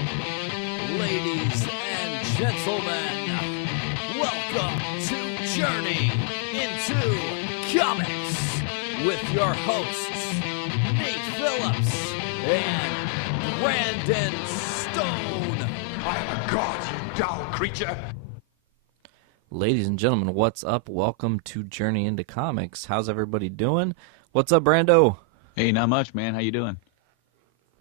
Ladies and gentlemen, welcome to Journey into Comics with your hosts, Nate Phillips and Brandon Stone. I am a god, you dull creature. Ladies and gentlemen, what's up? Welcome to Journey into Comics. How's everybody doing? What's up, Brando? Hey, not much, man. How you doing?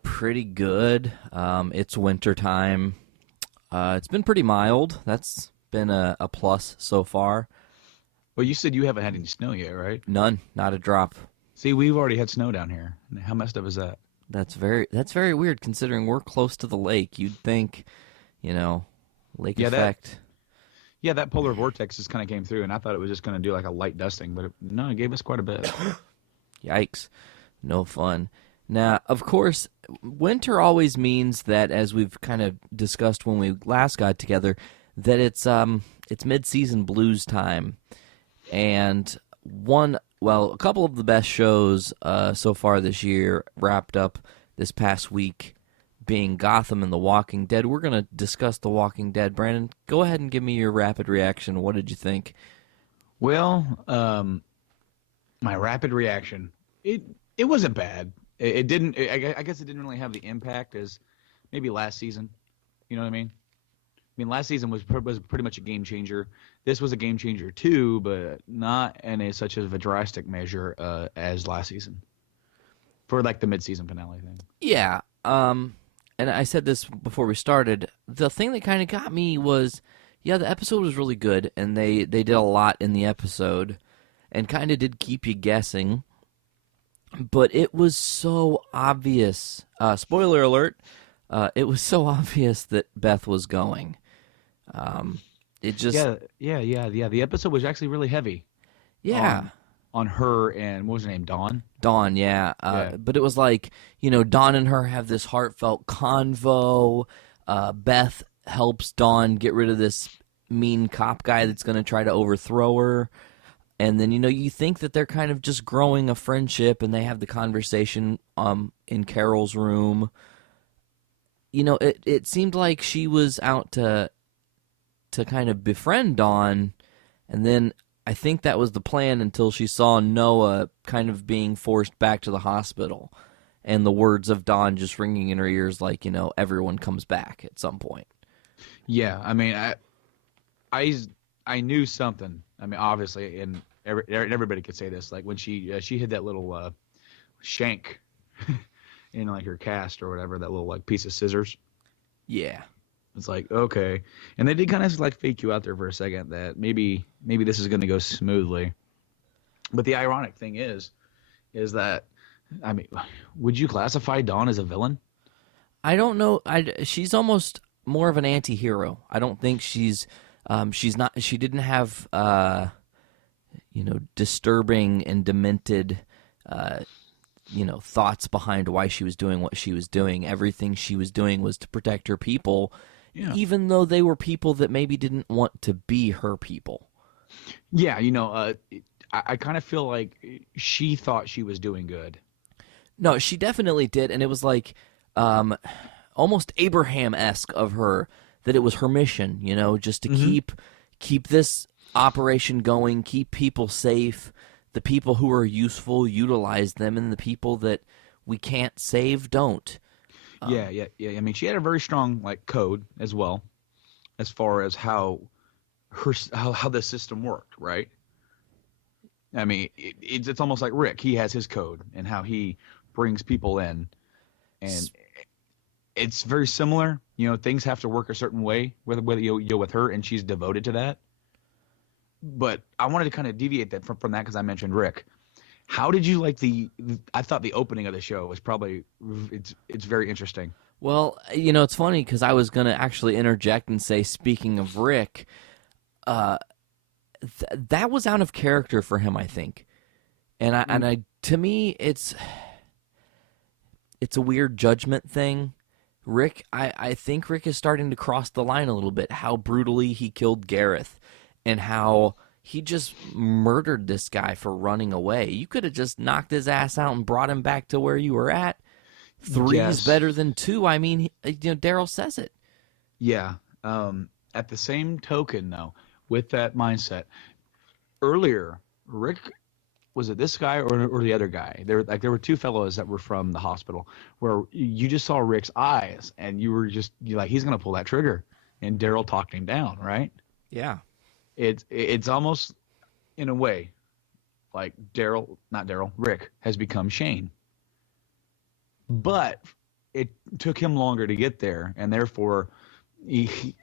Pretty good. It's winter time. It's been pretty mild. That's been a plus so far. Well, you said you haven't had any snow yet, right? None, not a drop. See, we've already had snow down here. How messed up is that? That's very weird considering we're close to the lake. You'd think, lake effect. Yeah, that polar vortex just kind of came through, and I thought it was just going to do like a light dusting, but no, it gave us quite a bit. Yikes. No fun. Now, of course, winter always means that, as we've kind of discussed when we last got together, that it's mid-season blues time. And a couple of the best shows so far this year wrapped up this past week, being Gotham and The Walking Dead. We're going to discuss The Walking Dead. Brandon, go ahead and give me your rapid reaction. What did you think? Well, my rapid reaction, it wasn't bad. It didn't. I guess it didn't really have the impact as maybe last season. You know what I mean? I mean, last season was pretty much a game changer. This was a game changer too, but not in such of a drastic measure as last season. For like the mid-season finale thing. Yeah. And I said this before we started. The thing that kind of got me was, the episode was really good, and they did a lot in the episode, and kind of did keep you guessing. But it was so obvious. Spoiler alert. It was so obvious that Beth was going. It just yeah. The episode was actually really heavy. Yeah. On her and what was her name? Dawn. Dawn, yeah. But it was like, Dawn and her have this heartfelt convo. Beth helps Dawn get rid of this mean cop guy that's going to try to overthrow her. And then, you think that they're kind of just growing a friendship, and they have the conversation in Carol's room. It seemed like she was out to kind of befriend Dawn, and then I think that was the plan until she saw Noah kind of being forced back to the hospital, and the words of Dawn just ringing in her ears like, everyone comes back at some point. Yeah, I mean, I knew something. I mean, obviously, and everybody could say this. Like when she hid that little shank in like her cast or whatever, that little like piece of scissors. Yeah, it's like okay, and they did kind of like fake you out there for a second that maybe this is going to go smoothly. But the ironic thing is that, I mean, would you classify Dawn as a villain? I don't know. She's almost more of an anti-hero. I don't think she's not. She didn't have disturbing and demented thoughts behind why she was doing what she was doing. Everything she was doing was to protect her people, even though they were people that maybe didn't want to be her people. Yeah, I kind of feel like she thought she was doing good. No, she definitely did, and it was like almost Abraham-esque of her that it was her mission, just to keep this operation going, keep people safe. The people who are useful, utilize them, and the people that we can't save, don't. Yeah. I mean, she had a very strong like code as well, as far as how the system worked, right? I mean, it's almost like Rick. He has his code and how he brings people in, and it's very similar. Things have to work a certain way with her, and she's devoted to that. But I wanted to kind of deviate that from that because I mentioned Rick. How did you like I thought the opening of the show was probably it's very interesting. Well, it's funny because I was going to actually interject and say, speaking of Rick, that was out of character for him, I think. And to me, it's a weird judgment thing. Rick, I think Rick is starting to cross the line a little bit. How brutally he killed Gareth, and how he just murdered this guy for running away. You could have just knocked his ass out and brought him back to where you were at. 3's Yes. better than 2. I mean, Daryl says it. Yeah. At the same token, though, with that mindset, earlier, Rick, was it this guy or the other guy? There were two fellows that were from the hospital where you just saw Rick's eyes and you're like, he's gonna pull that trigger, and Daryl talked him down, right? Yeah. It's almost in a way like Rick has become Shane, but it took him longer to get there, and therefore,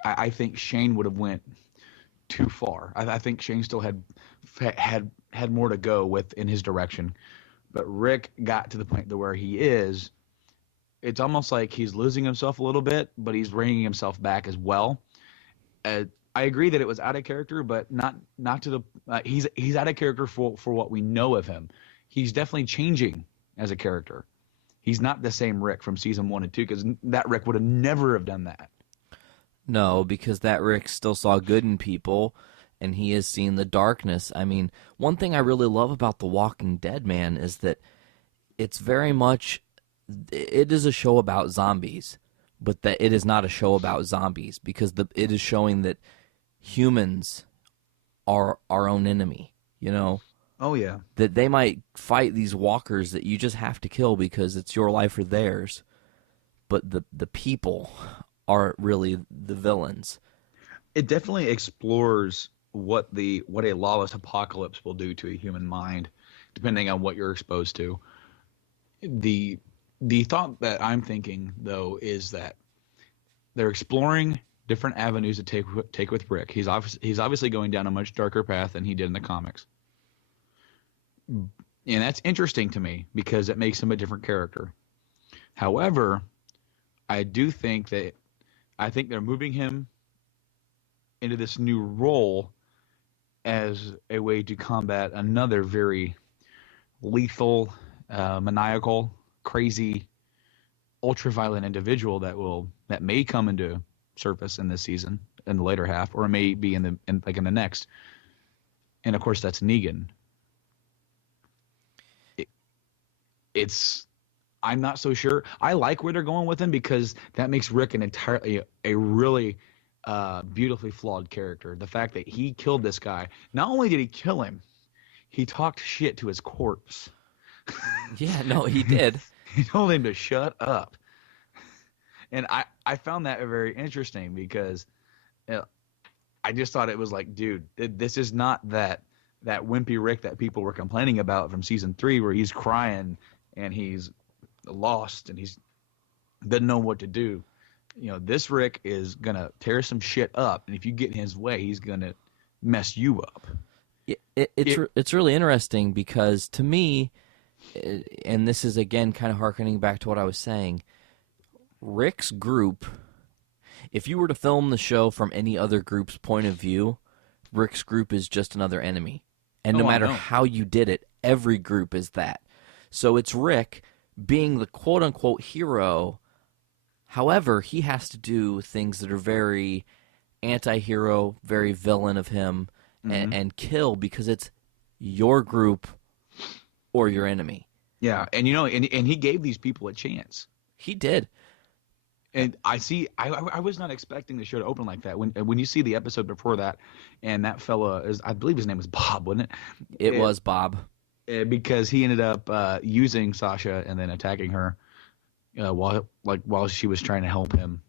I think Shane would have went too far. I think Shane still had more to go with in his direction, but Rick got to the point to where he is. It's almost like he's losing himself a little bit, but he's bringing himself back as well. I agree that it was out of character, but not to the he's out of character for what we know of him. He's definitely changing as a character. He's not the same Rick from season 1 and 2, because that Rick would have never have done that. No, because that Rick still saw good in people, and he has seen the darkness. I mean, one thing I really love about The Walking Dead, man, is that it's very much, it is a show about zombies, but that it is not a show about zombies, because it is showing that humans are our own enemy, Oh yeah. that they might fight these walkers that you just have to kill because it's your life or theirs, but the people are really the villains. It definitely explores what a lawless apocalypse will do to a human mind, depending on what you're exposed to. The thought that I'm thinking, though, is that they're exploring different avenues to take with Rick. He's obviously going down a much darker path than he did in the comics, and that's interesting to me because it makes him a different character. However, I think they're moving him into this new role as a way to combat another very lethal, maniacal, crazy, ultra-violent individual that may come into surface in this season, in the later half, or may be in the next. And of course, that's Negan. I'm not so sure. I like where they're going with him because that makes Rick a really beautifully flawed character. The fact that he killed this guy, not only did he kill him, he talked shit to his corpse. Yeah, no, he did. He told him to shut up. And I found that very interesting because I just thought it was like, dude, this is not that wimpy Rick that people were complaining about from season 3 where he's crying and he's lost and he's doesn't know what to do. This Rick is gonna tear some shit up, and if you get in his way, he's gonna mess you up. It's really interesting because to me, and this is again kind of harkening back to what I was saying, Rick's group, if you were to film the show from any other group's point of view, Rick's group is just another enemy. And no matter how you did it, every group is that. So it's Rick being the quote-unquote hero. However, he has to do things that are very anti-hero, very villain of him, and kill because it's your group or your enemy. Yeah, and and he gave these people a chance. He did. And I was not expecting the show to open like that. When you see the episode before that, and that fella I believe his name was Bob, wasn't it? It was Bob. Because he ended up using Sasha and then attacking her while she was trying to help him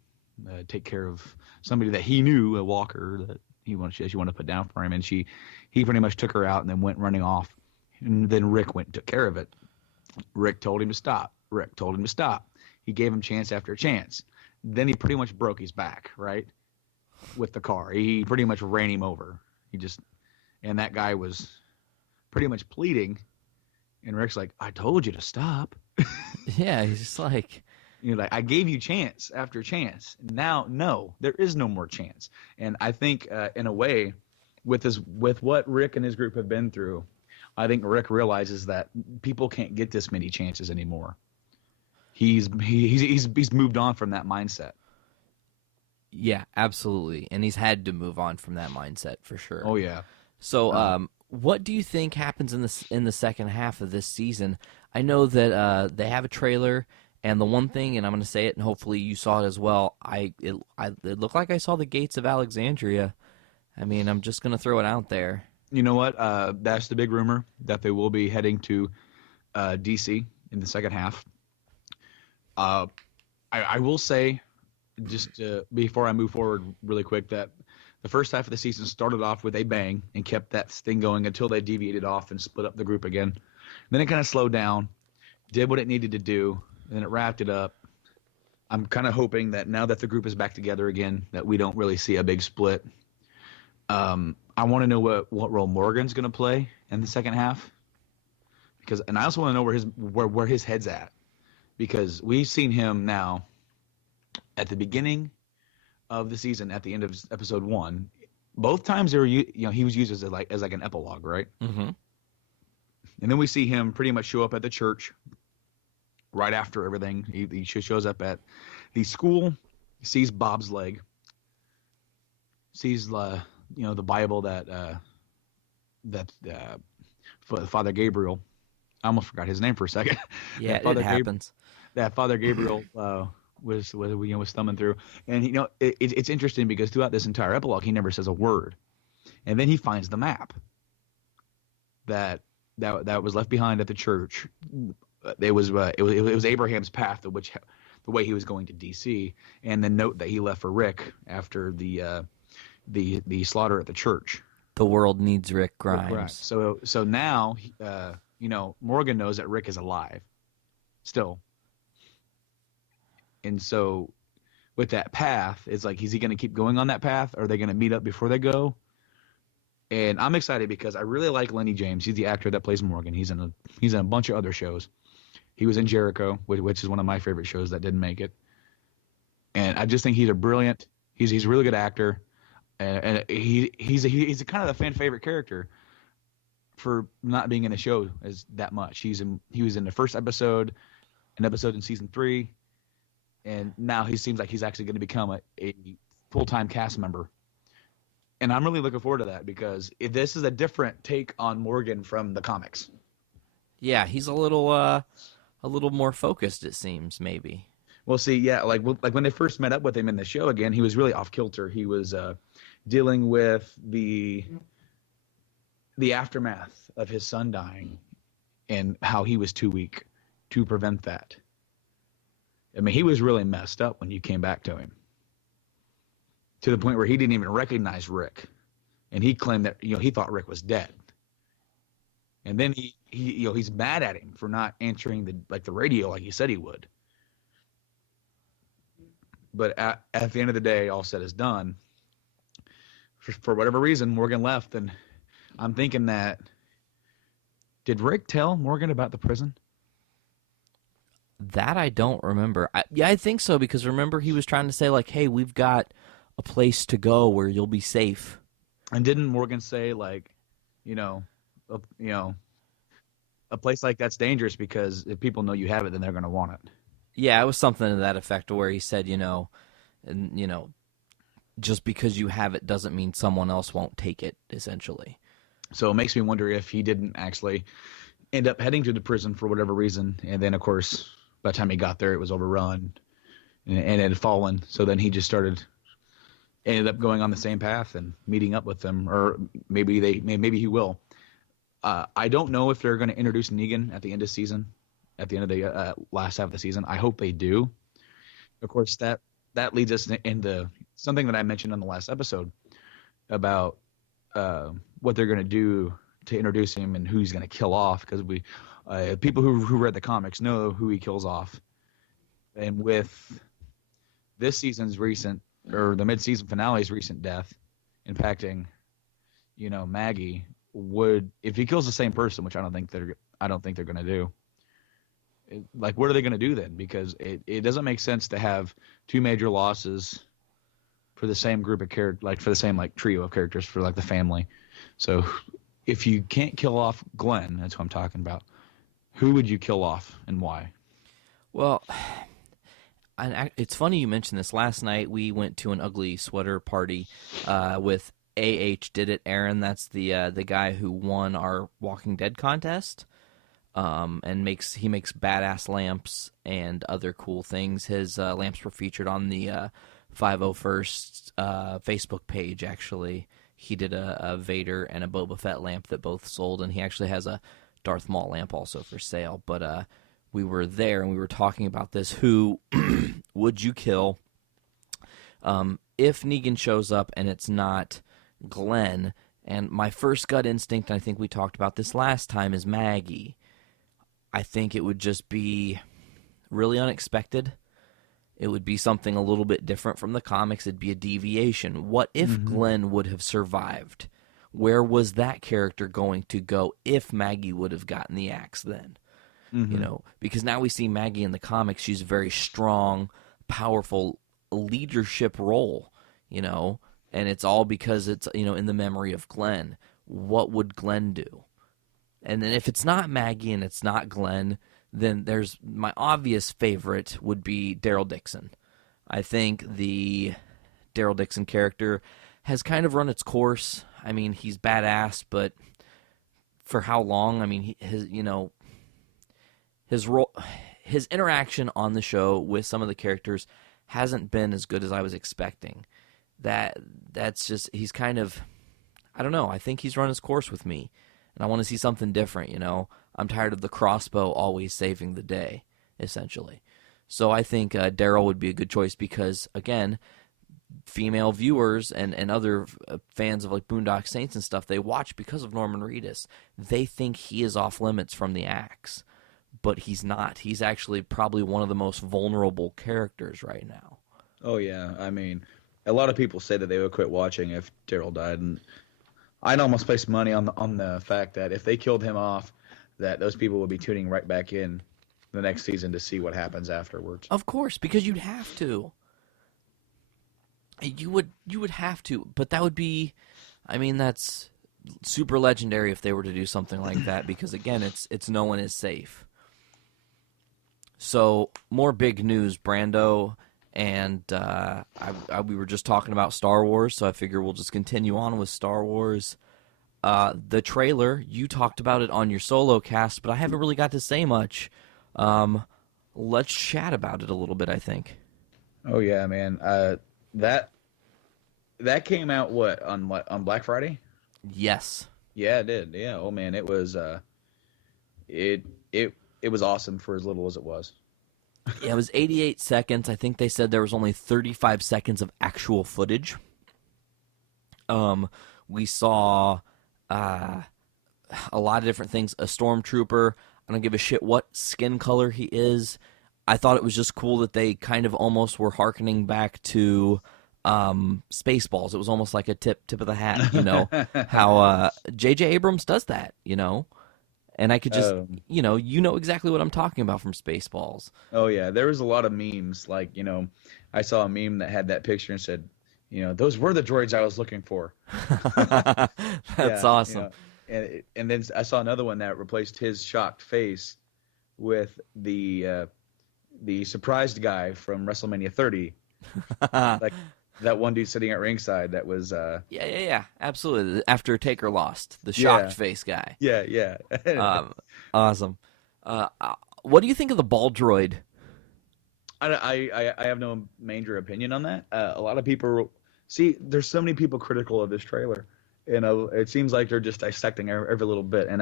take care of somebody that he knew, a walker that she wanted to put down for him, and he pretty much took her out and then went running off. And then Rick went and took care of it. Rick told him to stop. He gave him chance after chance. Then he pretty much broke his back, right, with the car. He pretty much ran him over. And that guy was pretty much pleading, and Rick's like, I told you to stop. Yeah, he's just like, like, I gave you chance after chance. Now, no, there is no more chance. And I think in a way, with what Rick and his group have been through, I think Rick realizes that people can't get this many chances anymore. He's moved on from that mindset. Yeah, absolutely. And he's had to move on from that mindset for sure. Oh yeah. So, what do you think happens in the second half of this season? I know that they have a trailer, And the one thing, and I'm going to say it, and hopefully you saw it as well, it looked like I saw the gates of Alexandria. I mean, I'm just going to throw it out there. You know what? That's the big rumor that they will be heading to DC in the second half. I will say, just before I move forward really quick, that the first half of the season started off with a bang and kept that thing going until they deviated off and split up the group again. Then it kind of slowed down, did what it needed to do, and then it wrapped it up. I'm kind of hoping that now that the group is back together again, that we don't really see a big split. I want to know what role Morgan's going to play in the second half, and I also want to know where his head's at, because we've seen him now at the beginning of the season, at the end of episode 1. Both times he was used as like an epilogue, right? Mm-hmm. And then we see him pretty much show up at the church right after everything. He shows up at the school, sees Bob's leg, sees the Bible that Father Gabriel. I almost forgot his name for a second. Yeah, it happens. That Father Gabriel was thumbing through, and it's interesting because throughout this entire epilogue he never says a word, and then he finds the map that was left behind at the church. It was Abraham's path, the way he was going to DC, and the note that he left for Rick after the slaughter at the church. The world needs Rick Grimes. Right. So now Morgan knows that Rick is alive still. And so with that path, it's like, is he going to keep going on that path? Or are they going to meet up before they go? And I'm excited because I really like Lenny James. He's the actor that plays Morgan. He's in a bunch of other shows. He was in Jericho, which is one of my favorite shows that didn't make it. And I just think he's he's a really good actor. And he's a kind of a fan favorite character for not being in the show as that much. He was in the first episode, an episode in season 3. And now he seems like he's actually going to become a full-time cast member. And I'm really looking forward to that because this is a different take on Morgan from the comics. Yeah, he's a little more focused, it seems, maybe. Well, see, yeah, like when they first met up with him in the show again, he was really off kilter. He was dealing with the aftermath of his son dying and how he was too weak to prevent that. I mean, he was really messed up when you came back to him, to the point where he didn't even recognize Rick, and he claimed that he thought Rick was dead. And then he's mad at him for not answering the radio like he said he would. But at the end of the day, all said is done. For whatever reason, Morgan left, and I'm thinking that, did Rick tell Morgan about the prison? That I don't remember. I think so, because remember he was trying to say, like, hey, we've got a place to go where you'll be safe. And didn't Morgan say, like, a place like that's dangerous because if people know you have it, then they're going to want it. Yeah, it was something to that effect where he said, just because you have it doesn't mean someone else won't take it, essentially. So it makes me wonder if he didn't actually end up heading to the prison for whatever reason. And then, of course, by the time he got there, it was overrun and it had fallen. So then he just ended up going on the same path and meeting up with them, or maybe he will. I don't know if they're going to introduce Negan at the end of the last half of the season. I hope they do. Of course, that leads us into something that I mentioned on the last episode about what they're going to do to introduce him and who he's going to kill off, because people who read the comics know who he kills off. And with this season's the mid-season finale's recent death impacting, Maggie, if he kills the same person, which I don't think they're going to do. What are they going to do then? Because it doesn't make sense to have two major losses for the same group of characters, for the same trio of characters for the family. So if you can't kill off Glenn, that's what I'm talking about, who would you kill off and why? Well, it's funny you mentioned this. Last night we went to an ugly sweater party with A.H. Did It, Aaron. That's the guy who won our Walking Dead contest. and he makes badass lamps and other cool things. His lamps were featured on the 501st Facebook page. Actually, he did a Vader and a Boba Fett lamp that both sold, and he actually has a Darth Maul lamp also for sale. But we were there and we were talking about this. Who would you kill if Negan shows up and it's not Glenn? And my first gut instinct, and I think we talked about this last time, is Maggie. I think it would just be really unexpected. It would be something a little bit different from the comics. It'd be a deviation. What if Glenn would have survived? Where was that character going to go if Maggie would have gotten the axe then? You know, because now we see Maggie in the comics. She's a very strong, powerful leadership role, you know, and it's all because it's, you know, in the memory of Glenn. What would Glenn do? And then if it's not Maggie and it's not Glenn, then there's my obvious favorite would be Daryl Dixon. I think the Daryl Dixon character has kind of run its course. I mean, he's badass, but for how long? I mean, his role, his interaction on the show with some of the characters hasn't been as good as I was expecting. That's just, he's kind of, I don't know. I think he's run his course with me. And I want to see something different, you know. I'm tired of the crossbow always saving the day, essentially. So I think Daryl would be a good choice because, again, female viewers and other fans of like Boondock Saints and stuff, they watch because of Norman Reedus. They think he is off limits from the axe, but he's not. He's actually probably one of the most vulnerable characters right now. Oh, yeah. I mean, a lot of people say that they would quit watching if Daryl died, and I'd almost place money on the fact that if they killed him off, that those people would be tuning right back in the next season to see what happens afterwards. Of course, because you'd have to. You would have to, but that would be, I mean, that's super legendary if they were to do something like that, because again, it's no one is safe. So more big news, Brando, and we were just talking about Star Wars, so I figure we'll just continue on with Star Wars. The trailer, you talked about it on your solo cast, but I haven't really got to say much. Let's chat about it a little bit, I think. Oh yeah, man. That came out on Black Friday? Yes. Yeah, it did. Yeah. Oh man, it was it was awesome for as little as it was. Yeah, it was 88 seconds. I think they said there was only 35 seconds of actual footage. We saw a lot of different things. A stormtrooper. I don't give a shit what skin color he is. I thought it was just cool that they kind of almost were hearkening back to Spaceballs. It was almost like a tip of the hat, you know, how J.J. Abrams does that, you know. And I could just, you know exactly what I'm talking about from Spaceballs. Oh yeah, there was a lot of memes. Like, you know, I saw a meme that had that picture and said, you know, those were the droids I was looking for. That's awesome. You know, and then I saw another one that replaced his shocked face with the surprised guy from WrestleMania 30, like that one dude sitting at ringside. That was yeah, absolutely. After Taker lost, the shocked face guy. Yeah. Awesome. What do you think of the ball droid? I have no major opinion on that. A lot of people see. There's so many people critical of this trailer. You know, it seems like they're just dissecting every little bit, and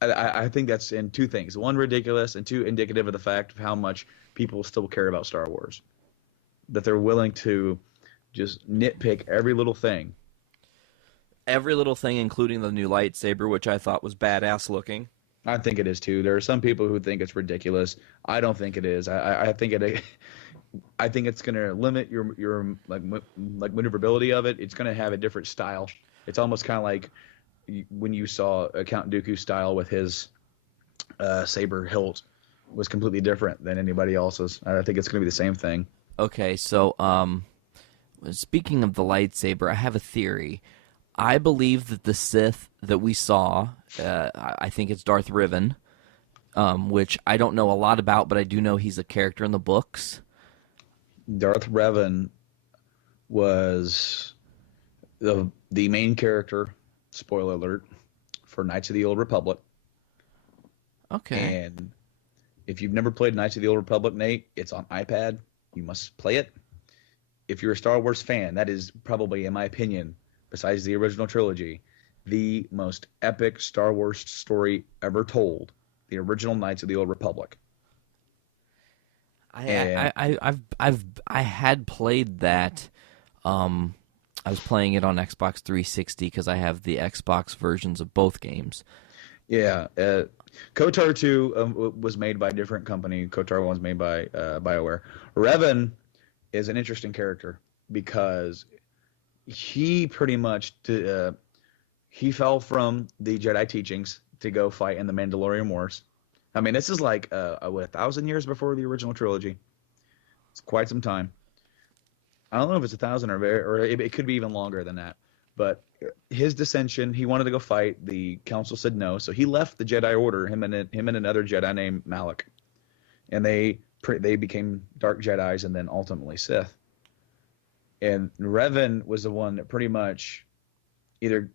I think that's in two things: one, ridiculous, and two, indicative of the fact of how much people still care about Star Wars. That they're willing to just nitpick every little thing. Every little thing, including the new lightsaber, which I thought was badass looking. I think it is too. There are some people who think it's ridiculous. I don't think it is. I think it's going to limit your like maneuverability of it. It's going to have a different style. It's almost kind of like when you saw Count Dooku's style with his saber hilt was completely different than anybody else's. I think it's going to be the same thing. Okay, so speaking of the lightsaber, I have a theory. I believe that the Sith that we saw, I think it's Darth Revan, which I don't know a lot about, but I do know he's a character in the books. Darth Revan was the main character, spoiler alert, for Knights of the Old Republic. Okay. And if you've never played Knights of the Old Republic, Nate, it's on iPad. You must play it. If you're a Star Wars fan, that is probably, in my opinion, besides the original trilogy, the most epic Star Wars story ever told. The original Knights of the Old Republic. And I had played that. Um, I was playing it on Xbox 360 because I have the Xbox versions of both games. yeah, KOTOR 2 was made by a different company. KOTOR 1 was made by BioWare. Revan is an interesting character because he pretty much he fell from the Jedi teachings to go fight in the Mandalorian Wars. I mean, this is like 1,000 years before the original trilogy. It's quite some time. I don't know if it's 1,000 or it could be even longer than that. But his dissension, he wanted to go fight. The council said no, so he left the Jedi Order. Him and another Jedi named Malik, and they became Dark Jedis and then ultimately Sith. And Revan was the one that pretty much either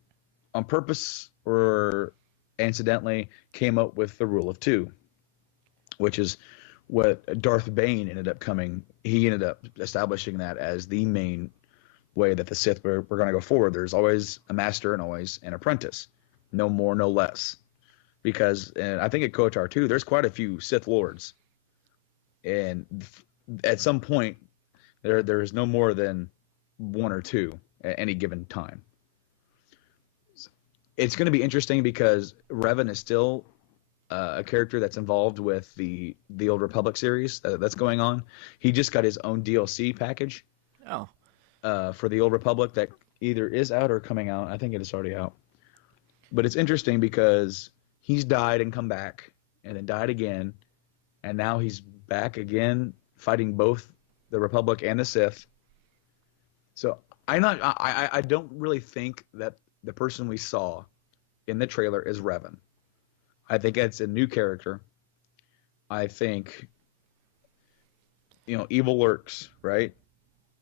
on purpose or incidentally came up with the rule of two, which is what Darth Bane ended up coming. He ended up establishing that as the main way that the Sith were going to go forward. There's always a master and always an apprentice, no more, no less. Because, and I think at KOTOR 2, there's quite a few Sith lords, and at some point, there's no more than one or two at any given time. It's going to be interesting because Revan is still a character that's involved with the Old Republic series that's going on. He just got his own DLC package. Oh. For the Old Republic that either is out or coming out. I think it is already out. But it's interesting because he's died and come back and then died again, and now he's back again fighting both the Republic and the Sith. So I don't really think that the person we saw in the trailer is Revan. I think it's a new character. I think, evil lurks, right?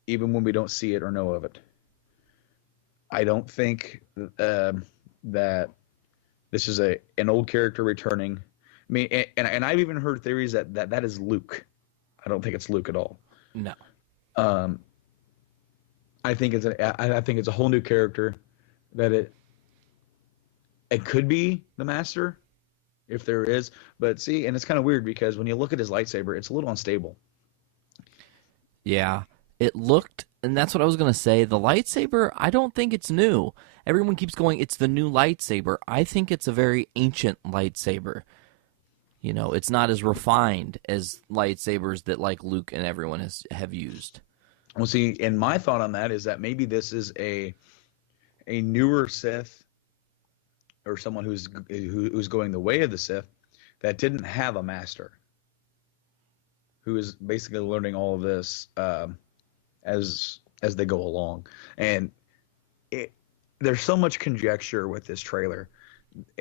Even when we don't see it or know of it. I don't think that this is an old character returning. I mean, and I've even heard theories that is Luke. I don't think it's Luke at all. No. I think it's a whole new character that it could be the Master if there is. But see, and it's kind of weird because when you look at his lightsaber, it's a little unstable. Yeah. It looked, and that's what I was going to say. The lightsaber, I don't think it's new. Everyone keeps going, it's the new lightsaber. I think it's a very ancient lightsaber. It's not as refined as lightsabers that like Luke and everyone have used. Well, see, and my thought on that is that maybe this is a newer Sith or someone who's going the way of the Sith that didn't have a master, who is basically learning all of this as they go along. And there's so much conjecture with this trailer,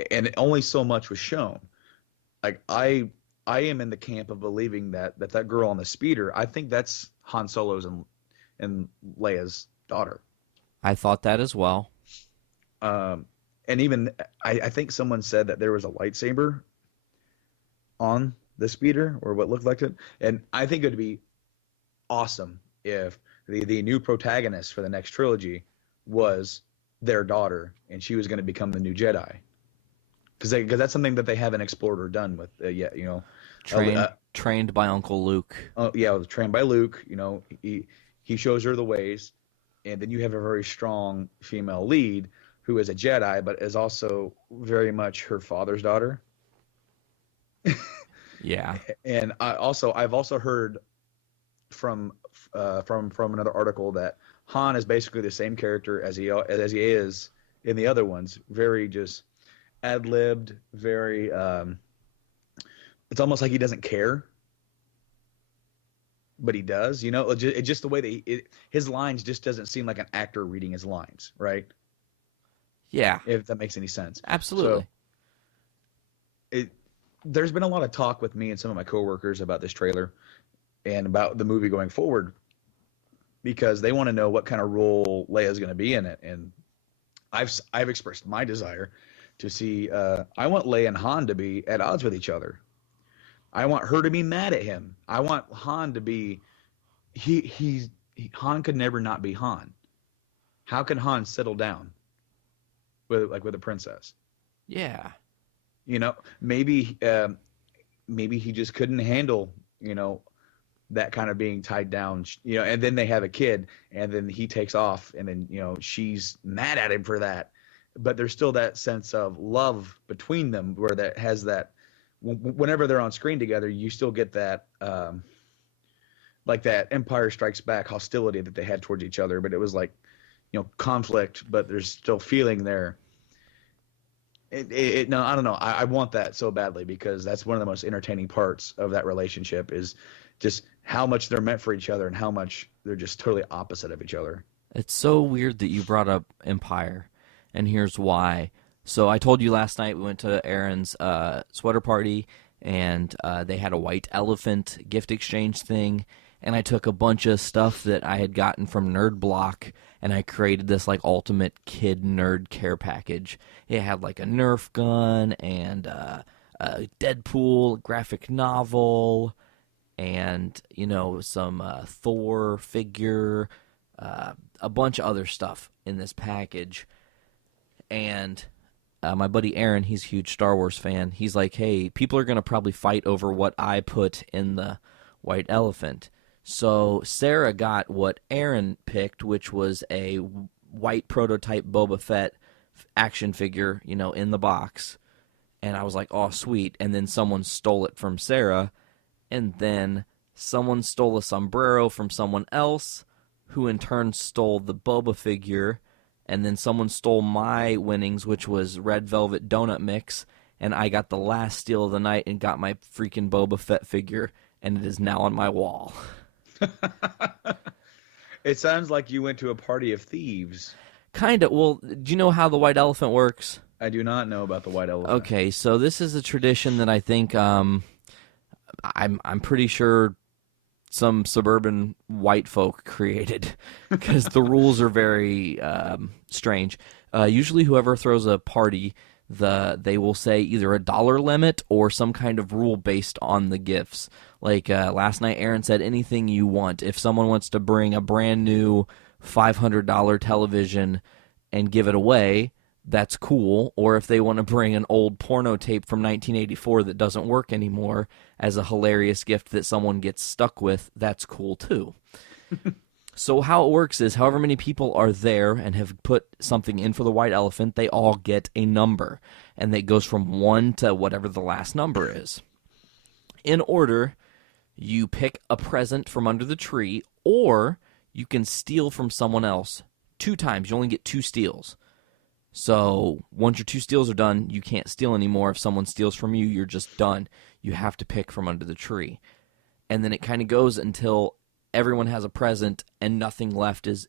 and only so much was shown. Like I am in the camp of believing that girl on the speeder, I think that's Han Solo's and Leia's daughter. I thought that as well. And even I think someone said that there was a lightsaber on the speeder or what looked like it, and I think it would be awesome if the new protagonist for the next trilogy was their daughter and she was going to become the new Jedi, because that's something that they haven't explored or done with yet. Trained by Uncle Luke. Oh yeah, trained by Luke. He shows her the ways, and then you have a very strong female lead who is a Jedi but is also very much her father's daughter. Yeah. And I've also heard from another article that Han is basically the same character as he is in the other ones. Very just ad-libbed, very it's almost like he doesn't care, but he does. It's just the way that his lines just doesn't seem like an actor reading his lines, right? Yeah. If that makes any sense. Absolutely. So there's been a lot of talk with me and some of my coworkers about this trailer and about the movie going forward, because they want to know what kind of role Leia's going to be in it. And I've expressed my desire to see. I want Leia and Han to be at odds with each other. I want her to be mad at him. I want Han to be. Han could never not be Han. How can Han settle down with a princess? Yeah. Maybe he just couldn't handle, that kind of being tied down, and then they have a kid, and then he takes off, and then, she's mad at him for that. But there's still that sense of love between them where that has that, whenever they're on screen together, you still get that, like that Empire Strikes Back hostility that they had towards each other, but it was like, conflict, but there's still feeling there. No, I don't know. I want that so badly because that's one of the most entertaining parts of that relationship is just how much they're meant for each other and how much they're just totally opposite of each other. It's so weird that you brought up Empire, and here's why. So I told you last night we went to Aaron's sweater party, and they had a white elephant gift exchange thing, and I took a bunch of stuff that I had gotten from Nerd Block, and I created this like ultimate kid nerd care package. It had like a Nerf gun and a Deadpool graphic novel, and some Thor figure, a bunch of other stuff in this package. And my buddy Aaron, he's a huge Star Wars fan. He's like, hey, people are going to probably fight over what I put in the white elephant. So Sarah got what Aaron picked, which was a white prototype Boba Fett action figure, in the box. And I was like, oh, sweet. And then someone stole it from Sarah. And then someone stole a sombrero from someone else, who in turn stole the Boba figure. And then someone stole my winnings, which was Red Velvet Donut Mix. And I got the last steal of the night and got my freaking Boba Fett figure. And it is now on my wall. It sounds like you went to a party of thieves. Kind of. Well, do you know how the white elephant works? I do not know about the white elephant. Okay, so this is a tradition that I think I'm pretty sure some suburban white folk created because the rules are very strange. Usually, whoever throws a party, they will say either a dollar limit or some kind of rule based on the gifts. Like last night, Aaron said anything you want. If someone wants to bring a brand new $500 television and give it away, that's cool. Or if they want to bring an old porno tape from 1984 that doesn't work anymore as a hilarious gift that someone gets stuck with, that's cool too. So how it works is however many people are there and have put something in for the white elephant, they all get a number. And it goes from 1 to whatever the last number is. In order, you pick a present from under the tree, or you can steal from someone else 2 times. You only get 2 steals. So once your 2 steals are done, you can't steal anymore. If someone steals from you, you're just done. You have to pick from under the tree. And then it kind of goes until everyone has a present and nothing left is,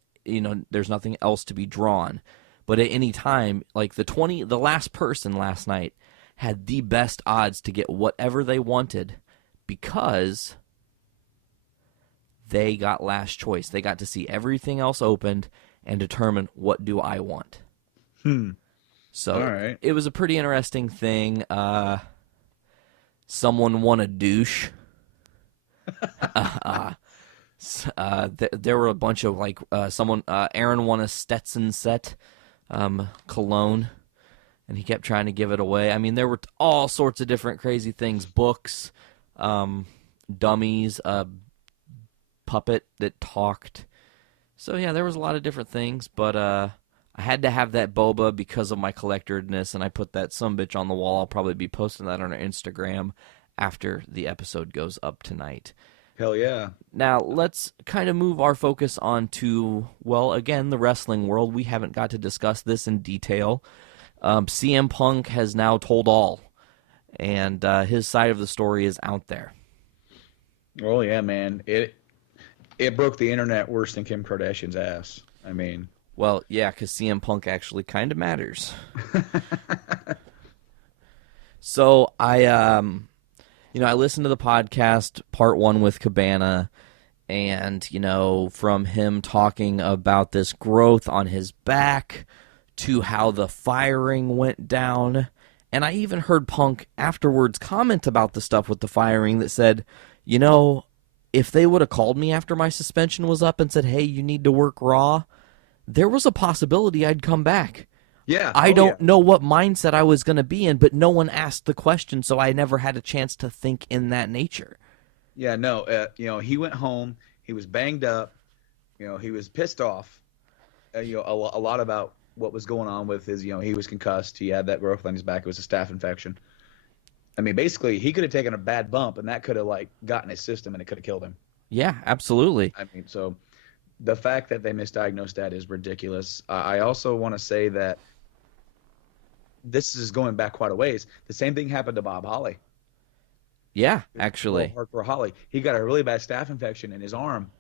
there's nothing else to be drawn. But at any time, like the last person last night had the best odds to get whatever they wanted because they got last choice. They got to see everything else opened and determine what do I want. So all right. It was a pretty interesting thing. Someone won a douche. There were a bunch of Aaron won a Stetson set, cologne, and he kept trying to give it away. I mean, there were all sorts of different crazy things, books, dummies, a puppet that talked. So yeah, there was a lot of different things, but I had to have that boba because of my collectorness, and I put that sumbitch on the wall. I'll probably be posting that on our Instagram after the episode goes up tonight. Hell yeah. Now, let's kind of move our focus on to, well, again, the wrestling world. We haven't got to discuss this in detail. CM Punk has now told all, and his side of the story is out there. Oh, yeah, man. It broke the internet worse than Kim Kardashian's ass. I mean... Well, yeah, because CM Punk actually kind of matters. So I listened to the podcast, part 1 with Cabana, and, from him talking about this growth on his back to how the firing went down. And I even heard Punk afterwards comment about the stuff with the firing that said, you know, if they would have called me after my suspension was up and said, hey, you need to work Raw, there was a possibility I'd come back. Yeah. I don't know what mindset I was going to be in, but no one asked the question, so I never had a chance to think in that nature. Yeah, no, he went home. He was banged up. He was pissed off. A lot about what was going on with his. He was concussed. He had that growth on his back. It was a staph infection. I mean, basically, he could have taken a bad bump, and that could have gotten his system, and it could have killed him. Yeah, absolutely. I mean, so the fact that they misdiagnosed that is ridiculous. I also want to say that this is going back quite a ways. The same thing happened to Bob Holly. Yeah, actually. Hardcore Holly. He got a really bad staph infection in his arm,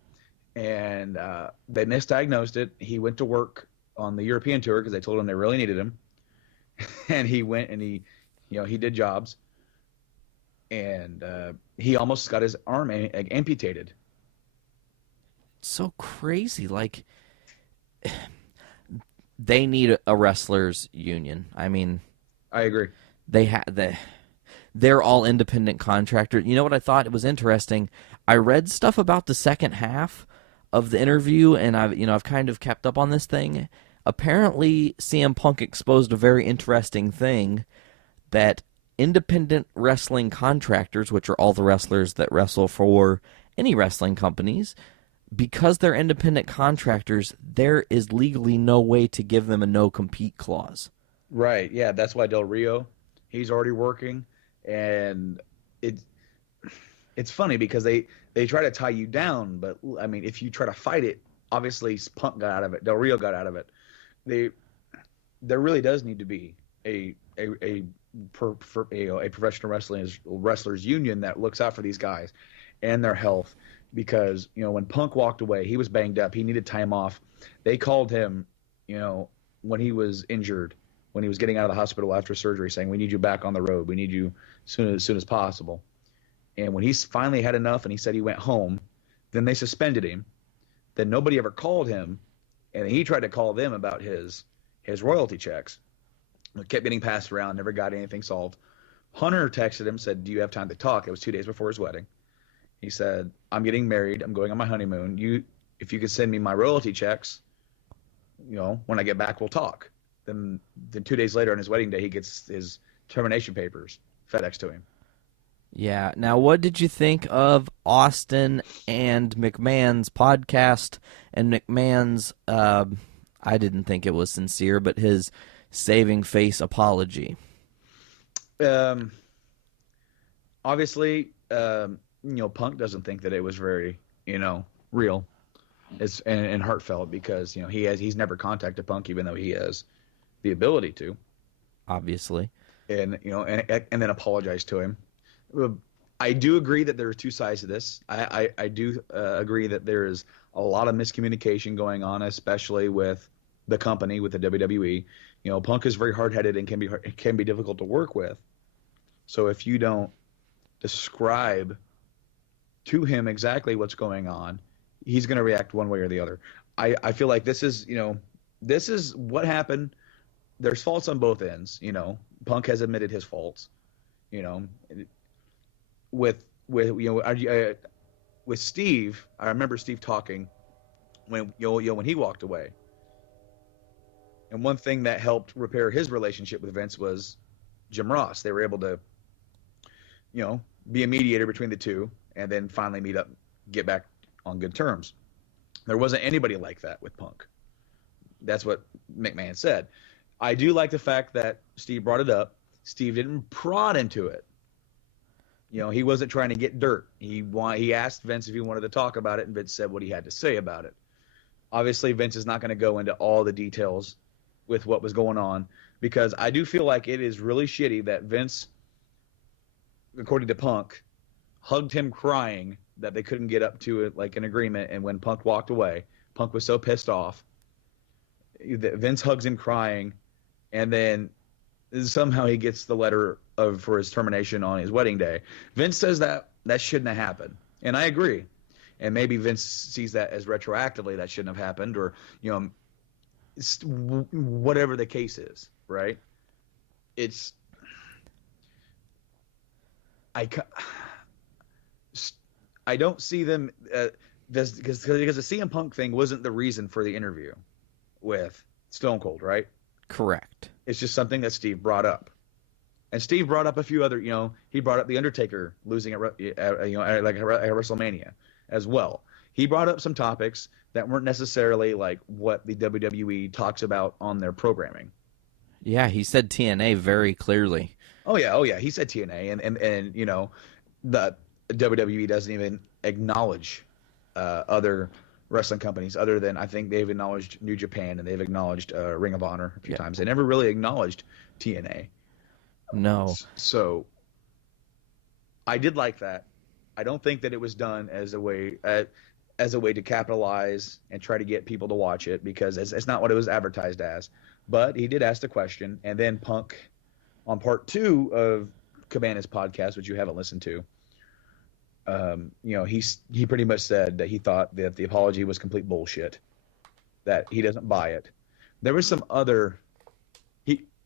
and they misdiagnosed it. He went to work on the European tour because they told him they really needed him, and he went and he did jobs, and he almost got his arm amputated. So crazy. They need a wrestlers union. I mean, I agree. They're all independent contractors. You know what I thought? It was interesting. I read stuff about the second half of the interview, and I've kind of kept up on this thing. Apparently, CM Punk exposed a very interesting thing, that independent wrestling contractors, which are all the wrestlers that wrestle for any wrestling companies, because they're independent contractors, there is legally no way to give them a no-compete clause. Right, yeah, that's why Del Rio, he's already working, and it's funny because they try to tie you down, but, I mean, if you try to fight it, obviously Punk got out of it, Del Rio got out of it. There really does need to be a professional wrestlers union that looks out for these guys and their health. Because, when Punk walked away, he was banged up. He needed time off. They called him, when he was injured, when he was getting out of the hospital after surgery, saying, we need you back on the road. We need you as soon as possible. And when he finally had enough and he said he went home, then they suspended him. Then nobody ever called him. And he tried to call them about his royalty checks. It kept getting passed around, never got anything solved. Hunter texted him, said, do you have time to talk? It was 2 days before his wedding. He said, I'm getting married. I'm going on my honeymoon. If you could send me my royalty checks, when I get back, we'll talk. Then 2 days later on his wedding day, he gets his termination papers FedEx to him. Yeah. Now, what did you think of Austin and McMahon's podcast and McMahon's, I didn't think it was sincere, but his saving face apology? Obviously, Punk doesn't think that it was very, real and heartfelt because, he's never contacted Punk, even though he has the ability to. Obviously. And, and then apologize to him. I do agree that there are two sides to this. I do agree that there is a lot of miscommunication going on, especially with the company, with the WWE. Punk is very hard-headed and can be difficult to work with. So if you don't describe to him exactly what's going on, he's going to react one way or the other. I feel like this is what happened. There's faults on both ends. Punk has admitted his faults. With Steve, I remember Steve talking when he walked away. And one thing that helped repair his relationship with Vince was Jim Ross. They were able to, be a mediator between the two, and then finally get back on good terms. There wasn't anybody like that with Punk. That's what McMahon said. I do like the fact that Steve brought it up. Steve didn't prod into it. He wasn't trying to get dirt. He asked Vince if he wanted to talk about it, and Vince said what he had to say about it. Obviously, Vince is not going to go into all the details with what was going on, because I do feel like it is really shitty that Vince, according to Punk, hugged him crying that they couldn't get up to an agreement, and when Punk walked away, Punk was so pissed off that Vince hugs him crying, and then somehow he gets the letter for his termination on his wedding day. Vince says that shouldn't have happened, and I agree. And maybe Vince sees that as retroactively that shouldn't have happened, or whatever the case is, right? It's I I don't see them because the CM Punk thing wasn't the reason for the interview with Stone Cold, right? Correct. It's just something that Steve brought up. And Steve brought up a few other, he brought up The Undertaker losing at WrestleMania as well. He brought up some topics that weren't necessarily like what the WWE talks about on their programming. Yeah, he said TNA very clearly. Oh yeah. He said TNA, and the WWE doesn't even acknowledge other wrestling companies other than I think they've acknowledged New Japan and they've acknowledged Ring of Honor a few times. They never really acknowledged TNA. No. So I did like that. I don't think that it was done as a way to capitalize and try to get people to watch it, because it's not what it was advertised as. But he did ask the question, and then Punk, on part 2 of Cabana's podcast, which you haven't listened to, he pretty much said that he thought that the apology was complete bullshit, that he doesn't buy it. There was some other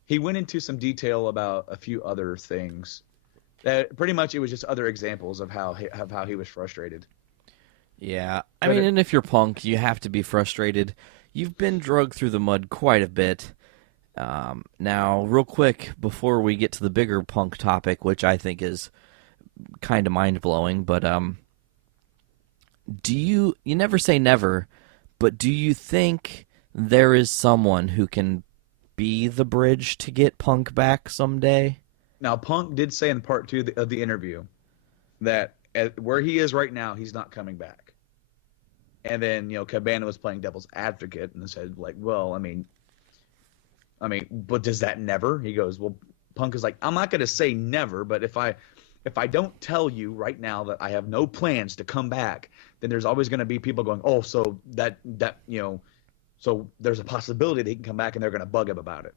he went into some detail about a few other things. That pretty much it was just other examples of how he was frustrated. Yeah, I mean, and if you're Punk, you have to be frustrated. You've been dragged through the mud quite a bit. Now, real quick, before we get to the bigger Punk topic, which I think is kind of mind-blowing, but you never say never, but do you think there is someone who can be the bridge to get Punk back someday? Now, Punk did say in part 2 of the interview that where he is right now, he's not coming back. And then, Cabana was playing devil's advocate and said, like, well, I mean, but does that never? He goes, well, Punk is like, I'm not going to say never, but if I don't tell you right now that I have no plans to come back, then there's always going to be people going, oh, so so there's a possibility that he can come back, and they're going to bug him about it.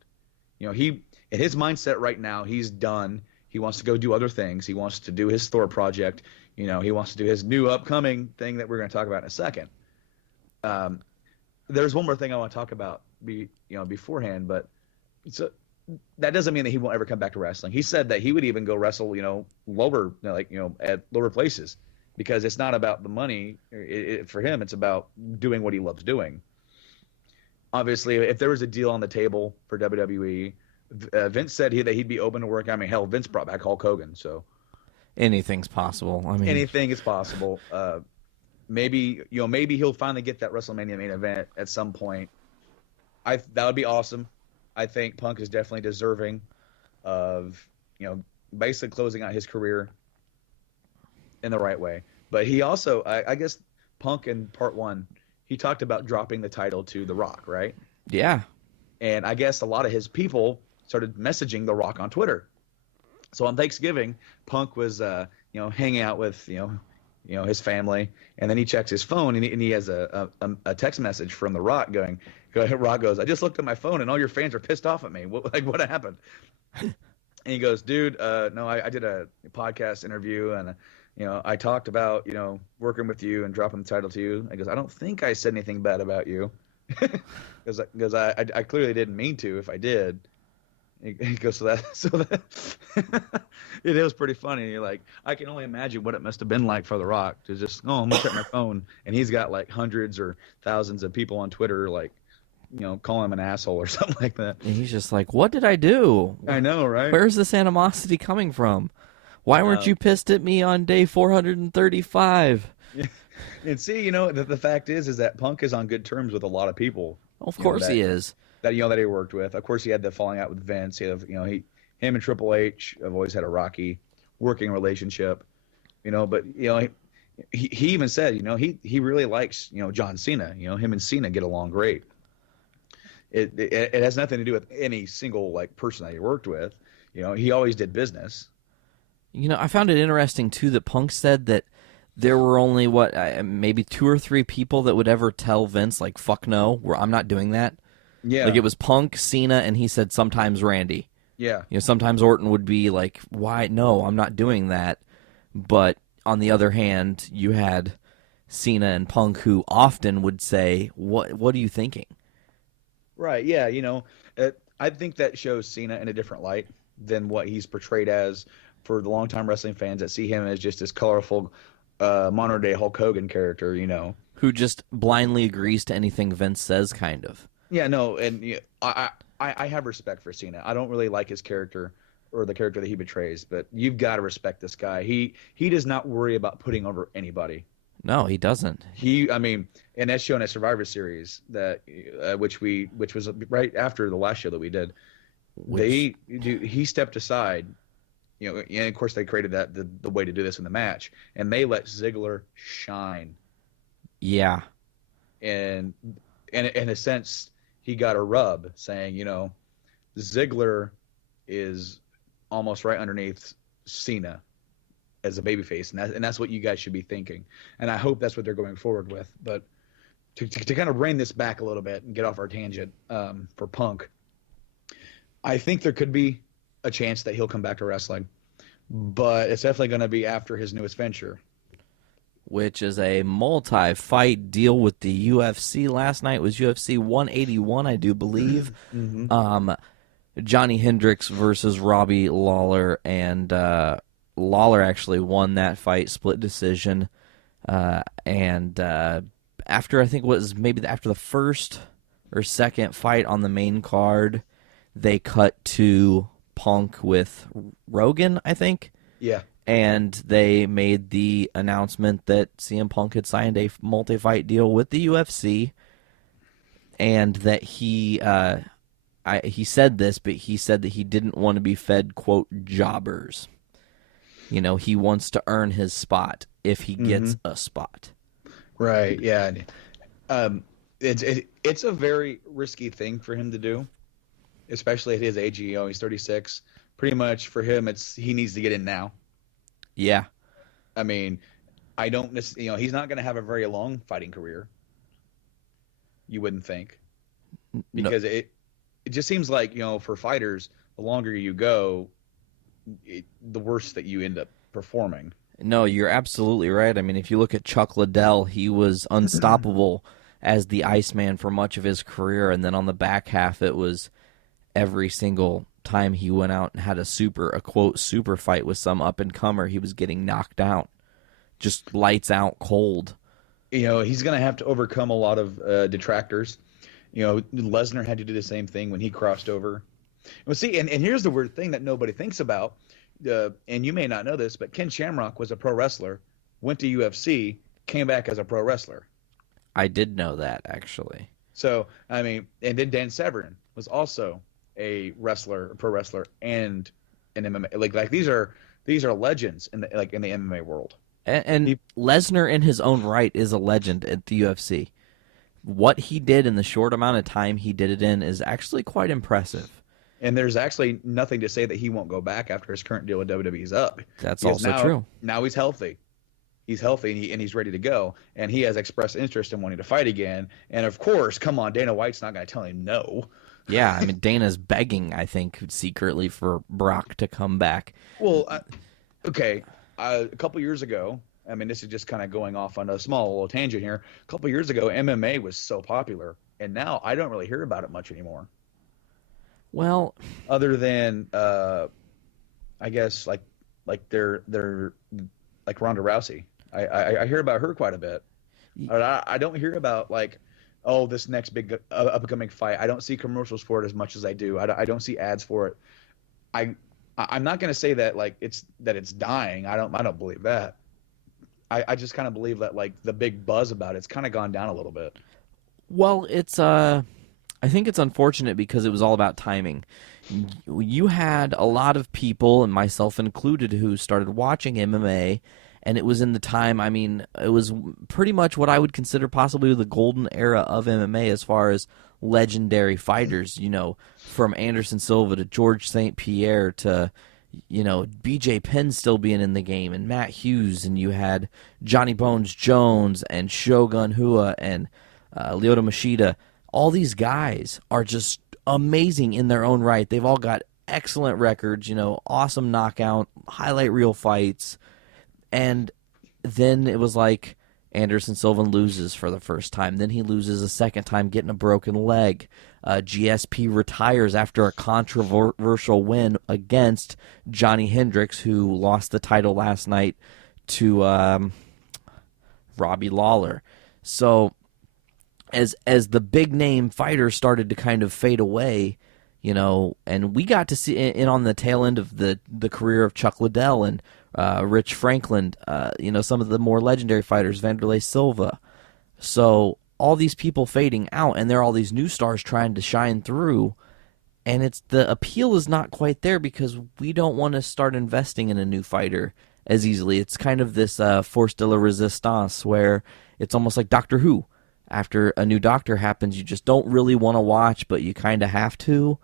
In his mindset right now, he's done. He wants to go do other things. He wants to do his Thor project. He wants to do his new upcoming thing that we're going to talk about in a second. There's one more thing I want to talk about beforehand, but that doesn't mean that he won't ever come back to wrestling. He said that he would even go wrestle, lower, at lower places, because it's not about the money. For him, it's about doing what he loves doing. Obviously, if there was a deal on the table for WWE, Vince said that he'd be open to work. I mean, hell, Vince brought back Hulk Hogan, so anything's possible. I mean, anything is possible. Maybe he'll finally get that WrestleMania main event at some point. That would be awesome. I think Punk is definitely deserving of basically closing out his career in the right way. But he also, I guess, Punk in part 1, he talked about dropping the title to The Rock, right? Yeah. And I guess a lot of his people started messaging The Rock on Twitter. So on Thanksgiving, Punk was, hanging out with, his family, and then he checks his phone, and he has a text message from The Rock going, Rock goes, I just looked at my phone, and all your fans are pissed off at me. What happened? And he goes, dude, no, I did a podcast interview, and I talked about, working with you and dropping the title to you. I goes, I don't think I said anything bad about you. Because I clearly didn't mean to if I did. He goes, so that it was pretty funny. You're like, I can only imagine what it must have been like for The Rock to just, I'm gonna check my phone, and he's got like hundreds or thousands of people on Twitter like, calling him an asshole or something like that. And he's just like, what did I do? I know, right? Where's this animosity coming from? Why weren't you pissed at me on day 435? Yeah. And see, the fact is that Punk is on good terms with a lot of people. Of course he is. That he worked with. Of course, he had the falling out with Vince. Him and Triple H have always had a rocky working relationship. But he even said, he really likes John Cena. Him and Cena get along great. It has nothing to do with any single person that he worked with. He always did business. I found it interesting too that Punk said that there were only maybe 2 or 3 people that would ever tell Vince fuck no, I'm not doing that. Yeah. It was Punk, Cena, and he said sometimes Randy. Yeah. Sometimes Orton would be like, why? No, I'm not doing that. But on the other hand, you had Cena and Punk who often would say, what are you thinking? Right. Yeah. I think that shows Cena in a different light than what he's portrayed as for the longtime wrestling fans that see him as just this colorful, modern day Hulk Hogan character. Who just blindly agrees to anything Vince says, kind of. Yeah. No. And I have respect for Cena. I don't really like his character or the character that he betrays, but you've got to respect this guy. He does not worry about putting over anybody. No, he doesn't. I mean, and that's shown at Survivor Series that which was right after the last show that we did. He stepped aside, and of course they created the way to do this in the match, and they let Ziggler shine. Yeah. And in a sense, he got a rub saying, Ziggler is almost right underneath Cena as a babyface, and that's what you guys should be thinking. And I hope that's what they're going forward with. But to kind of rein this back a little bit and get off our tangent for Punk, I think there could be a chance that he'll come back to wrestling, but it's definitely going to be after his newest venture, which is a multi-fight deal with the UFC. Last night was UFC 181, I do believe. Mm-hmm. Johnny Hendricks versus Robbie Lawler, and Lawler actually won that fight, split decision. And after, I think it was maybe after the first or second fight on the main card, they cut to Punk with Rogan, I think. Yeah. And they made the announcement that CM Punk had signed a multi-fight deal with the UFC, and that he said this, but he said that he didn't want to be fed, quote, jobbers. He wants to earn his spot if he gets a spot. Right, yeah. It's a very risky thing for him to do, especially at his age. He's 36. Pretty much for him, he needs to get in now. Yeah. I mean, I don't necessarily, he's not going to have a very long fighting career. You wouldn't think. Because it just seems like, for fighters, the longer you go, the worse that you end up performing. No, you're absolutely right. I mean, if you look at Chuck Liddell, he was unstoppable as the Iceman for much of his career, and then on the back half, it was every single time he went out and had a quote, super fight with some up-and-comer, he was getting knocked out. Just lights out cold. He's going to have to overcome a lot of detractors. Lesnar had to do the same thing when he crossed over. Well, see, and here's the weird thing that nobody thinks about, and you may not know this, but Ken Shamrock was a pro wrestler, went to UFC, came back as a pro wrestler. I did know that, actually. So, I mean, and then Dan Severn was also a pro wrestler, and an MMA. Like these are legends in the MMA world. And Lesnar in his own right is a legend at the UFC. What he did in the short amount of time he did it in is actually quite impressive. And there's actually nothing to say that he won't go back after his current deal with WWE's up. That's also true. Now he's healthy. He's healthy and he's ready to go. And he has expressed interest in wanting to fight again. And of course, come on, Dana White's not going to tell him no. Yeah, I mean, Dana's begging, I think, secretly for Brock to come back. Well, okay. A couple years ago, I mean, this is just kind of going off on a small little tangent here. A couple years ago, MMA was so popular, and now I don't really hear about it much anymore. Well, other than I guess like they're like Ronda Rousey. I hear about her quite a bit. I don't hear about this next big upcoming fight. I don't see commercials for it as much as I do. I don't see ads for it. I'm not going to say that it's dying. I don't believe that. I just kind of believe that the big buzz about it's kind of gone down a little bit. Well, it's I think it's unfortunate because it was all about timing. You had a lot of people, and myself included, who started watching MMA, and it was in the time, I mean, it was pretty much what I would consider possibly the golden era of MMA as far as legendary fighters, from Anderson Silva to George St. Pierre to, BJ Penn still being in the game, and Matt Hughes, and you had Johnny Bones Jones and Shogun Rua and Lyoto Machida. All these guys are just amazing in their own right. They've all got excellent records, awesome knockout, highlight reel fights. And then it was Anderson Silva loses for the first time. Then he loses a second time, getting a broken leg. GSP retires after a controversial win against Johnny Hendricks, who lost the title last night to Robbie Lawler. So as the big name fighters started to kind of fade away, and we got to see in on the tail end of the career of Chuck Liddell and Rich Franklin, some of the more legendary fighters, Vanderlei Silva. So all these people fading out, and there are all these new stars trying to shine through, and the appeal is not quite there because we don't want to start investing in a new fighter as easily. It's kind of this force de la resistance where it's almost like Doctor Who. After a new Doctor happens, you just don't really want to watch, but you kind of have to.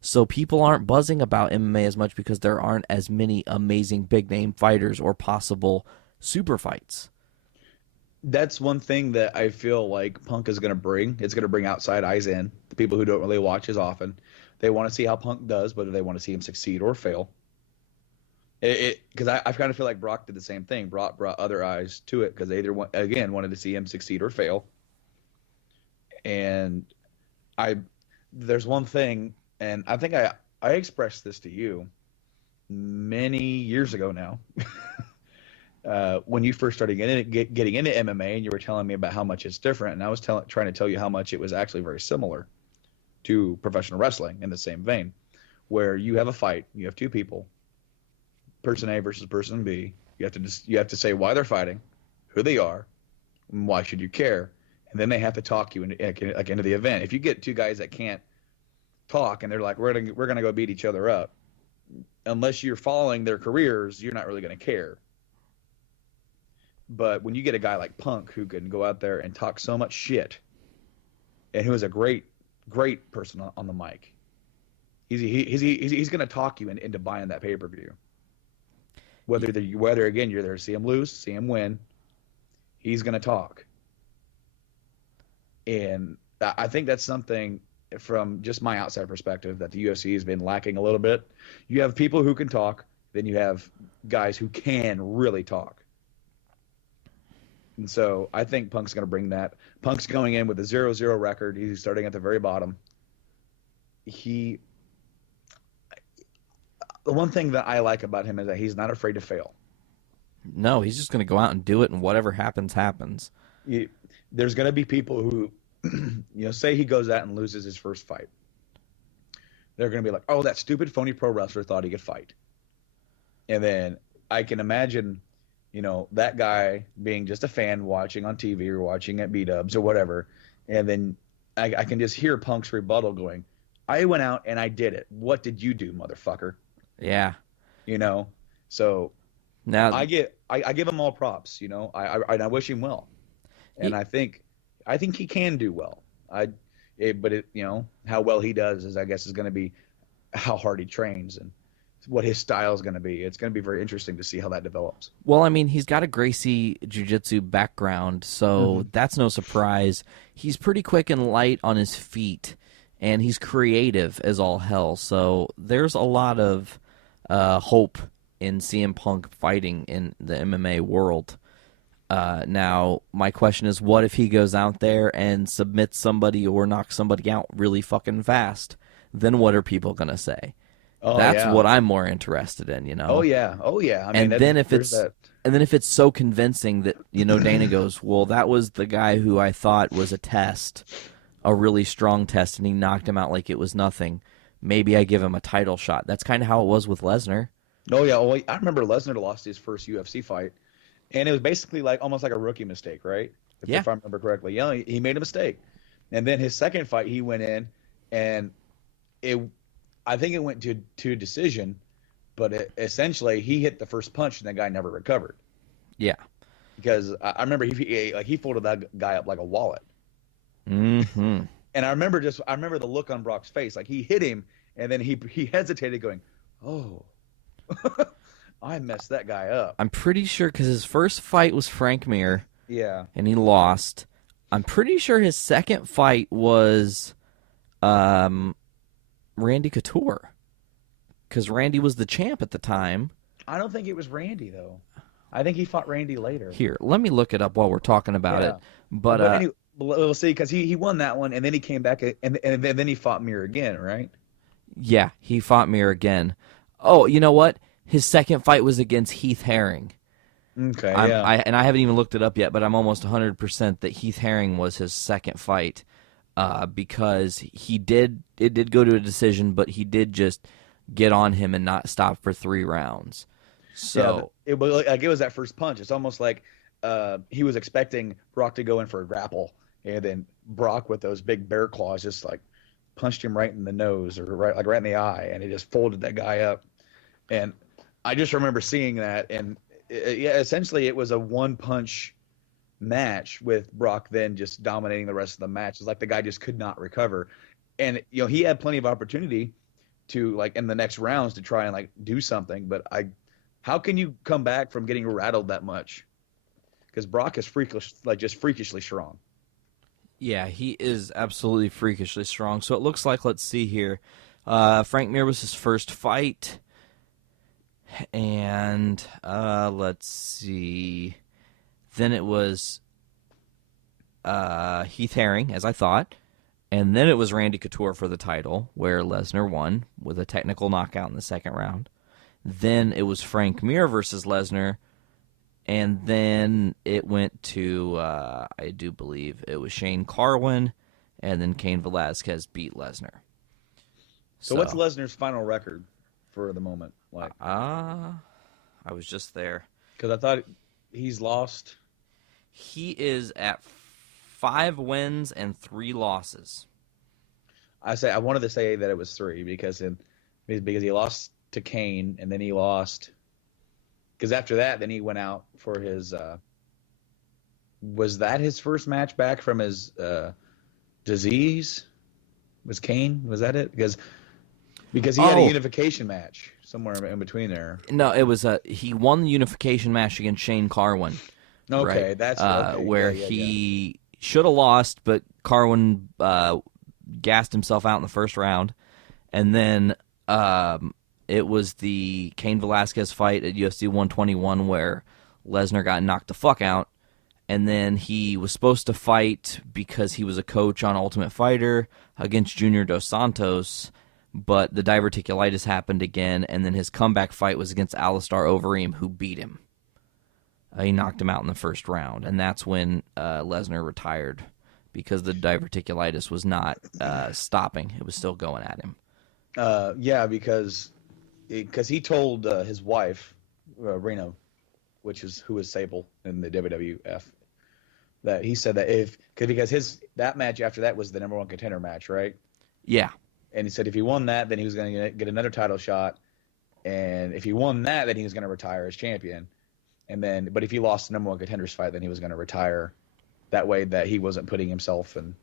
So people aren't buzzing about MMA as much because there aren't as many amazing big-name fighters or possible super fights. That's one thing that I feel like Punk is going to bring. It's going to bring outside eyes in, the people who don't really watch as often. They want to see how Punk does, whether they want to see him succeed or fail. Because I kind of feel like Brock did the same thing. Brock brought other eyes to it because they either, wanted to see him succeed or fail. And there's one thing, and I think I expressed this to you many years ago now. When you first started getting into MMA, and you were telling me about how much it's different, and I was trying to tell you how much it was actually very similar to professional wrestling in the same vein, where you have a fight, you have two people, person A versus person B. You have to say why they're fighting, who they are, and why should you care, and then they have to talk you into the event. If you get two guys that can't talk and they're like, we're gonna go beat each other up, unless you're following their careers, you're not really gonna care. But when you get a guy like Punk who can go out there and talk so much shit, and who is a great person on the mic, he's going to talk you into buying that pay-per-view. Whether again you're there to see him lose, see him win, he's going to talk. And I think that's something from just my outside perspective that the UFC has been lacking a little bit. You have people who can talk, then you have guys who can really talk. And so I think Punk's going to bring that. Punk's going in with a 0-0 record. He's starting at the very bottom. The one thing that I like about him is that he's not afraid to fail. No, he's just going to go out and do it, and whatever happens, happens. There's going to be people who, say he goes out and loses his first fight. They're going to be like, oh, that stupid phony pro wrestler thought he could fight. And then I can imagine that guy being just a fan watching on TV or watching at B-dubs or whatever, and then I can just hear Punk's rebuttal going, I went out and I did it. What did you do, motherfucker? Yeah. So now I give him all props, I wish him well. And I think he can do well. But how well he does is going to be how hard he trains and what his style is going to be. It's going to be very interesting to see how that develops. Well, I mean, he's got a Gracie jiu-jitsu background, so that's no surprise. He's pretty quick and light on his feet, and he's creative as all hell. So there's a lot of hope in CM Punk fighting in the MMA world. Now, my question is, what if he goes out there and submits somebody or knocks somebody out really fucking fast? Then what are people going to say? That's what I'm more interested in, Oh yeah. I mean, and then if it's so convincing that Dana goes, well, that was the guy who I thought was a really strong test, and he knocked him out like it was nothing. Maybe I give him a title shot. That's kind of how it was with Lesnar. Oh yeah. Well, I remember Lesnar lost his first UFC fight, and it was basically almost like a rookie mistake, right? If I remember correctly. He made a mistake, and then his second fight he went in, and I think it went to a decision, but essentially he hit the first punch and that guy never recovered. Yeah. Because I remember he folded that guy up like a wallet. Mm-hmm. And I remember the look on Brock's face. Like he hit him and then he hesitated going, oh, I messed that guy up. I'm pretty sure because his first fight was Frank Mir. Yeah. And he lost. I'm pretty sure his second fight was Randy Couture, because Randy was the champ at the time. I don't think it was Randy though. I think he fought Randy later. Here, let me look it up while we're talking about Yeah. it. But But anyway, we'll see, because he won that one, and then he came back, and then he fought Mir again, right? yeah, he fought Mir again. Oh, you know what? His second fight was against Heath Herring. Okay, yeah. I haven't even looked it up yet, but I'm almost 100% that Heath Herring was his second fight, because it did go to a decision, but he did just get on him and not stop for 3 rounds. So it was like it was that first punch. It's almost like he was expecting Brock to go in for a grapple, and then Brock with those big bear claws just like punched him right in the nose, or right in the eye, and he just folded that guy up. And I just remember seeing that, and yeah, essentially it was a one punch match with Brock then just dominating the rest of the match. It's like the guy just could not recover, and he had plenty of opportunity to, like, in the next rounds to try and like do something, but how can you come back from getting rattled that much? Because Brock is just freakishly strong. yeah, he is absolutely freakishly strong. So it looks like, let's see here, Frank Mir was his first fight, and let's see, then it was Heath Herring, as I thought, and then it was Randy Couture for the title, where Lesnar won with a technical knockout in the second round. Then it was Frank Mir versus Lesnar, and then it went to, I do believe it was Shane Carwin, and then Cain Velasquez beat Lesnar. So what's Lesnar's final record for the moment? Like, I was just there. because I thought he's lost. He is at 5 wins and 3 losses. I wanted to say that it was 3 because he lost to Kane, and then he lost because after that, then he went out for his. Was that his first match back from his disease? Was Kane? Was that it? Because he had a unification match somewhere in between there. No, it was he won the unification match against Shane Carwin. Okay, right? that's okay. Where he should have lost, but Carwin gassed himself out in the first round, and then it was the Cain Velasquez fight at UFC 121 where Lesnar got knocked the fuck out, and then he was supposed to fight because he was a coach on Ultimate Fighter against Junior Dos Santos, but the diverticulitis happened again, and then his comeback fight was against Alistar Overeem, who beat him. He knocked him out in the first round, and that's when Lesnar retired because the diverticulitis was not stopping. It was still going at him. Yeah, because he told his wife, Reno, who is Sable in the WWF, that he said that because that match after that was the number 1 contender match, right? Yeah. And he said if he won that, then he was going to get another title shot, and if he won that, then he was going to retire as champion. But if he lost the number 1 contenders fight, then he was going to retire. That way, that he wasn't putting himself in,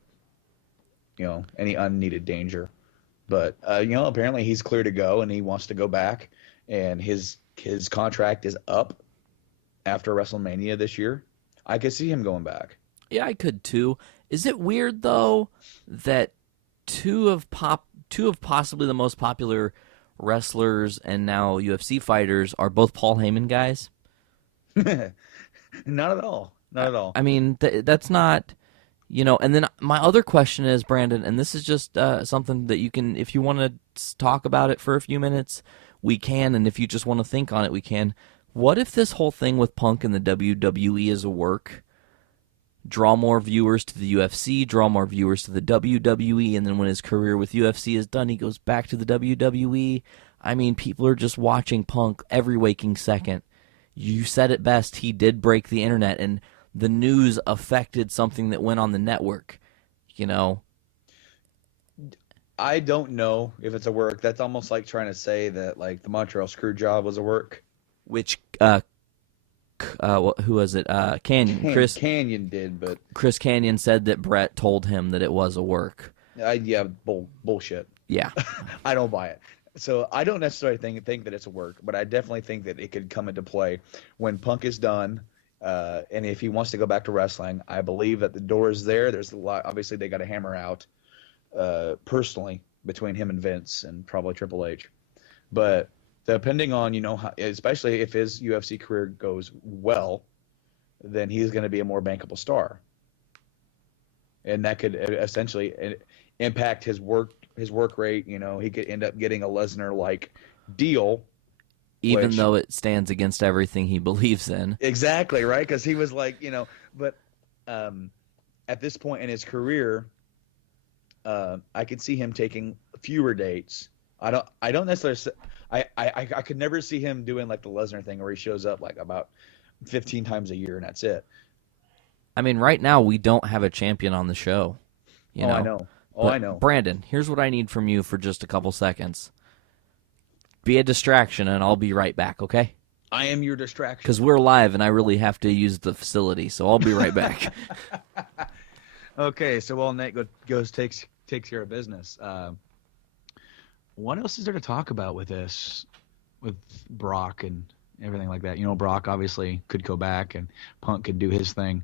any unneeded danger. But apparently he's clear to go, and he wants to go back, and his contract is up after WrestleMania this year. I could see him going back. Yeah, I could too. Is it weird though that two of possibly the most popular wrestlers and now UFC fighters are both Paul Heyman guys? Not at all. Not at all. I mean, that's not, and then my other question is, Brandon, and this is just something that you can, if you want to talk about it for a few minutes, we can, and if you just want to think on it, we can. What if this whole thing with Punk and the WWE is a work? Draw more viewers to the UFC, draw more viewers to the WWE, and then when his career with UFC is done, he goes back to the WWE. I mean, people are just watching Punk every waking second. You said it best. He did break the internet, and the news affected something that went on the network, I don't know if it's a work. That's almost like trying to say that, like, the Montreal Screwjob was a work. Which, who was it? Canyon. Chris Canyon did, but Chris Canyon said that Brett told him that it was a work. Yeah, bullshit. Yeah. I don't buy it. So I don't necessarily think that it's a work, but I definitely think that it could come into play when Punk is done, and if he wants to go back to wrestling. I believe that the door is there. There's a lot. Obviously, they got to hammer out personally between him and Vince and probably Triple H. But depending on, how, especially if his UFC career goes well, then he's going to be a more bankable star, and that could essentially impact his work rate. He could end up getting a Lesnar like deal, Even though it stands against everything he believes in. Exactly, right? Because he was like, but at this point in his career, I could see him taking fewer dates. I don't necessarily. I could never see him doing like the Lesnar thing where he shows up like about 15 times a year and that's it. I mean, right now we don't have a champion on the show. I know. I know. Brandon, here's what I need from you for just a couple seconds. Be a distraction, and I'll be right back, okay? I am your distraction. Because we're live, and I really have to use the facility, so I'll be right back. Okay, so while Nate takes care of business, what else is there to talk about with this, with Brock and everything like that? Brock obviously could go back, and Punk could do his thing.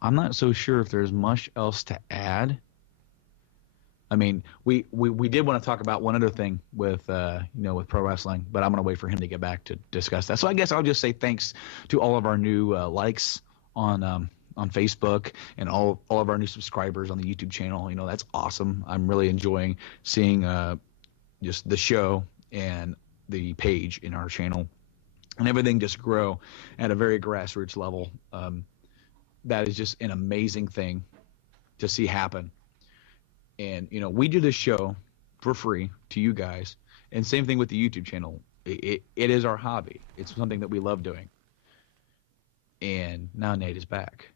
I'm not so sure if there's much else to add. I mean, we did want to talk about one other thing with with pro wrestling, but I'm going to wait for him to get back to discuss that. So I guess I'll just say thanks to all of our new likes on Facebook and all of our new subscribers on the YouTube channel. That's awesome. I'm really enjoying seeing just the show and the page in our channel and everything just grow at a very grassroots level. That is just an amazing thing to see happen. And, we do this show for free to you guys. And same thing with the YouTube channel. It is our hobby. It's something that we love doing. And now Nate is back.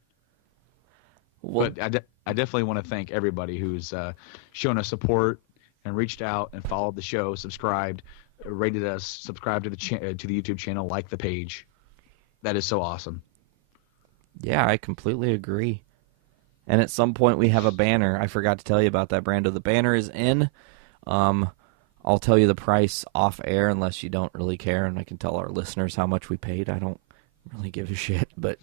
Well, but I definitely want to thank everybody who's shown us support and reached out and followed the show, subscribed, rated us, subscribed to the YouTube channel, liked the page. That is so awesome. Yeah, I completely agree. And at some point we have a banner. I forgot to tell you about that, Brando. The banner is in. I'll tell you the price off air unless you don't really care, and I can tell our listeners how much we paid. I don't really give a shit, but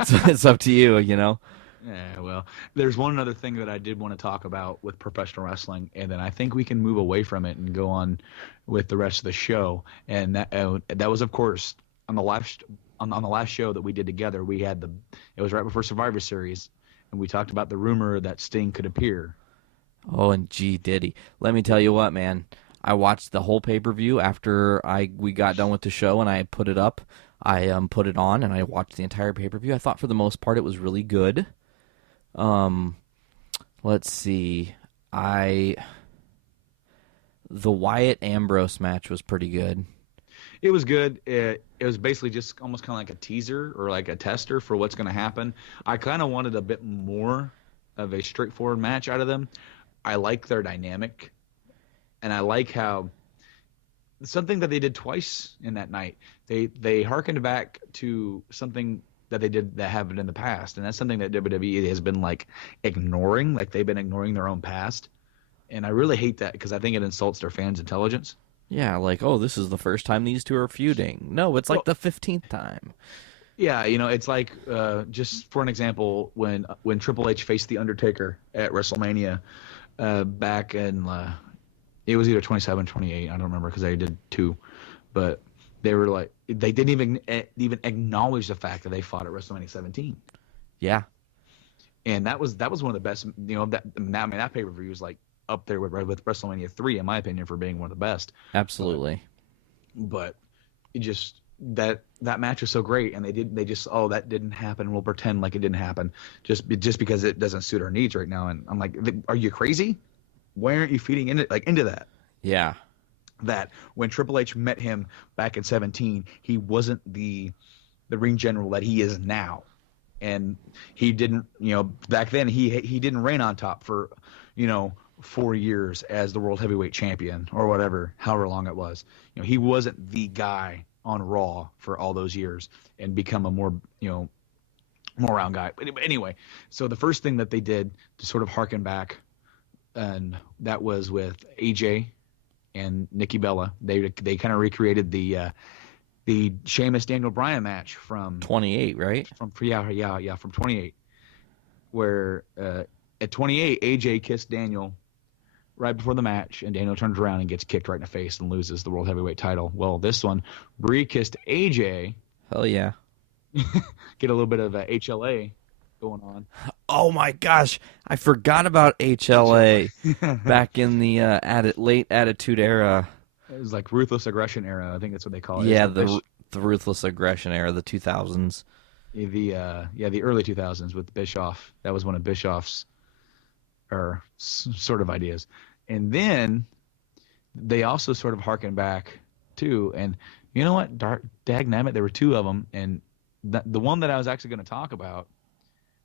it's up to you, Yeah, well, there's one other thing that I did want to talk about with professional wrestling, and then I think we can move away from it and go on with the rest of the show. And that was, of course, on the last show that we did together. It was right before Survivor Series. And we talked about the rumor that Sting could appear. Oh, and gee, did he. Let me tell you what, man. I watched the whole pay-per-view after we got done with the show, and I put it up. I put it on, and I watched the entire pay-per-view. I thought for the most part it was really good. Let's see. The Wyatt Ambrose match was pretty good. It was good. It was basically just almost kind of like a teaser or like a tester for what's going to happen. I kind of wanted a bit more of a straightforward match out of them. I like their dynamic, and I like how something that they did twice in that night. They hearkened back to something that they did that happened in the past, and that's something that WWE has been like ignoring. Like they've been ignoring their own past, and I really hate that because I think it insults their fans' intelligence. Yeah, like, oh, this is the first time these two are feuding. No, it's like the 15th time. Yeah, it's like, just for an example, when Triple H faced The Undertaker at WrestleMania back in, it was either 27, 28, I don't remember because they did two, but they were like, they didn't even acknowledge the fact that they fought at WrestleMania 17. Yeah. And that was one of the best, that pay-per-view was like, up there with WrestleMania 3, in my opinion, for being one of the best. Absolutely. But it just that match was so great, and they just that didn't happen. We'll pretend like it didn't happen just because it doesn't suit our needs right now. And I'm like, are you crazy? Why aren't you feeding into that? Yeah. That when Triple H met him back in 17, he wasn't the ring general that he is now, and he didn't. Back then he didn't reign on top for 4 years as the world heavyweight champion or whatever, however long it was. He wasn't the guy on Raw for all those years and become a more round guy. But anyway, so the first thing that they did to sort of harken back, and that was with AJ and Nikki Bella. They kind of recreated the Sheamus Daniel Bryan match from 28, right? From 28, where at 28 AJ kissed Daniel right before the match, and Daniel turns around and gets kicked right in the face and loses the World Heavyweight title. Well, this one, Brie kissed AJ, Hell yeah. get a little bit of a HLA going on. Oh my gosh, I forgot about HLA back in the late Attitude Era. It was like Ruthless Aggression era. I think that's what they call it. Yeah, It's like the Ruthless Aggression Era, the 2000s. the early 2000s with Bischoff. That was one of Bischoff's sort of ideas. And then they also sort of harken back too. And you know what? Dagnabbit, there were two of them. And the one that I was actually going to talk about,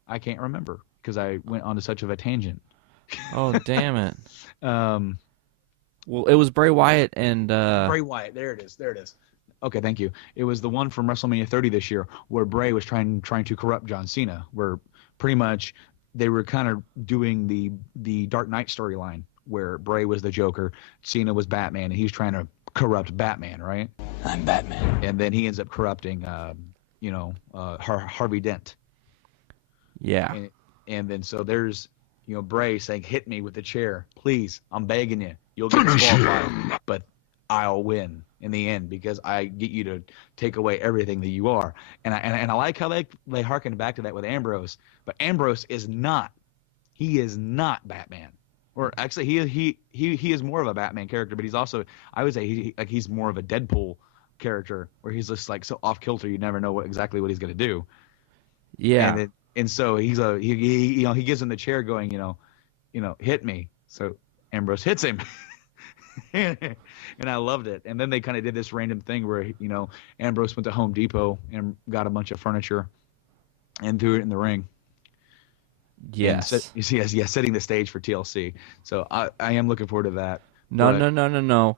I can't remember because I went on to such of a tangent. Oh, damn it. Well, it was Bray Wyatt and... Bray Wyatt. There it is. Okay, thank you. It was the one from WrestleMania 30 this year where Bray was trying to corrupt John Cena, where pretty much they were kind of doing the Dark Knight storyline where Bray was the Joker, Cena was Batman, and he's trying to corrupt Batman, right? I'm Batman. And then he ends up corrupting, Harvey Dent. Yeah. And then so there's, Bray saying, hit me with the chair. Please, I'm begging you. You'll get disqualified, but I'll win in the end because I get you to take away everything that you are. And I like how they harken back to that with Ambrose. But Ambrose is not. He is not Batman. Or actually, he is more of a Batman character, but he's also, I would say, he's more of a Deadpool character where he's just like so off kilter you never know exactly what he's going to do. Yeah. And so he gives him the chair going, hit me. So Ambrose hits him. And I loved it. And then they kind of did this random thing where, Ambrose went to Home Depot and got a bunch of furniture and threw it in the ring. Yes. Setting the stage for TLC. So I am looking forward to that. No.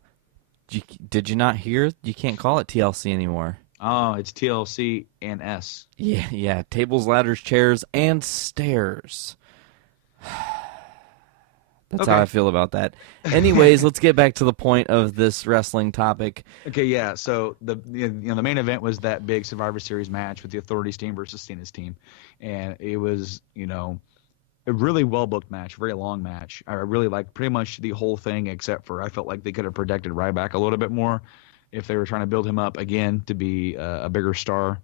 Did you not hear? You can't call it TLC anymore. Oh, it's TLC and S. Yeah. Tables, ladders, chairs, and stairs. That's how I feel about that. Anyways, let's get back to the point of this wrestling topic. Okay, yeah. So the main event was that big Survivor Series match with the Authorities team versus Cena's team, and it was a really well booked match, very long match. I really liked pretty much the whole thing except for I felt like they could have protected Ryback a little bit more if they were trying to build him up again to be a bigger star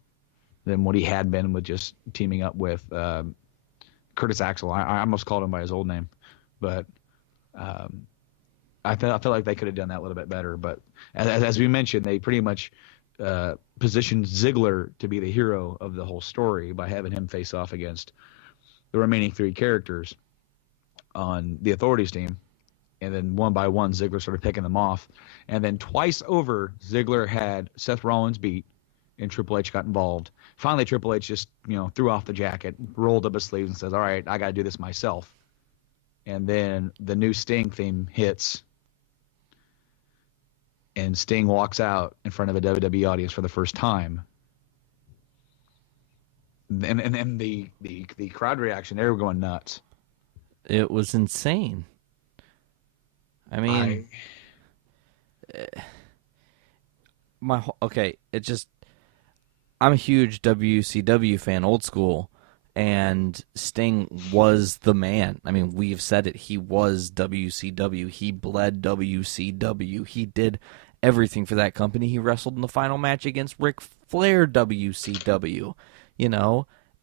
than what he had been with just teaming up with Curtis Axel. I almost called him by his old name, but I felt like they could have done that a little bit better. But as we mentioned, they pretty much positioned Ziggler to be the hero of the whole story by having him face off against the remaining three characters on the Authorities team. And then one by one, Ziggler started picking them off. And then twice over, Ziggler had Seth Rollins beat, and Triple H got involved. Finally, Triple H just threw off the jacket, rolled up his sleeves, and says, "All right, I got to do this myself." And then the new Sting theme hits, and Sting walks out in front of a WWE audience for the first time. And the crowd reaction, they were going nuts. It was insane. I mean, I'm a huge WCW fan, old school, and Sting was the man. I mean, we've said it. He was WCW. He bled WCW. He did everything for that company. He wrestled in the final match against Ric Flair, WCW,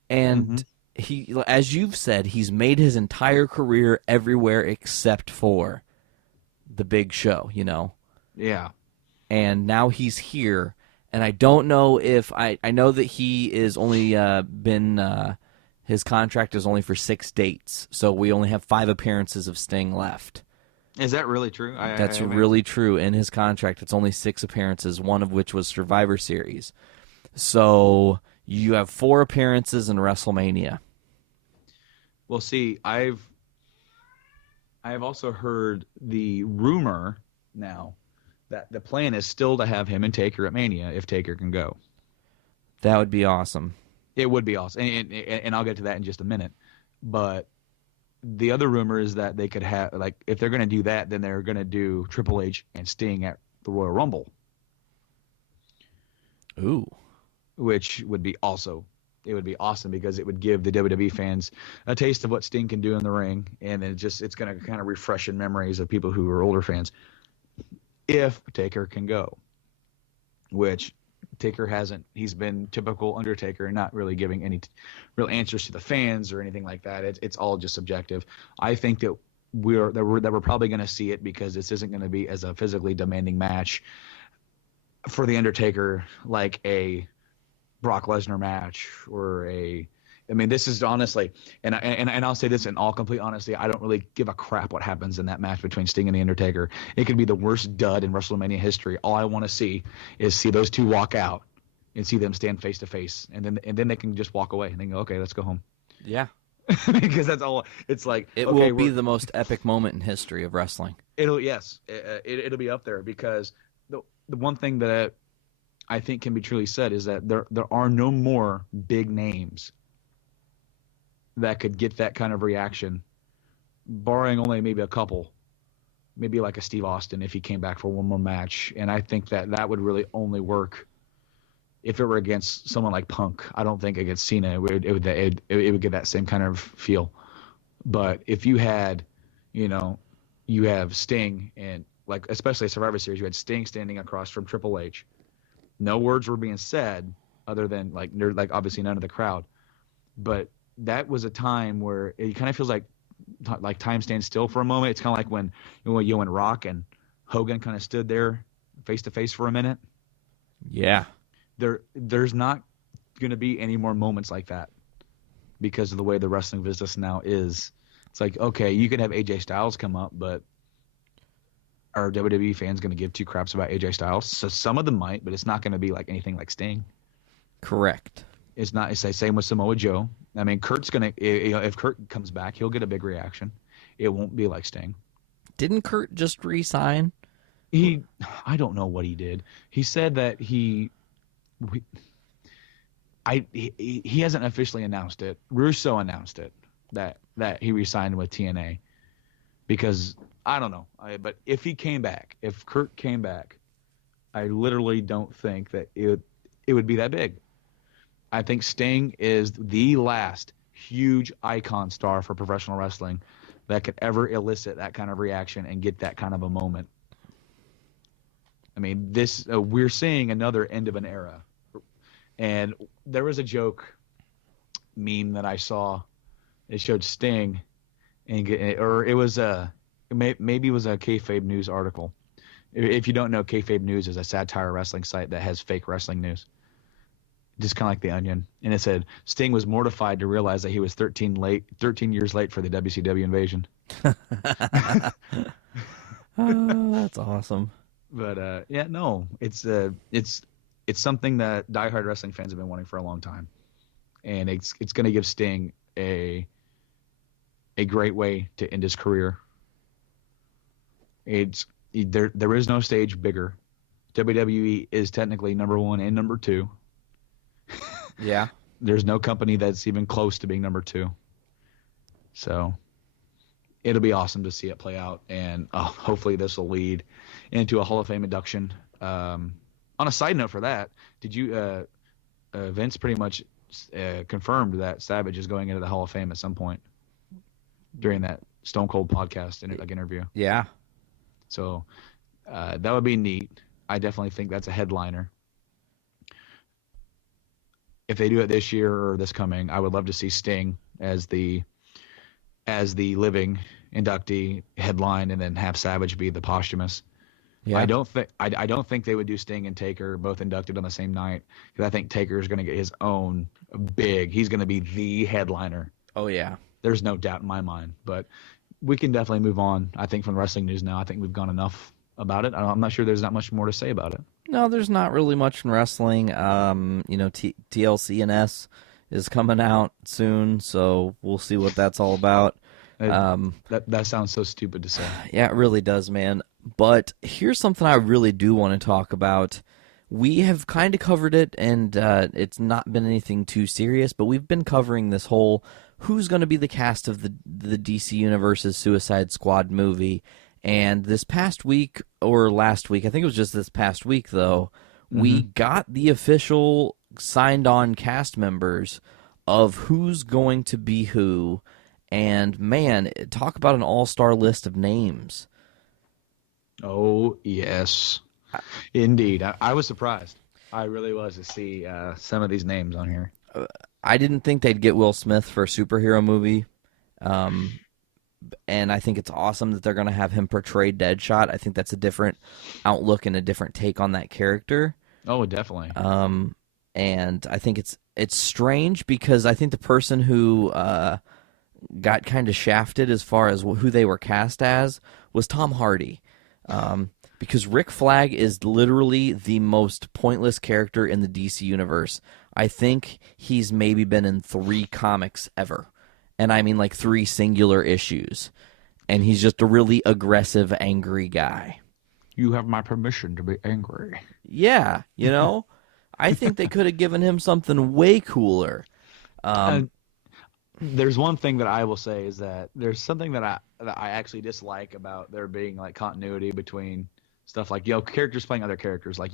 and he, as you've said, he's made his entire career everywhere except for the big show, Yeah. And now he's here, and I don't know if I know that he is only his contract is only for 6 dates, so we only have 5 appearances of Sting left. Is that really true? That's really true. In his contract, it's only 6 appearances, one of which was Survivor Series. So you have 4 appearances in WrestleMania. Well, see, I have also heard the rumor now that the plan is still to have him and Taker at Mania if Taker can go. That would be awesome. It would be awesome, and I'll get to that in just a minute. But the other rumor is that they could have, like, if they're going to do that, then they're going to do Triple H and Sting at the Royal Rumble. Ooh. Which would be also it would be awesome because it would give the WWE fans a taste of what Sting can do in the ring, and it's going to kind of refresh in memories of people who are older fans. If Taker can go, which Taker hasn't. He's been typical Undertaker, not really giving any real answers to the fans or anything like that. It's all just subjective. I think that we're probably going to see it because this isn't going to be as a physically demanding match for the Undertaker like a Brock Lesnar match or I mean, this is honestly, and I'll say this in all complete honesty, I don't really give a crap what happens in that match between Sting and The Undertaker. It could be the worst dud in WrestleMania history. All I want to see is see those two walk out and see them stand face to face, and then they can just walk away and then go, okay, let's go home. Yeah. Because that's all. It's like it will be the most epic moment in history of wrestling. It'll be up there because the one thing that I think can be truly said is that there are no more big names that could get that kind of reaction, barring only maybe a couple, maybe like a Steve Austin if he came back for one more match. And I think that would really only work if it were against someone like Punk. I don't think against Cena it would get that same kind of feel. But if you had, you have Sting and like especially Survivor Series, you had Sting standing across from Triple H. No words were being said other than like obviously none of the crowd, but that was a time where it kind of feels like time stands still for a moment. It's kind of like when and Rock and Hogan kind of stood there face to face for a minute. Yeah. There's not going to be any more moments like that because of the way the wrestling business now is. It's like, okay, you can have AJ Styles come up, but are WWE fans going to give two craps about AJ Styles? So some of them might, but it's not going to be like anything like Sting. Correct. It's not. It's the same with Samoa Joe. I mean, Kurt's gonna. If Kurt comes back, he'll get a big reaction. It won't be like Sting. Didn't Kurt just re-sign? I don't know what he did. He said that he hasn't officially announced it. Russo announced it that he re-signed with TNA because I don't know. But if Kurt came back, I literally don't think that it would be that big. I think Sting is the last huge icon star for professional wrestling that could ever elicit that kind of reaction and get that kind of a moment. I mean, we're seeing another end of an era. And there was a joke meme that I saw. It showed Sting, maybe it was a Kayfabe News article. If you don't know, Kayfabe News is a satire wrestling site that has fake wrestling news. Just kind of like The Onion. And it said, Sting was mortified to realize that he was 13 years late for the WCW invasion. Oh, that's awesome. But, it's something that diehard wrestling fans have been wanting for a long time. And it's going to give Sting a great way to end his career. There is no stage bigger. WWE is technically number one and number two. Yeah. There's no company that's even close to being number two. So it'll be awesome to see it play out. And hopefully this will lead into a Hall of Fame induction. On a side note for that, did you Vince pretty much confirmed that Savage is going into the Hall of Fame at some point during that Stone Cold podcast interview. Yeah. So that would be neat. I definitely think that's a headliner. If they do it this year or this coming, I would love to see Sting as the living inductee headline, and then have Savage be the posthumous. Yeah. I don't think they would do Sting and Taker both inducted on the same night, because I think Taker is going to get his own big. He's going to be the headliner. Oh yeah, there's no doubt in my mind. But we can definitely move on. I think from wrestling news now, I think we've gone enough about it. I'm not sure there's not much more to say about it. No, there's not really much in wrestling. TLCNS is coming out soon, so we'll see what that's all about. That sounds so stupid to say. Yeah, it really does, man. But here's something I really do want to talk about. We have kind of covered it, and it's not been anything too serious, but we've been covering this whole who's going to be the cast of the DC Universe's Suicide Squad movie. And this past week, or last week, I think it was just this past week, though, we got the official signed-on cast members of who's going to be who. And, man, talk about an all-star list of names. Oh, yes. Indeed. I was surprised. I really was to see some of these names on here. I didn't think they'd get Will Smith for a superhero movie. And I think it's awesome that they're going to have him portray Deadshot. I think that's a different outlook and a different take on that character. Oh, definitely. And I think it's strange because I think the person who got kind of shafted as far as who they were cast as was Tom Hardy. Because Rick Flag is literally the most pointless character in the DC universe. I think he's maybe been in 3 comics ever. And I mean like 3 singular issues. And he's just a really aggressive, angry guy. You have my permission to be angry. Yeah, you know? I think they could have given him something way cooler. There's one thing that I will say is that there's something that I actually dislike about there being like continuity between stuff like, characters playing other characters, like,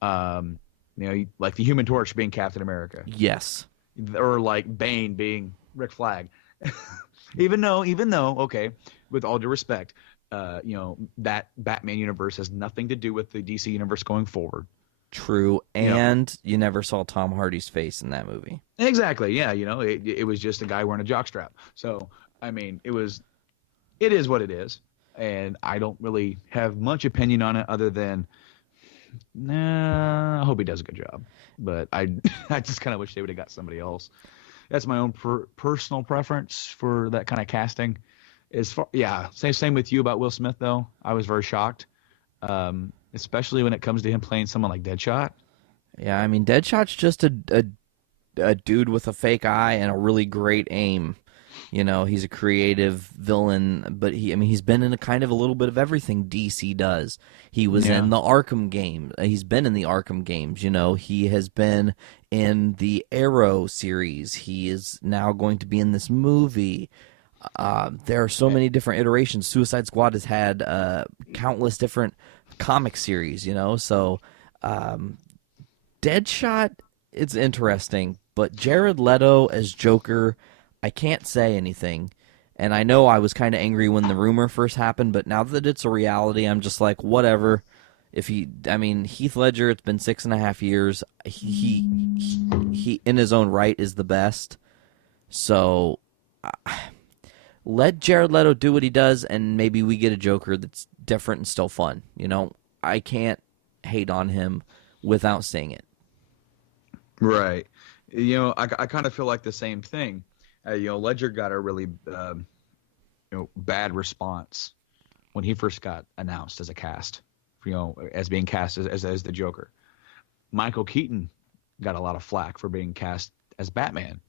like the Human Torch being Captain America. Yes. Or like Bane being Rick Flag. even though, okay, with all due respect, that Batman universe has nothing to do with the DC universe going forward. True, and you never saw Tom Hardy's face in that movie. Exactly, yeah, it was just a guy wearing a jockstrap. So, I mean, it is what it is, and I don't really have much opinion on it other than, I hope he does a good job. But I just kind of wish they would have got somebody else. That's my own personal preference for that kind of casting. Same with you about Will Smith, though. I was very shocked. Especially when it comes to him playing someone like Deadshot. Yeah, I mean, Deadshot's just a dude with a fake eye and a really great aim. He's a creative villain, but he's been in a little bit of everything DC does. He was in the Arkham game. He's been in the Arkham games. He has been in the Arrow series. He is now going to be in this movie. There are so many different iterations. Suicide Squad has had countless different comic series, so Deadshot, it's interesting, but Jared Leto as Joker, I can't say anything. And I know I was kind of angry when the rumor first happened, but now that it's a reality, I'm just like, whatever. Heath Ledger, it's been 6.5 years. He in his own right is the best. So let Jared Leto do what he does, and maybe we get a Joker that's different and still fun. I can't hate on him without saying it. Right. I kind of feel like the same thing. Ledger got a really bad response when he first got announced as a cast, as being cast as the Joker. Michael Keaton got a lot of flack for being cast as Batman.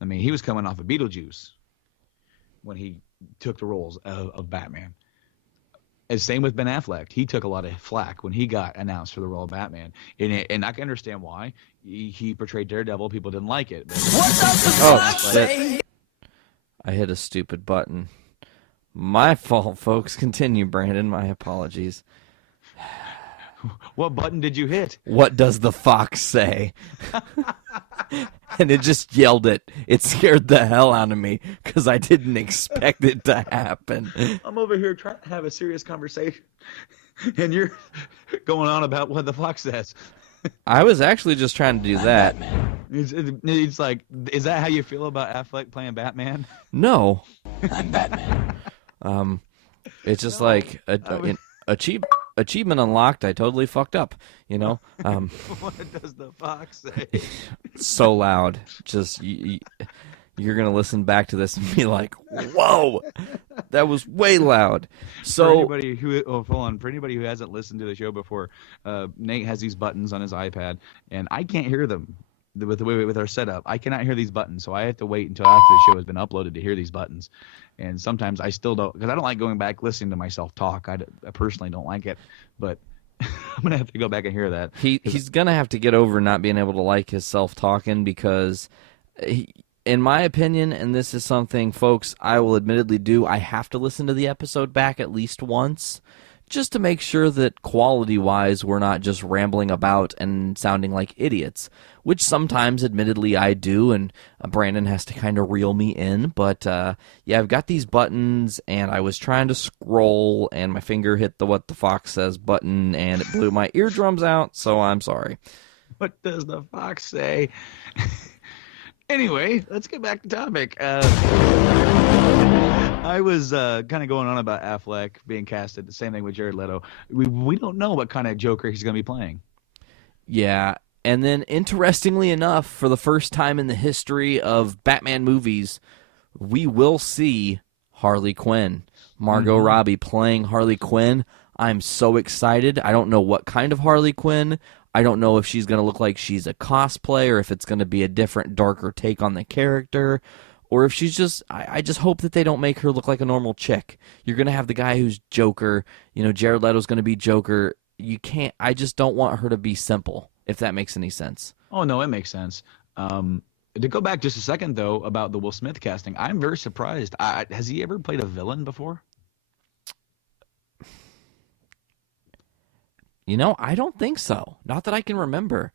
I mean, he was coming off of Beetlejuice when he took the roles of Batman. And same with Ben Affleck. He took a lot of flack when he got announced for the role of Batman. And I can understand why. He portrayed Daredevil. People didn't like it. Shit. I hit a stupid button. My fault, folks. Continue, Brandon. My apologies. What button did you hit? What does the fox say? And it just yelled it. It scared the hell out of me because I didn't expect it to happen. I'm over here trying to have a serious conversation, and you're going on about what the fox says. I was actually just trying to do that. It's like, is that how you feel about Affleck playing Batman? No. I'm Batman. It's just like achievement unlocked. I totally fucked up. What does the fox say? So loud. Just you're gonna listen back to this and be like, "Whoa, that was way loud." So for anybody who hasn't listened to the show before, Nate has these buttons on his iPad, and I can't hear them with our setup. I cannot hear these buttons, so I have to wait until after the show has been uploaded to hear these buttons. And sometimes I still don't, because I don't like going back listening to myself talk. I personally don't like it, but I'm gonna have to go back and hear that. He's gonna have to get over not being able to like his self talking because in my opinion, and this is something, folks, I will admittedly do, I have to listen to the episode back at least once just to make sure that quality-wise we're not just rambling about and sounding like idiots, which sometimes, admittedly, I do, and Brandon has to kind of reel me in. But, yeah, I've got these buttons, and I was trying to scroll, and my finger hit the what the fox says button, and it blew my eardrums out, so I'm sorry. What does the fox say? Anyway, let's get back to topic. I was kind of going on about Affleck being casted. The same thing with Jared Leto. We don't know what kind of Joker he's going to be playing. Yeah, and then interestingly enough, for the first time in the history of Batman movies, we will see Harley Quinn. Margot Robbie playing Harley Quinn. I'm so excited. I don't know what kind of Harley Quinn. I don't know if she's going to look like she's a cosplay or if it's going to be a different, darker take on the character. Or if she's just, I just hope that they don't make her look like a normal chick. You're going to have the guy who's Joker. You know, Jared Leto's going to be Joker. You can't, I just don't want her to be simple, if that makes any sense. Oh, no, it makes sense. To go back just a second, though, about the Will Smith casting, I'm very surprised. Has he ever played a villain before? You know, I don't think so. Not that I can remember.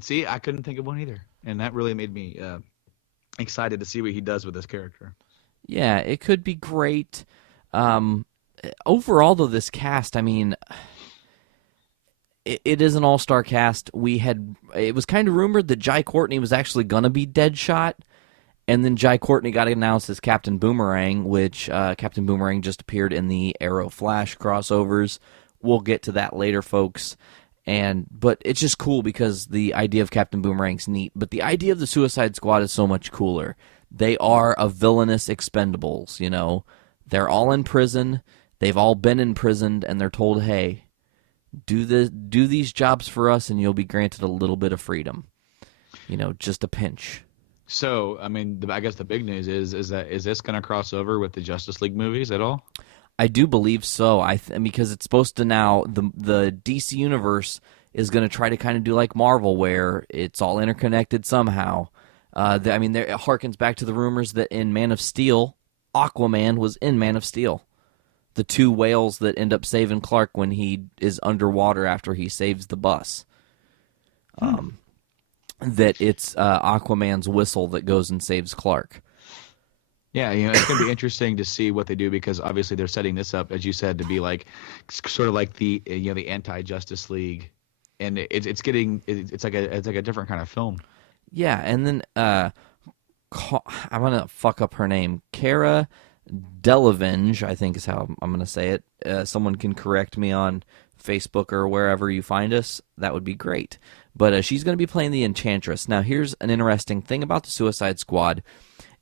See, I couldn't think of one either. And that really made me excited to see what he does with this character. Yeah, it could be great. Overall, though, this cast, I mean, it is an all-star cast. It was kind of rumored that Jai Courtney was actually going to be Deadshot, and then Jai Courtney got announced as Captain Boomerang, which Captain Boomerang just appeared in the Arrow Flash crossovers. We'll get to that later, folks. But it's just cool because the idea of Captain Boomerang's neat, but the idea of the Suicide Squad is so much cooler. They are a villainous Expendables, you know. They're all in prison. They've all been imprisoned, and they're told, hey, do these jobs for us, and you'll be granted a little bit of freedom. You know, just a pinch. So, I mean, I guess the big news is this going to cross over with the Justice League movies at all? I do believe so. Because it's supposed to now, the DC universe is going to try to kind of do like Marvel, where it's all interconnected somehow. There it harkens back to the rumors that in Man of Steel, Aquaman was in Man of Steel. The two whales that end up saving Clark when he is underwater after he saves the bus. That it's Aquaman's whistle that goes and saves Clark. Yeah, you know, it's going to be interesting to see what they do because obviously they're setting this up, as you said, to be like sort of like the the anti-Justice League, and it's like a different kind of film. Yeah, and then I'm gonna fuck up her name, Cara Delevingne, I think is how I'm gonna say it. Someone can correct me on Facebook or wherever you find us. That would be great. But she's going to be playing the Enchantress. Now, here's an interesting thing about the Suicide Squad.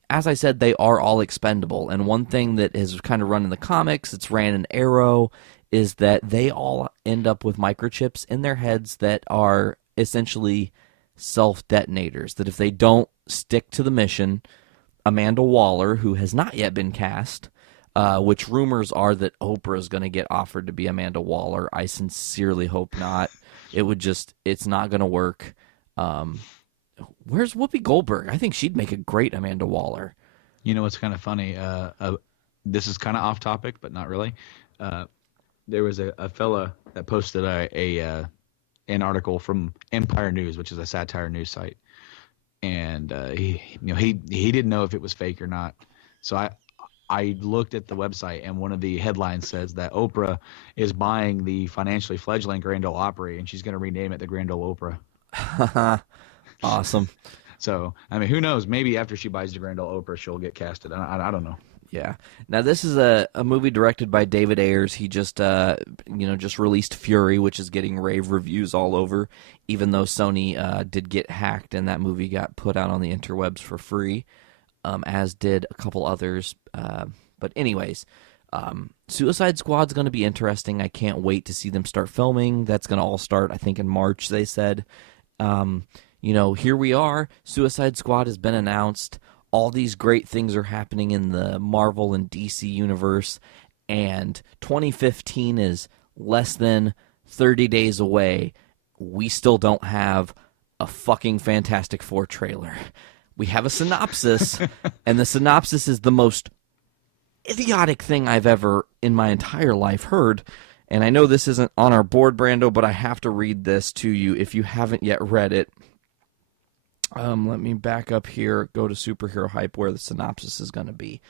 As I said, they are all expendable. And one thing that has kind of run in the comics, it's ran in Arrow, is that they all end up with microchips in their heads that are essentially self-detonators. That if they don't stick to the mission, Amanda Waller, who has not yet been cast, which rumors are that Oprah is going to get offered to be Amanda Waller. I sincerely hope not. It's not going to work. Where's Whoopi Goldberg? I think she'd make a great Amanda Waller. You know what's kind of funny? This is kind of off topic, but not really. There was a fella that posted an article from Empire News, which is a satire news site, and he didn't know if it was fake or not. So I looked at the website, and one of the headlines says that Oprah is buying the financially fledgling Grand Ole Opry, and she's going to rename it the Grand Ole Oprah. Awesome. So, I mean, who knows? Maybe after she buys the Grand Ole Oprah, she'll get casted. I don't know. Yeah. Now, this is a movie directed by David Ayers. He just released Fury, which is getting rave reviews all over, even though Sony did get hacked, and that movie got put out on the interwebs for free. As did a couple others. But anyways, Suicide Squad's going to be interesting. I can't wait to see them start filming. That's going to all start, I think, in March, they said. Here we are. Suicide Squad has been announced. All these great things are happening in the Marvel and DC universe. And 2015 is less than 30 days away. We still don't have a fucking Fantastic Four trailer. We have a synopsis, and the synopsis is the most idiotic thing I've ever in my entire life heard. And I know this isn't on our board, Brando, but I have to read this to you if you haven't yet read it. Let me back up here, go to Superhero Hype where the synopsis is going to be.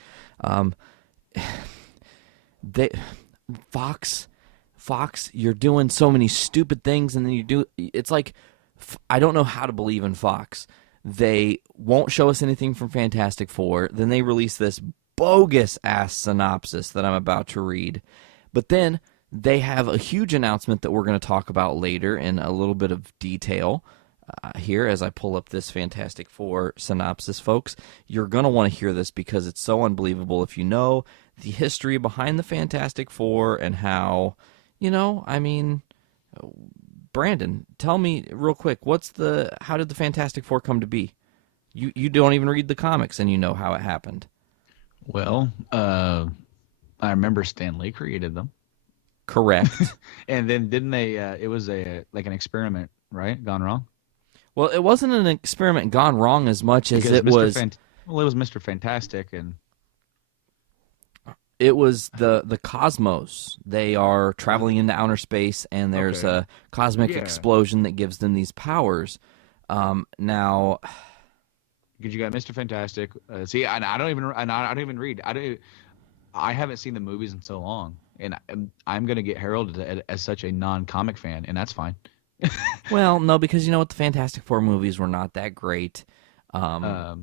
Fox, you're doing so many stupid things, and then it's like, I don't know how to believe in Fox. They won't show us anything from Fantastic Four. Then they release this bogus-ass synopsis that I'm about to read. But then they have a huge announcement that we're going to talk about later in a little bit of detail here as I pull up this Fantastic Four synopsis, folks. You're going to want to hear this because it's so unbelievable if you know the history behind the Fantastic Four and how, Brandon, tell me real quick, how did the Fantastic Four come to be? You don't even read the comics and you know how it happened. Well, I remember Stan Lee created them. Correct. And then didn't they? It was an experiment, right? Gone wrong. Well, it wasn't an experiment gone wrong as much as Because it was. it was Mr. Fantastic, and it was the cosmos. They are traveling into outer space, and there's a cosmic explosion that gives them these powers. Now, because you got Mr. Fantastic. See, I don't even read. I haven't seen the movies in so long, and I'm going to get heralded as such a non-comic fan, and that's fine. Well, no, because you know what, the Fantastic Four movies were not that great. I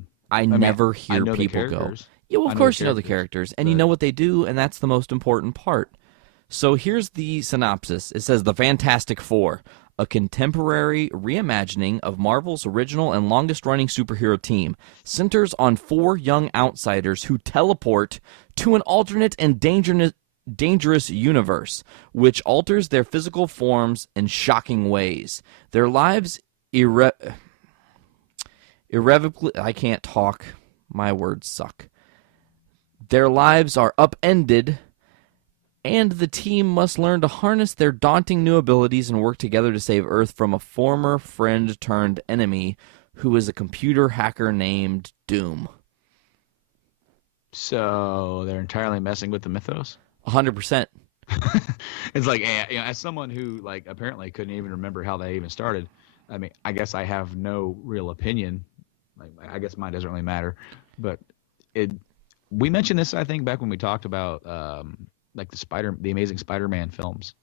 never hear people go, yeah, well, of course you know the characters, and you know what they do, and that's the most important part. So here's the synopsis. It says, The Fantastic Four, a contemporary reimagining of Marvel's original and longest-running superhero team, centers on four young outsiders who teleport to an alternate and dangerous universe, which alters their physical forms in shocking ways. Their lives irrevocably... I can't talk. My words suck. Their lives are upended, and the team must learn to harness their daunting new abilities and work together to save Earth from a former friend-turned-enemy who is a computer hacker named Doom. So they're entirely messing with the mythos? 100%. It's like, as someone who apparently couldn't even remember how they even started, I mean, I guess I have no real opinion. I guess mine doesn't really matter. But we mentioned this, I think, back when we talked about the Amazing Spider-Man films,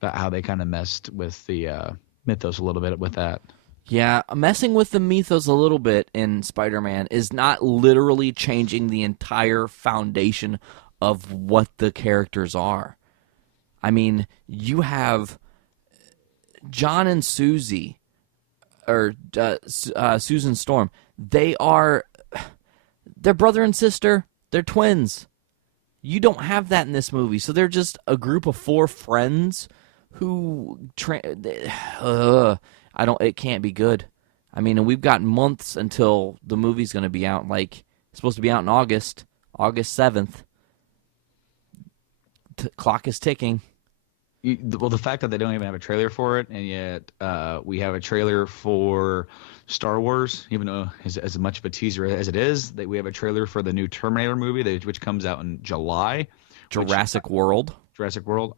about how they kind of messed with the mythos a little bit with that. Yeah, messing with the mythos a little bit in Spider-Man is not literally changing the entire foundation of what the characters are. I mean, you have John and Susie, or Susan Storm. They're brother and sister. They're twins. You don't have that in this movie. So they're just a group of four friends who it can't be good. I mean, and we've got months until the movie's going to be out. It's supposed to be out in August 7th. Clock is ticking. Well, the fact that they don't even have a trailer for it, and yet we have a trailer for Star Wars, even though as much of a teaser as it is, that we have a trailer for the new Terminator movie, which comes out in July. Jurassic World.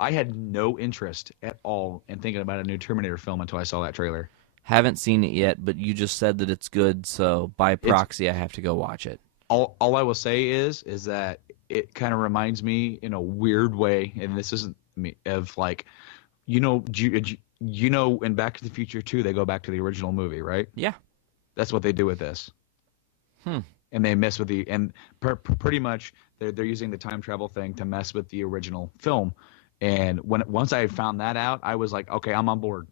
I had no interest at all in thinking about a new Terminator film until I saw that trailer. Haven't seen it yet, but you just said that it's good, so by proxy, I have to go watch it. All I will say is that it kind of reminds me in a weird way, and this isn't me, of in Back to the Future 2, they go back to the original movie, right? Yeah. That's what they do with this. And they mess with pretty much they're using the time travel thing to mess with the original film. And once I found that out, I was like, okay, I'm on board.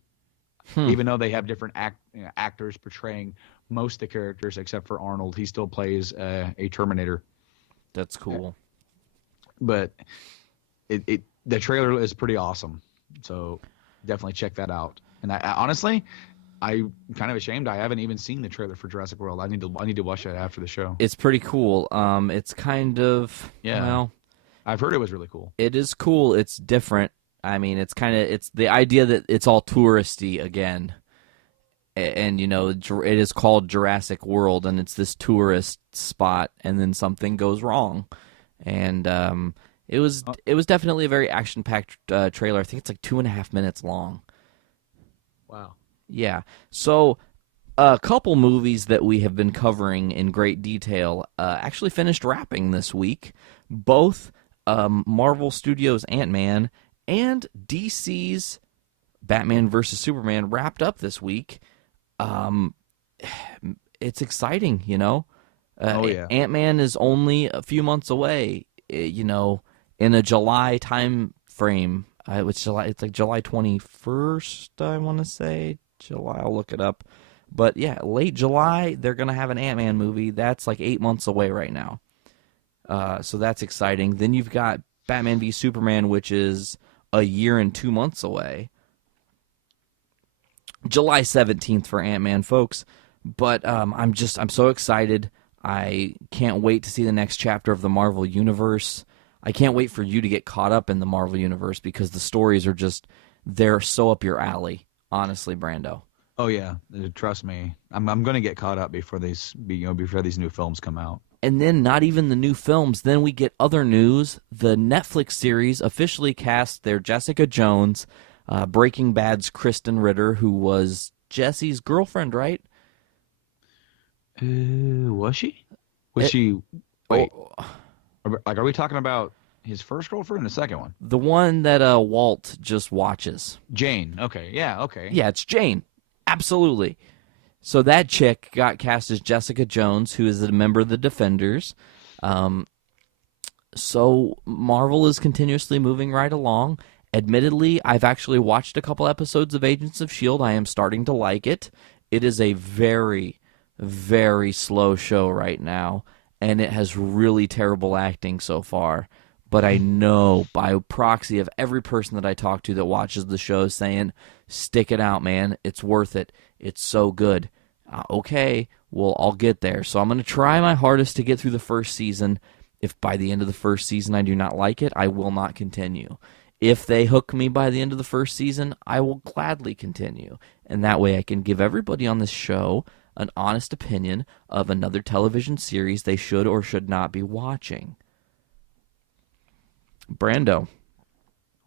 Even though they have different actors portraying most of the characters except for Arnold, he still plays a Terminator. That's cool. But the trailer is pretty awesome, so definitely check that out. And I honestly, I'm kind of ashamed I haven't even seen the trailer for Jurassic World. I need to watch that after the show. It's pretty cool. It's kind of well, I've heard it was really cool. It is cool. It's different. I mean, it's the idea that it's all touristy again, and it is called Jurassic World, and it's this tourist spot, and then something goes wrong, and it was definitely a very action-packed trailer. I think it's like 2.5 minutes long. Wow. Yeah. So a couple movies that we have been covering in great detail actually finished wrapping this week. Both Marvel Studios Ant-Man and DC's Batman vs. Superman wrapped up this week. It's exciting, you know. Oh, yeah. Ant-Man is only a few months away, you know, in a July time frame. It's like July 21st, I want to say. July, I'll look it up. But yeah, late July, they're going to have an Ant-Man movie. That's like 8 months away right now. So that's exciting. Then you've got Batman v Superman, which is a year and 2 months away. July 17th for Ant-Man, folks. But I'm so excited. I can't wait to see the next chapter of the Marvel Universe. I can't wait for you to get caught up in the Marvel Universe because the stories are they're so up your alley, honestly, Brando. Oh yeah, trust me. I'm going to get caught up before before these new films come out. And then not even the new films. Then we get other news. The Netflix series officially cast their Jessica Jones, Breaking Bad's Kristen Ritter, who was Jesse's girlfriend, right? Was she? Wait. Are we talking about his first girlfriend or the second one? The one that Walt just watches. Jane. Okay. Yeah. Okay. Yeah, it's Jane. Absolutely. So that chick got cast as Jessica Jones, who is a member of the Defenders. So Marvel is continuously moving right along. Admittedly, I've actually watched a couple episodes of Agents of S.H.I.E.L.D. I am starting to like it. It is a very, very slow show right now, and it has really terrible acting so far. But I know by proxy of every person that I talk to that watches the show saying, stick it out, man. It's worth it. It's so good. Okay, well, I'll get there. So I'm going to try my hardest to get through the first season. If by the end of the first season I do not like it, I will not continue. If they hook me by the end of the first season, I will gladly continue. And that way I can give everybody on this show an honest opinion of another television series they should or should not be watching. Brando.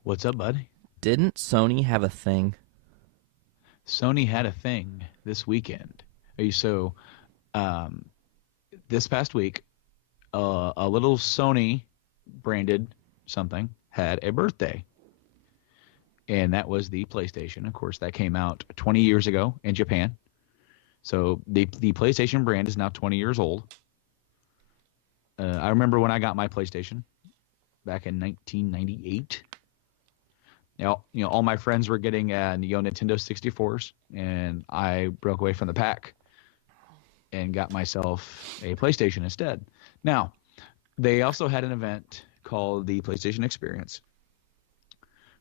What's up, bud? Didn't Sony have a thing? Sony had a thing this weekend. This past week, a little Sony branded something had a birthday. And that was the PlayStation. Of course, that came out 20 years ago in Japan. So the PlayStation brand is now 20 years old. I remember when I got my PlayStation back in 1998. All my friends were getting Nintendo 64s, and I broke away from the pack and got myself a PlayStation instead. Now, they also had an event called the PlayStation Experience,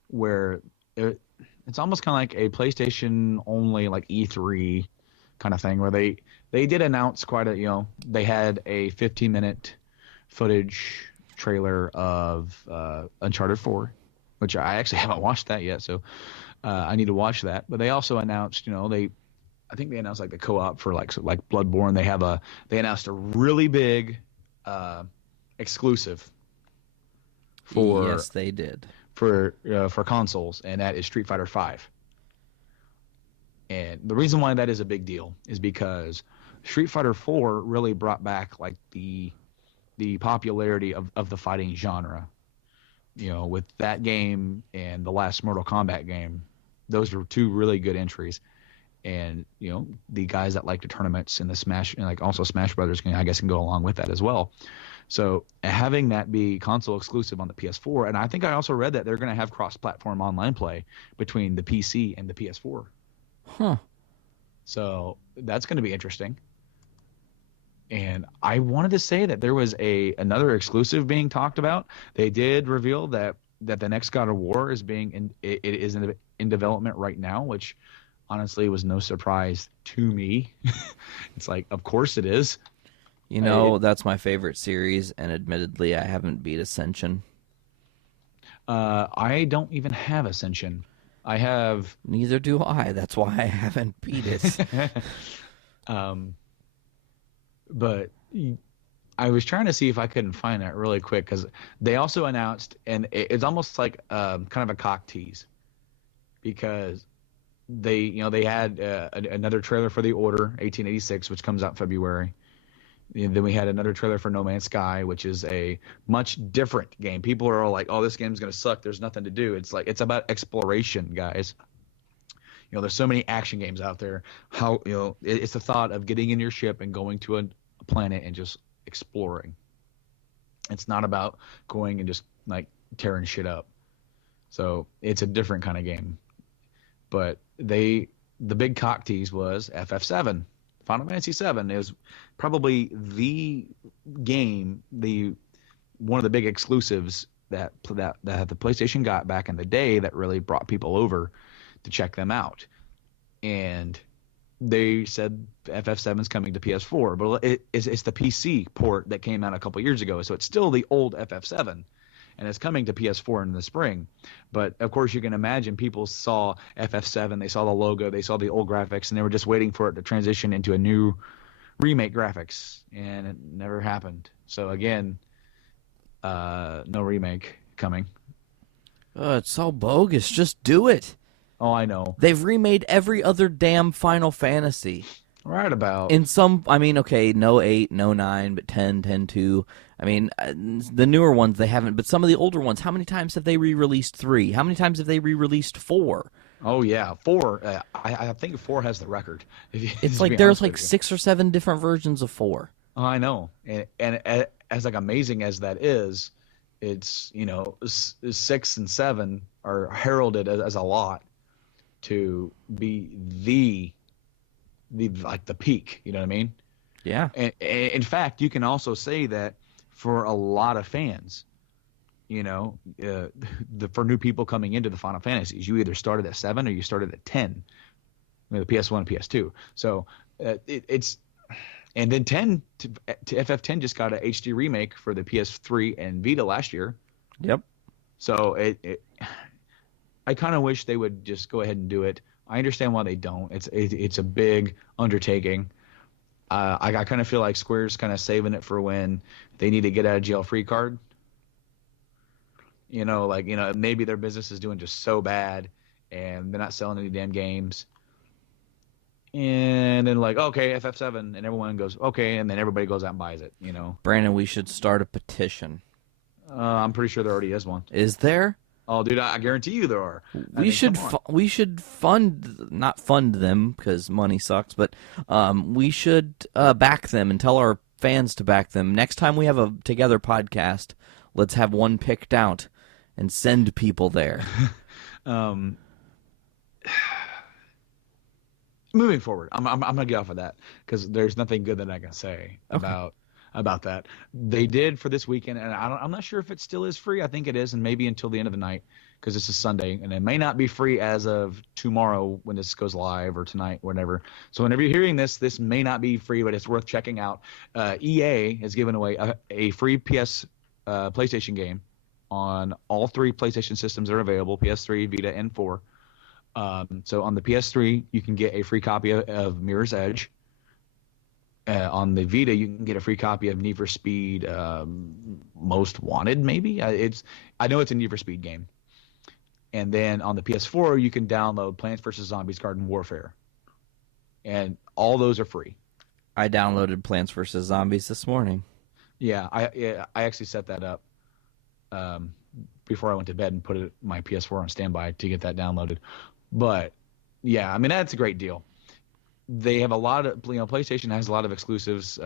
where it's almost kind of like a PlayStation only, like E3 kind of thing, where they did announce they had a 15-minute footage trailer of Uncharted 4, which I actually haven't watched that yet, so I need to watch that. But they also announced, I think they announced like the co-op for like Bloodborne. They announced a really big exclusive for Yes, they did. for consoles, and that is Street Fighter V. And the reason why that is a big deal is because Street Fighter IV really brought back like the popularity of the fighting genre. With that game and the last Mortal Kombat game, those were two really good entries. And the guys that like the tournaments and the Smash, and like also Smash Brothers can go along with that as well. So having that be console exclusive on the PS4, and I think I also read that they're going to have cross-platform online play between the PC and the PS4. Huh. So that's going to be interesting. And I wanted to say that there was another exclusive being talked about. They did reveal that the next God of War is in development right now, which honestly was no surprise to me. It's like, of course it is. That's my favorite series, and admittedly, I haven't beat Ascension. I don't even have Ascension. I have. Neither do I. That's why I haven't beat it. But I was trying to see if I couldn't find that really quick because they also announced, and it's almost like kind of a cock tease because they had another trailer for The Order 1886, which comes out February. And then we had another trailer for No Man's Sky, which is a much different game. People are all like, "Oh, this game's gonna suck. There's nothing to do." It's like it's about exploration, guys. There's so many action games out there. How it's the thought of getting in your ship and going to a planet and just exploring. It's not about going and just like tearing shit up. So it's a different kind of game. But the big cock tease was FF7. Final Fantasy VII is probably the game, one of the big exclusives that the PlayStation got back in the day that really brought people over to check them out. And they said FF7 is coming to PS4, but it's the PC port that came out a couple years ago, so it's still the old FF7. And it's coming to PS4 in the spring. But, of course, you can imagine people saw FF7, they saw the logo, they saw the old graphics, and they were just waiting for it to transition into a new remake graphics. And it never happened. So, again, no remake coming. It's so bogus. Just do it. Oh, I know. They've remade every other damn Final Fantasy. Right about. In some, I mean, okay, no 8, no 9, but 10, 10-2. I mean, the newer ones, they haven't, but some of the older ones, how many times have they re-released 3? How many times have they re-released 4? Oh, yeah, 4. I think 4 has the record. It's like there's like 6 or 7 different versions of 4. Oh, I know. And as like amazing as that is, it's, 6 and 7 are heralded as a lot to be the like the peak, you know what I mean? Yeah. And in fact, you can also say that for a lot of fans, for new people coming into the Final Fantasies, you either started at 7 or you started at 10, the PS1 and PS2. So it's and then 10 to FF10 just got an HD remake for the PS3 and Vita last year. Yep. So I kind of wish they would just go ahead and do it. I understand why they don't. It's a big undertaking. I kind of feel like Square's kind of saving it for when they need to get out of jail free card. Maybe their business is doing just so bad and they're not selling any damn games. And then okay, FF7, and everyone goes, okay, and then everybody goes out and buys it, Brandon, we should start a petition. I'm pretty sure there already is one. Is there? Oh, dude, I guarantee you there are. We should not fund them because money sucks, but we should back them and tell our fans to back them. Next time we have a Together podcast, let's have one picked out and send people there. Moving forward, I'm gonna get off of that because there's nothing good that I can say about that. They did for this weekend, and I'm not sure if it still is free. I think it is, and maybe until the end of the night because this is Sunday, and it may not be free as of tomorrow when this goes live or tonight, whatever. So whenever you're hearing this may not be free, but it's worth checking out. EA has given away a free PlayStation game on all 3 PlayStation systems that are available: PS3, Vita, and 4. So on the PS3, you can get a free copy of Mirror's Edge. On the Vita, you can get a free copy of Need for Speed Most Wanted, maybe. I know it's a Need for Speed game. And then on the PS4, you can download Plants vs. Zombies Garden Warfare. And all those are free. I downloaded Plants vs. Zombies this morning. Yeah, I actually set that up before I went to bed and put my PS4 on standby to get that downloaded. But, yeah, I mean, that's a great deal. They have a lot of, PlayStation has a lot of exclusives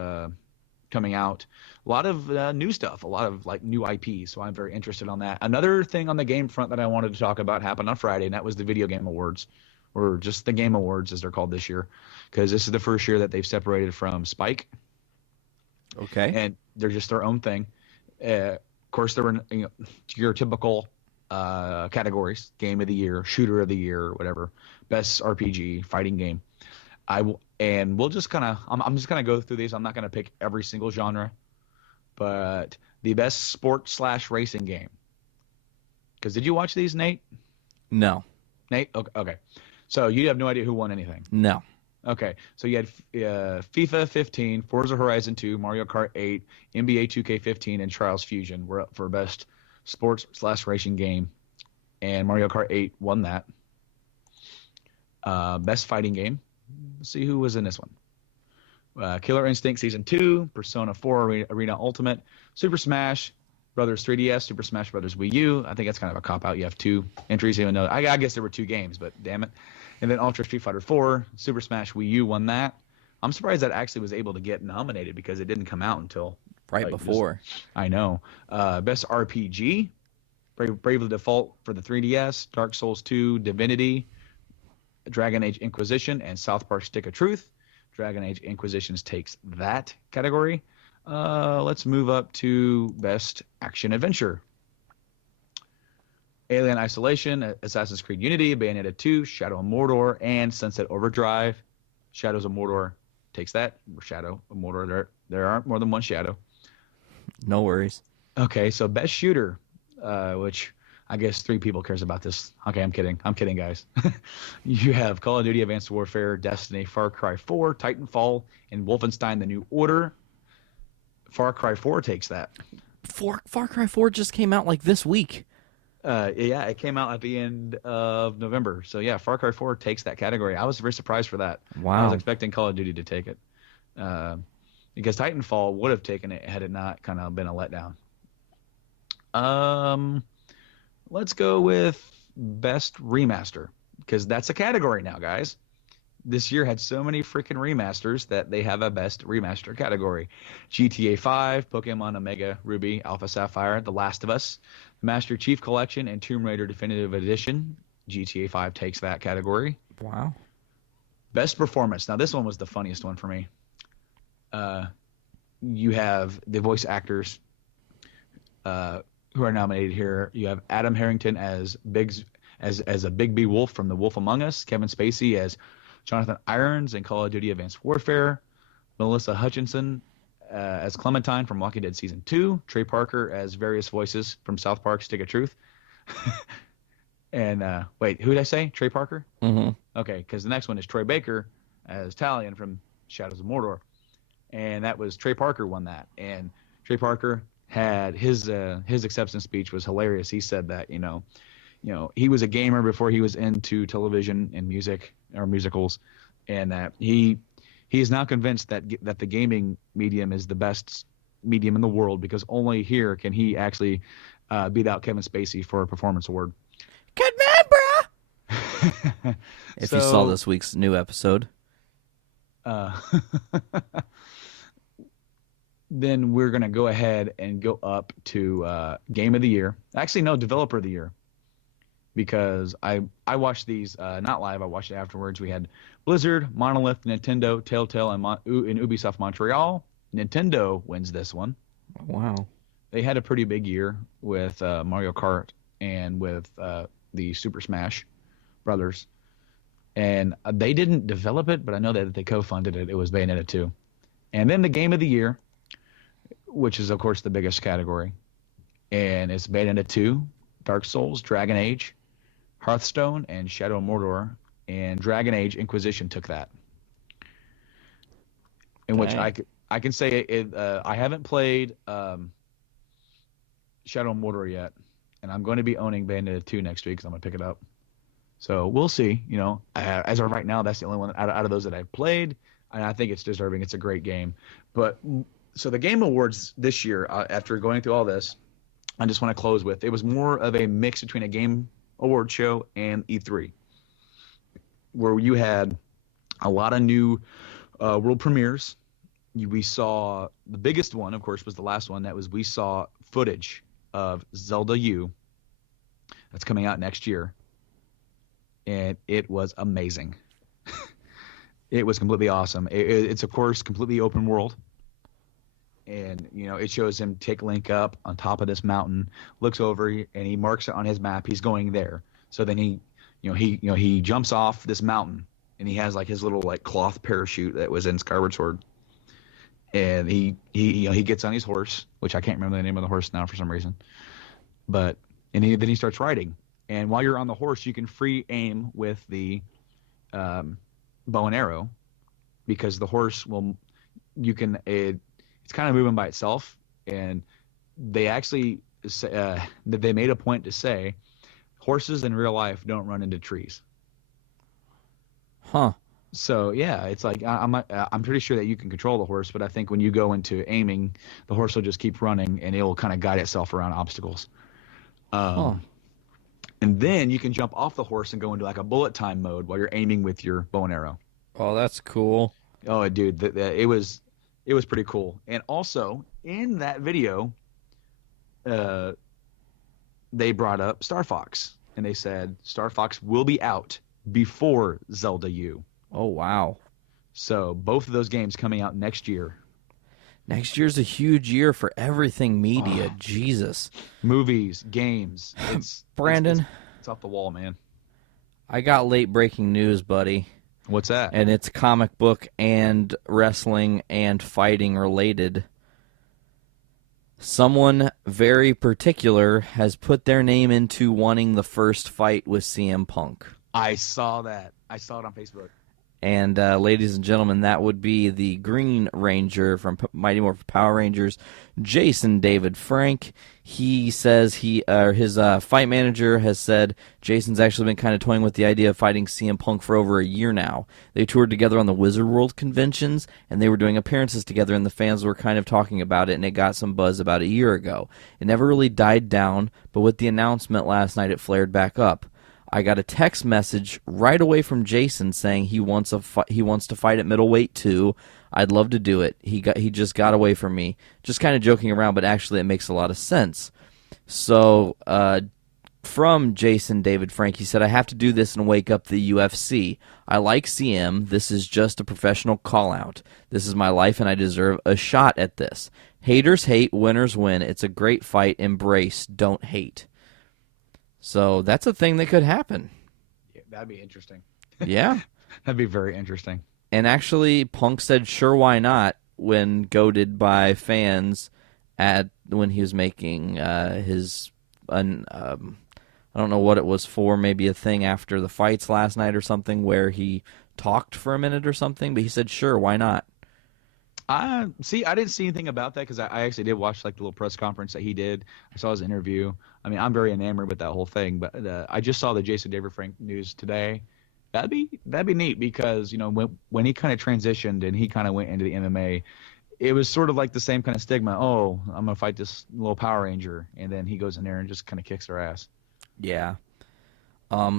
coming out, a lot of new stuff, a lot of new IP. So I'm very interested on that. Another thing on the game front that I wanted to talk about happened on Friday, and that was the Video Game Awards, or just the Game Awards as they're called this year, because this is the first year that they've separated from Spike. Okay. And they're just their own thing. Of course, there were your typical categories: Game of the Year, Shooter of the Year, whatever, Best RPG, Fighting Game. We'll just kind of, I'm just going to go through these. I'm not going to pick every single genre, but the best sport/racing game. Because did you watch these, Nate? No. Nate? Okay. So you have no idea who won anything? No. Okay, so you had FIFA 15, Forza Horizon 2, Mario Kart 8, NBA 2K15, and Trials Fusion were up for best sports/racing game, and Mario Kart 8 won that. Best fighting game. Let's see who was in this one. Killer Instinct Season 2, Persona 4 Arena Ultimate, Super Smash Brothers 3DS, Super Smash Brothers Wii U. I think that's kind of a cop-out. You have 2 entries, even though I guess there were 2 games, but damn it. And then Ultra Street Fighter 4, Super Smash Wii U won that. I'm surprised that actually was able to get nominated because it didn't come out until Right before. I know. Best RPG, Bravely Default for the 3DS, Dark Souls 2, Divinity, Dragon Age Inquisition, and South Park Stick of Truth. Dragon Age Inquisitions takes that category. Let's move up to Best Action Adventure. Alien Isolation, Assassin's Creed Unity, Bayonetta 2, Shadow of Mordor, and Sunset Overdrive. Shadows of Mordor takes that. Shadow of Mordor, there aren't more than one Shadow. No worries. Okay, so Best Shooter, which I guess 3 people cares about this. Okay, I'm kidding. I'm kidding, guys. You have Call of Duty Advanced Warfare, Destiny, Far Cry 4, Titanfall, and Wolfenstein The New Order. Far Cry 4 takes that. Far Cry 4 just came out like this week. Yeah, it came out at the end of November. So yeah, Far Cry 4 takes that category. I was very surprised for that. Wow. I was expecting Call of Duty to take it. Because Titanfall would have taken it had it not kind of been a letdown. Let's go with Best Remaster, because that's a category now, guys. This year had so many freaking remasters that they have a Best Remaster category. GTA 5, Pokemon Omega Ruby, Alpha Sapphire, The Last of Us, Master Chief Collection, and Tomb Raider Definitive Edition. GTA 5 takes that category. Wow. Best Performance. Now, this one was the funniest one for me. You have the voice actors who are nominated here. You have Adam Harrington as a Big B Wolf from The Wolf Among Us, Kevin Spacey as Jonathan Irons in Call of Duty Advanced Warfare, Melissa Hutchinson as Clementine from Walking Dead Season 2, Trey Parker as various voices from South Park Stick of Truth. And wait, who did I say? Trey Parker? Mm-hmm. Okay, because the next one is Troy Baker as Talion from Shadows of Mordor. And that was Trey Parker won that. And Trey Parker had his acceptance speech was hilarious. He said that, you know, he was a gamer before he was into television and music or musicals, and that he is now convinced that the gaming medium is the best medium in the world because only here can he actually beat out Kevin Spacey for a performance award. CARTMANBRA! If you saw this week's new episode. Then we're going to go ahead and go up to Game of the Year. Actually, no, Developer of the Year. Because I watched these, not live, I watched it afterwards. We had Blizzard, Monolith, Nintendo, Telltale, and Ubisoft Montreal. Nintendo wins this one. Wow. They had a pretty big year with Mario Kart and with the Super Smash Brothers. And they didn't develop it, but I know that they co-funded it. It was Bayonetta 2. And then the Game of the Year, which is, of course, the biggest category. And it's Bayonetta 2, Dark Souls, Dragon Age, Hearthstone, and Shadow of Mordor. And Dragon Age Inquisition took that. In which I can say I haven't played Shadow of Mordor yet. And I'm going to be owning Bayonetta 2 next week because I'm going to pick it up. So we'll see. You know, as of right now, that's the only one out of those that I've played. And I think it's deserving. It's a great game. But so the Game Awards this year, after going through all this, I just want to close with, it was more of a mix between a Game Award show and E3, where you had a lot of new world premieres. We saw the biggest one, of course, was the last one. We saw footage of Zelda U that's coming out next year. And it was amazing. It was completely awesome. It's, of course, completely open world. And, you know, it shows him take Link up on top of this mountain, looks over, and he marks it on his map. He's going there. So then he jumps off this mountain, and he has, like, his little, like, cloth parachute that was in Skyward Sword. And he gets on his horse, which I can't remember the name of the horse now for some reason. Then he starts riding. And while you're on the horse, you can free aim with the bow and arrow, because the horse it's kind of moving by itself, and they actually they made a point to say horses in real life don't run into trees. Huh. So yeah, it's like I'm pretty sure that you can control the horse, but I think when you go into aiming, the horse will just keep running and it will kind of guide itself around obstacles. Huh. And then you can jump off the horse and go into like a bullet time mode while you're aiming with your bow and arrow. Oh, that's cool. Oh, dude, it was pretty cool. And also in that video, they brought up Star Fox, and they said Star Fox will be out before Zelda U. Oh, wow. So both of those games coming out next year. Next year's a huge year for everything media. Jesus. Movies, games. Brandon. It's off the wall, man. I got late breaking news, buddy. What's that? And it's comic book and wrestling and fighting related. Someone very particular has put their name into wanting the first fight with CM Punk. I saw that. I saw it on Facebook. And ladies and gentlemen, that would be the Green Ranger from Mighty Morphin Power Rangers, Jason David Frank. He says his fight manager has said Jason's actually been kind of toying with the idea of fighting CM Punk for over a year now. They toured together on the Wizard World conventions, and they were doing appearances together, and the fans were kind of talking about it, and it got some buzz about a year ago. It never really died down, but with the announcement last night, it flared back up. I got a text message right away from Jason saying he wants to fight at middleweight too. I'd love to do it. He just got away from me. Just kind of joking around, but actually it makes a lot of sense. So from Jason David Frank, he said, I have to do this and wake up the UFC. I like CM. This is just a professional call-out. This is my life, and I deserve a shot at this. Haters hate, winners win. It's a great fight. Embrace, don't hate. So that's a thing that could happen. Yeah, that'd be interesting. Yeah. That'd be very interesting. And actually, Punk said, sure, why not, when goaded by fans when he was making his, I don't know what it was for, maybe a thing after the fights last night or something where he talked for a minute or something, but he said, sure, why not? See, I didn't see anything about that because I actually did watch like the little press conference that he did. I saw his interview. I mean, I'm very enamored with that whole thing, but I just saw the Jason David Frank news today. That'd be neat because, you know, when he kind of transitioned and he kind of went into the MMA, it was sort of like the same kind of stigma. Oh, I'm going to fight this little Power Ranger. And then he goes in there and just kind of kicks their ass. Yeah.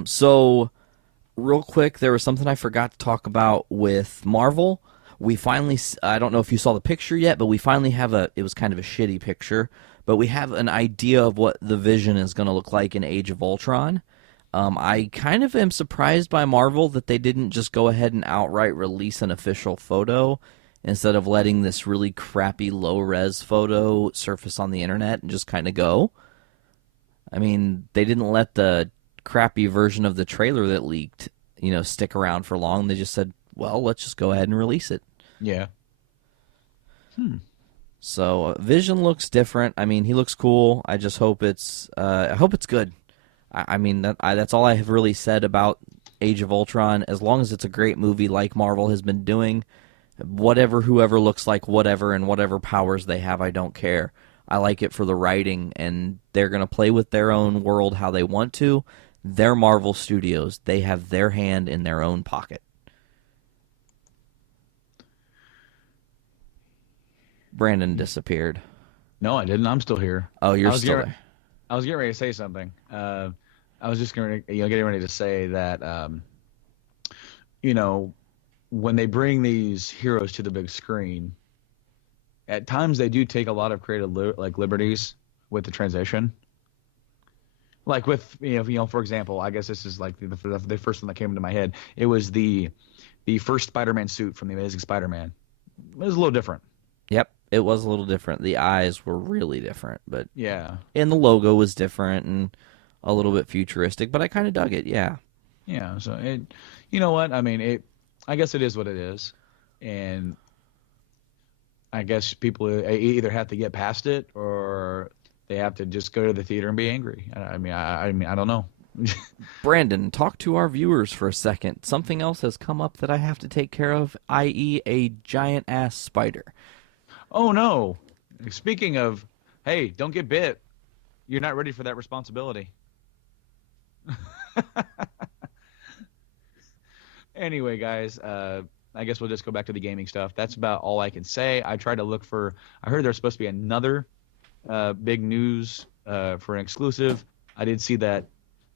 So real quick, there was something I forgot to talk about with Marvel. We finally, I don't know if you saw the picture yet, but we finally have it was kind of a shitty picture, but we have an idea of what the Vision is going to look like in Age of Ultron. I kind of am surprised by Marvel that they didn't just go ahead and outright release an official photo instead of letting this really crappy low-res photo surface on the internet and just kind of go. I mean, they didn't let the crappy version of the trailer that leaked, stick around for long. They just said, well, let's just go ahead and release it. Yeah. So Vision looks different. I mean, he looks cool. I just hope it's good. I mean, that's all I have really said about Age of Ultron. As long as it's a great movie like Marvel has been doing, whoever looks like whatever and whatever powers they have, I don't care. I like it for the writing, and they're going to play with their own world how they want to. They're Marvel Studios. They have their hand in their own pocket. Brandon disappeared. No, I didn't. I'm still here. Oh, you're still there. I was getting ready to say something. I was just getting ready to say that, when they bring these heroes to the big screen, at times they do take a lot of creative liberties with the transition. Like with for example, I guess this is like the first one that came into my head. It was the first Spider-Man suit from the Amazing Spider-Man. It was a little different. Yep, it was a little different. The eyes were really different, but yeah, and the logo was different and a little bit futuristic. But I kind of dug it. Yeah. Yeah. So you know what? I mean, I guess it is what it is, and I guess people either have to get past it or they have to just go to the theater and be angry. I mean, I don't know. Brandon, talk to our viewers for a second. Something else has come up that I have to take care of, i.e. a giant-ass spider. Oh no! Speaking of, hey, don't get bit. You're not ready for that responsibility. Anyway, guys, I guess we'll just go back to the gaming stuff. That's about all I can say. I tried to look for. I heard there's supposed to be another big news for an exclusive. I did see that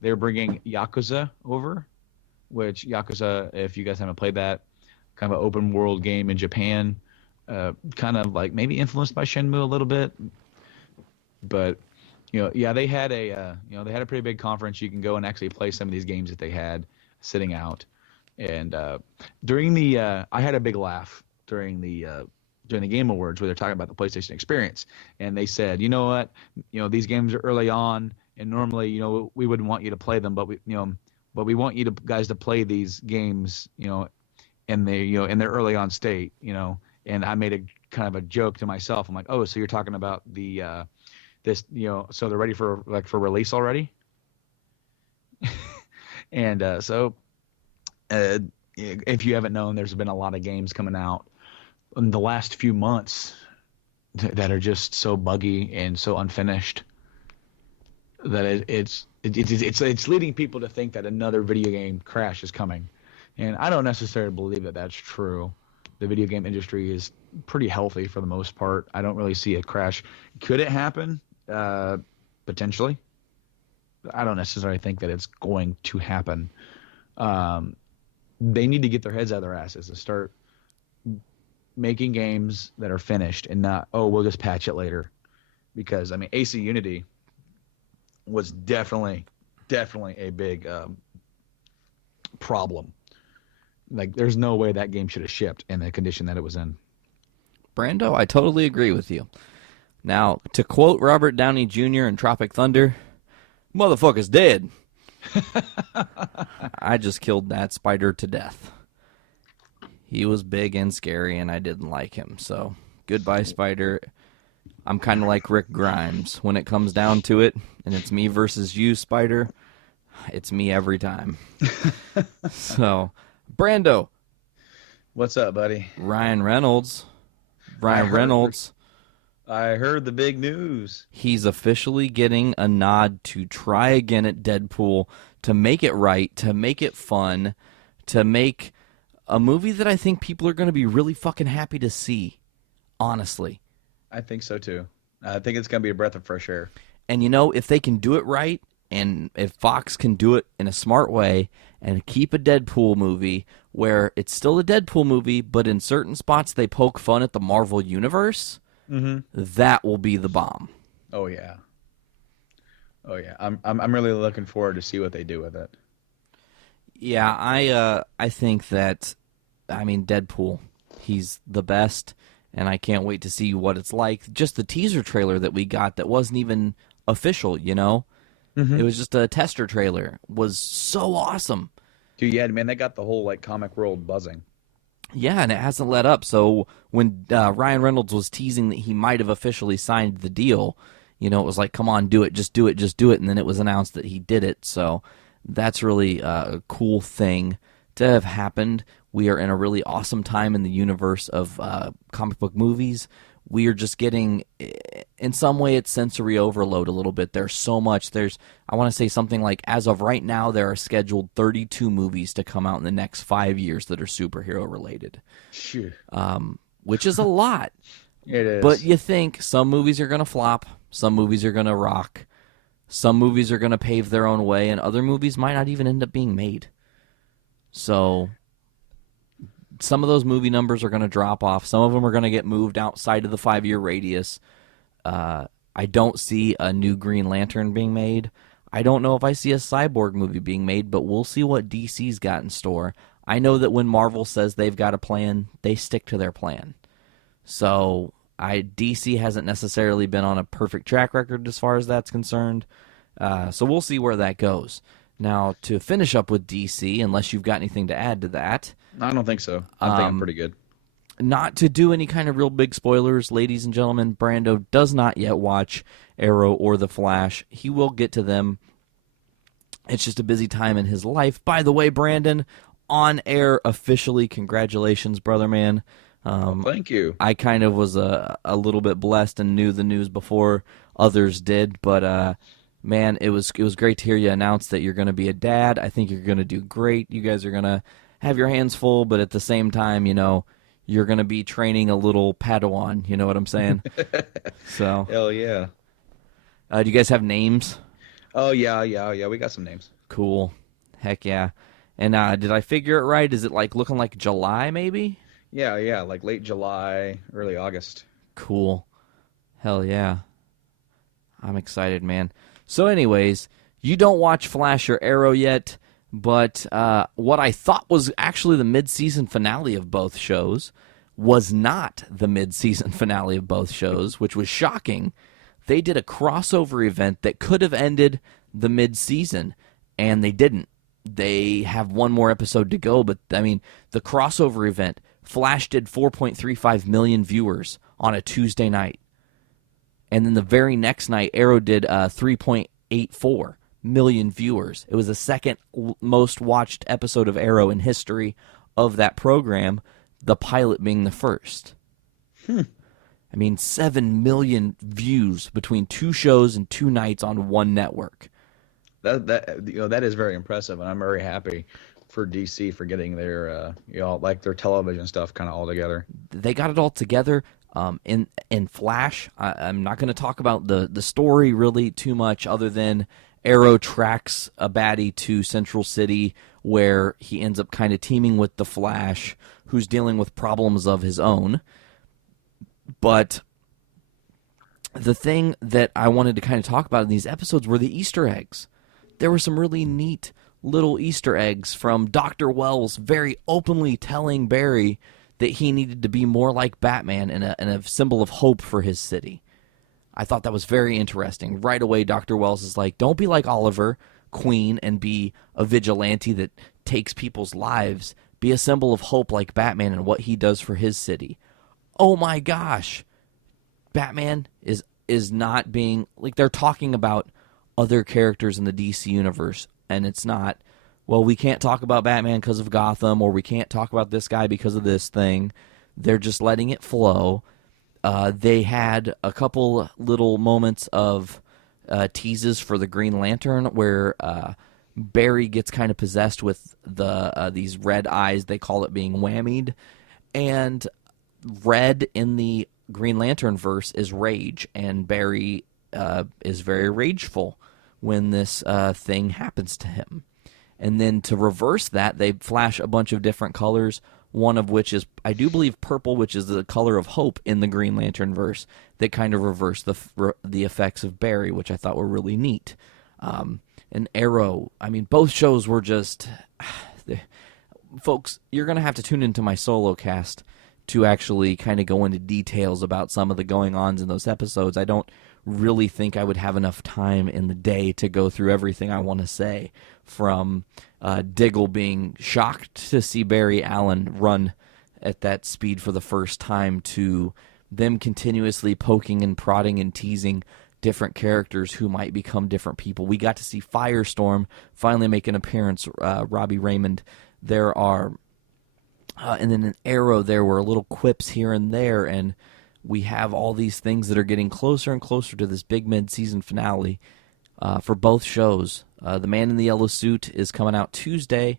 they're bringing Yakuza over, which Yakuza, if you guys haven't played that, kind of an open world game in Japan, kind of like maybe influenced by Shenmue a little bit, but yeah, they had a they had a pretty big conference. You can go and actually play some of these games that they had sitting out. And during the I had a big laugh during the Game Awards where they're talking about the PlayStation experience, and they said, you know what, these games are early on, and normally we wouldn't want you to play them, but we want you guys to play these games, in the in their early on state, and I made a kind of a joke to myself. I'm like, oh, so you're talking about the this, so they're ready for release already, and so. If you haven't known, there's been a lot of games coming out in the last few months that are just so buggy and so unfinished that it's leading people to think that another video game crash is coming, and I don't necessarily believe that that's true. The video game industry is pretty healthy for the most part. I don't really see a crash. Could it happen? Potentially. I don't necessarily think that it's going to happen. They need to get their heads out of their asses and start making games that are finished and not, oh, we'll just patch it later. Because, I mean, AC Unity was definitely a big problem. Like, there's no way that game should have shipped in the condition that it was in. Brando, I totally agree with you. Now, to quote Robert Downey Jr. in Tropic Thunder, motherfucker's dead. I just killed that spider to death. He was big and scary, and I didn't like him. So, goodbye, spider. I'm kind of like Rick Grimes. When it comes down to it, and it's me versus you, spider, it's me every time. So, Brando. What's up, buddy? Ryan Reynolds. I heard the big news. He's officially getting a nod to try again at Deadpool, to make it right, to make it fun, to make a movie that I think people are going to be really fucking happy to see, honestly. I think so, too. I think it's going to be a breath of fresh air. And, if they can do it right, and if Fox can do it in a smart way, and keep a Deadpool movie where it's still a Deadpool movie, but in certain spots they poke fun at the Marvel Universe, that will be the bomb. Oh yeah. I'm really looking forward to see what they do with it. Yeah, I think that, I mean, Deadpool, he's the best, and I can't wait to see what it's like. Just the teaser trailer that we got that wasn't even official, It was just a tester trailer. Was so awesome. Dude, yeah, man, they got the whole comic world buzzing. Yeah, and it hasn't let up. So when Ryan Reynolds was teasing that he might have officially signed the deal, it was like, come on, do it, just do it. And then it was announced that he did it. So that's really a cool thing to have happened. We are in a really awesome time in the universe of comic book movies. We are just getting, in some way, it's sensory overload a little bit. There's so much. I want to say something like, as of right now, there are scheduled 32 movies to come out in the next 5 years that are superhero related. Sure. Which is a lot. It is. But you think some movies are going to flop, some movies are going to rock, some movies are going to pave their own way, and other movies might not even end up being made. So some of those movie numbers are going to drop off. Some of them are going to get moved outside of the 5-year radius. I don't see a new Green Lantern being made. I don't know if I see a Cyborg movie being made, but we'll see what DC's got in store. I know that when Marvel says they've got a plan, they stick to their plan. So DC hasn't necessarily been on a perfect track record as far as that's concerned. So we'll see where that goes. Now, to finish up with DC, unless you've got anything to add to that. I don't think so. I think I'm pretty good. Not to do any kind of real big spoilers, ladies and gentlemen, Brando does not yet watch Arrow or The Flash. He will get to them. It's just a busy time in his life. By the way, Brandon, on air officially, congratulations, brother man. Well, thank you. I kind of was a little bit blessed and knew the news before others did, but man, it was great to hear you announce that you're going to be a dad. I think you're going to do great. You guys are going to have your hands full, but at the same time, you're going to be training a little Padawan. You know what I'm saying? So, Hell yeah. do you guys have names? Oh yeah. We got some names. Cool. Heck yeah. And did I figure it right? Is it like looking like July maybe? Yeah, like late July, early August. Cool. Hell yeah. I'm excited, man. So anyways, you don't watch Flash or Arrow yet, but what I thought was actually the mid-season finale of both shows was not the mid-season finale of both shows, which was shocking. They did a crossover event that could have ended the mid-season, and they didn't. They have one more episode to go, but, I mean, the crossover event, Flash did 4.35 million viewers on a Tuesday night. And then the very next night, Arrow did 3.84 million viewers. It was the second most watched episode of Arrow in history of that program, the pilot being the first. I mean, 7 million views between two shows and two nights on one network. That is very impressive, and I'm very happy for DC for getting their their television stuff kind of all together. They got it all together. In Flash, I'm not going to talk about the story really too much, other than Arrow tracks a baddie to Central City, where he ends up kind of teaming with the Flash, who's dealing with problems of his own. But the thing that I wanted to kind of talk about in these episodes were the Easter eggs. There were some really neat little Easter eggs from Dr. Wells very openly telling Barry that he needed to be more like Batman and a symbol of hope for his city. I thought that was very interesting. Right away, Dr. Wells is like, don't be like Oliver Queen and be a vigilante that takes people's lives. Be a symbol of hope like Batman and what he does for his city. Oh my gosh. Batman is not being, like, they're talking about other characters in the DC universe, and it's not, well, we can't talk about Batman because of Gotham, or we can't talk about this guy because of this thing. They're just letting it flow. They had a couple little moments of teases for the Green Lantern where Barry gets kind of possessed with these red eyes. They call it being whammied. And red in the Green Lantern verse is rage, and Barry is very rageful when this thing happens to him. And then to reverse that, they flash a bunch of different colors, one of which is, I do believe, purple, which is the color of hope in the Green Lantern verse, that kind of reverse the effects of Barry, which I thought were really neat. And Arrow, I mean, both shows were just... Folks, you're going to have to tune into my solo cast to actually kind of go into details about some of the going-ons in those episodes. I don't really think I would have enough time in the day to go through everything I want to say, from Diggle being shocked to see Barry Allen run at that speed for the first time, to them continuously poking and prodding and teasing different characters who might become different people. We got to see Firestorm finally make an appearance, Robbie Raymond. There are, and then in Arrow, there were little quips here and there, and we have all these things that are getting closer and closer to this big mid-season finale for both shows. The Man in the Yellow Suit is coming out Tuesday,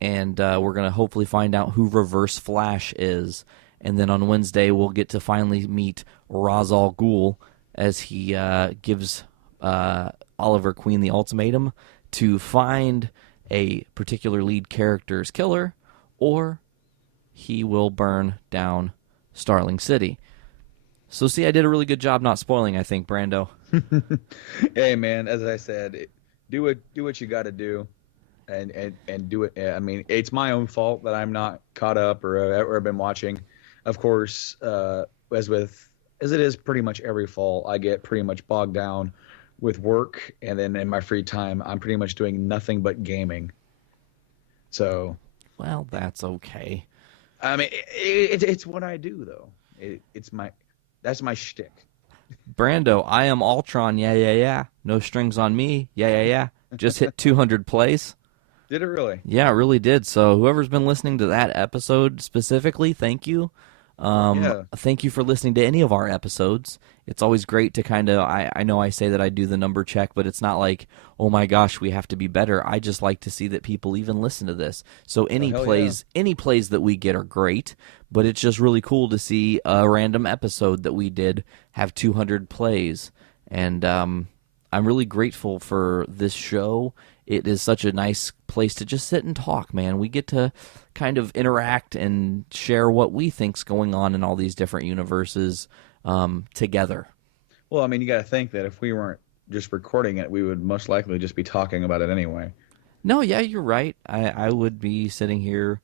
and we're going to hopefully find out who Reverse Flash is. And then on Wednesday, we'll get to finally meet Ra's al Ghul as he gives Oliver Queen the ultimatum to find a particular lead character's killer, or he will burn down Starling City. So, see, I did a really good job not spoiling, I think, Brando. Hey, man, as I said, do what you got to do, and do it. I mean, it's my own fault that I'm not caught up or been watching. Of course, as it is pretty much every fall, I get pretty much bogged down with work, and then in my free time, I'm pretty much doing nothing but gaming. So, well, that's okay. I mean, it's what I do, though. That's my shtick. Brando, I am Ultron, yeah, yeah, yeah. No strings on me, yeah, yeah, yeah. just hit 200 plays. Did it really? Yeah, it really did. So whoever's been listening to that episode specifically, thank you. Yeah. Thank you for listening to any of our episodes. It's always great to kind of, I know I say that I do the number check, but it's not like, oh my gosh, we have to be better. I just like to see that people even listen to this. So any hell plays, any plays that we get are great, but it's just really cool to see a random episode that we did have 200 plays. And I'm really grateful for this show. It is such a nice place to just sit and talk, man. We get to kind of interact and share what we think's going on in all these different universes together. Well, I mean, you got to think that if we weren't just recording it, we would most likely just be talking about it anyway. No, yeah, you're right. I would be sitting here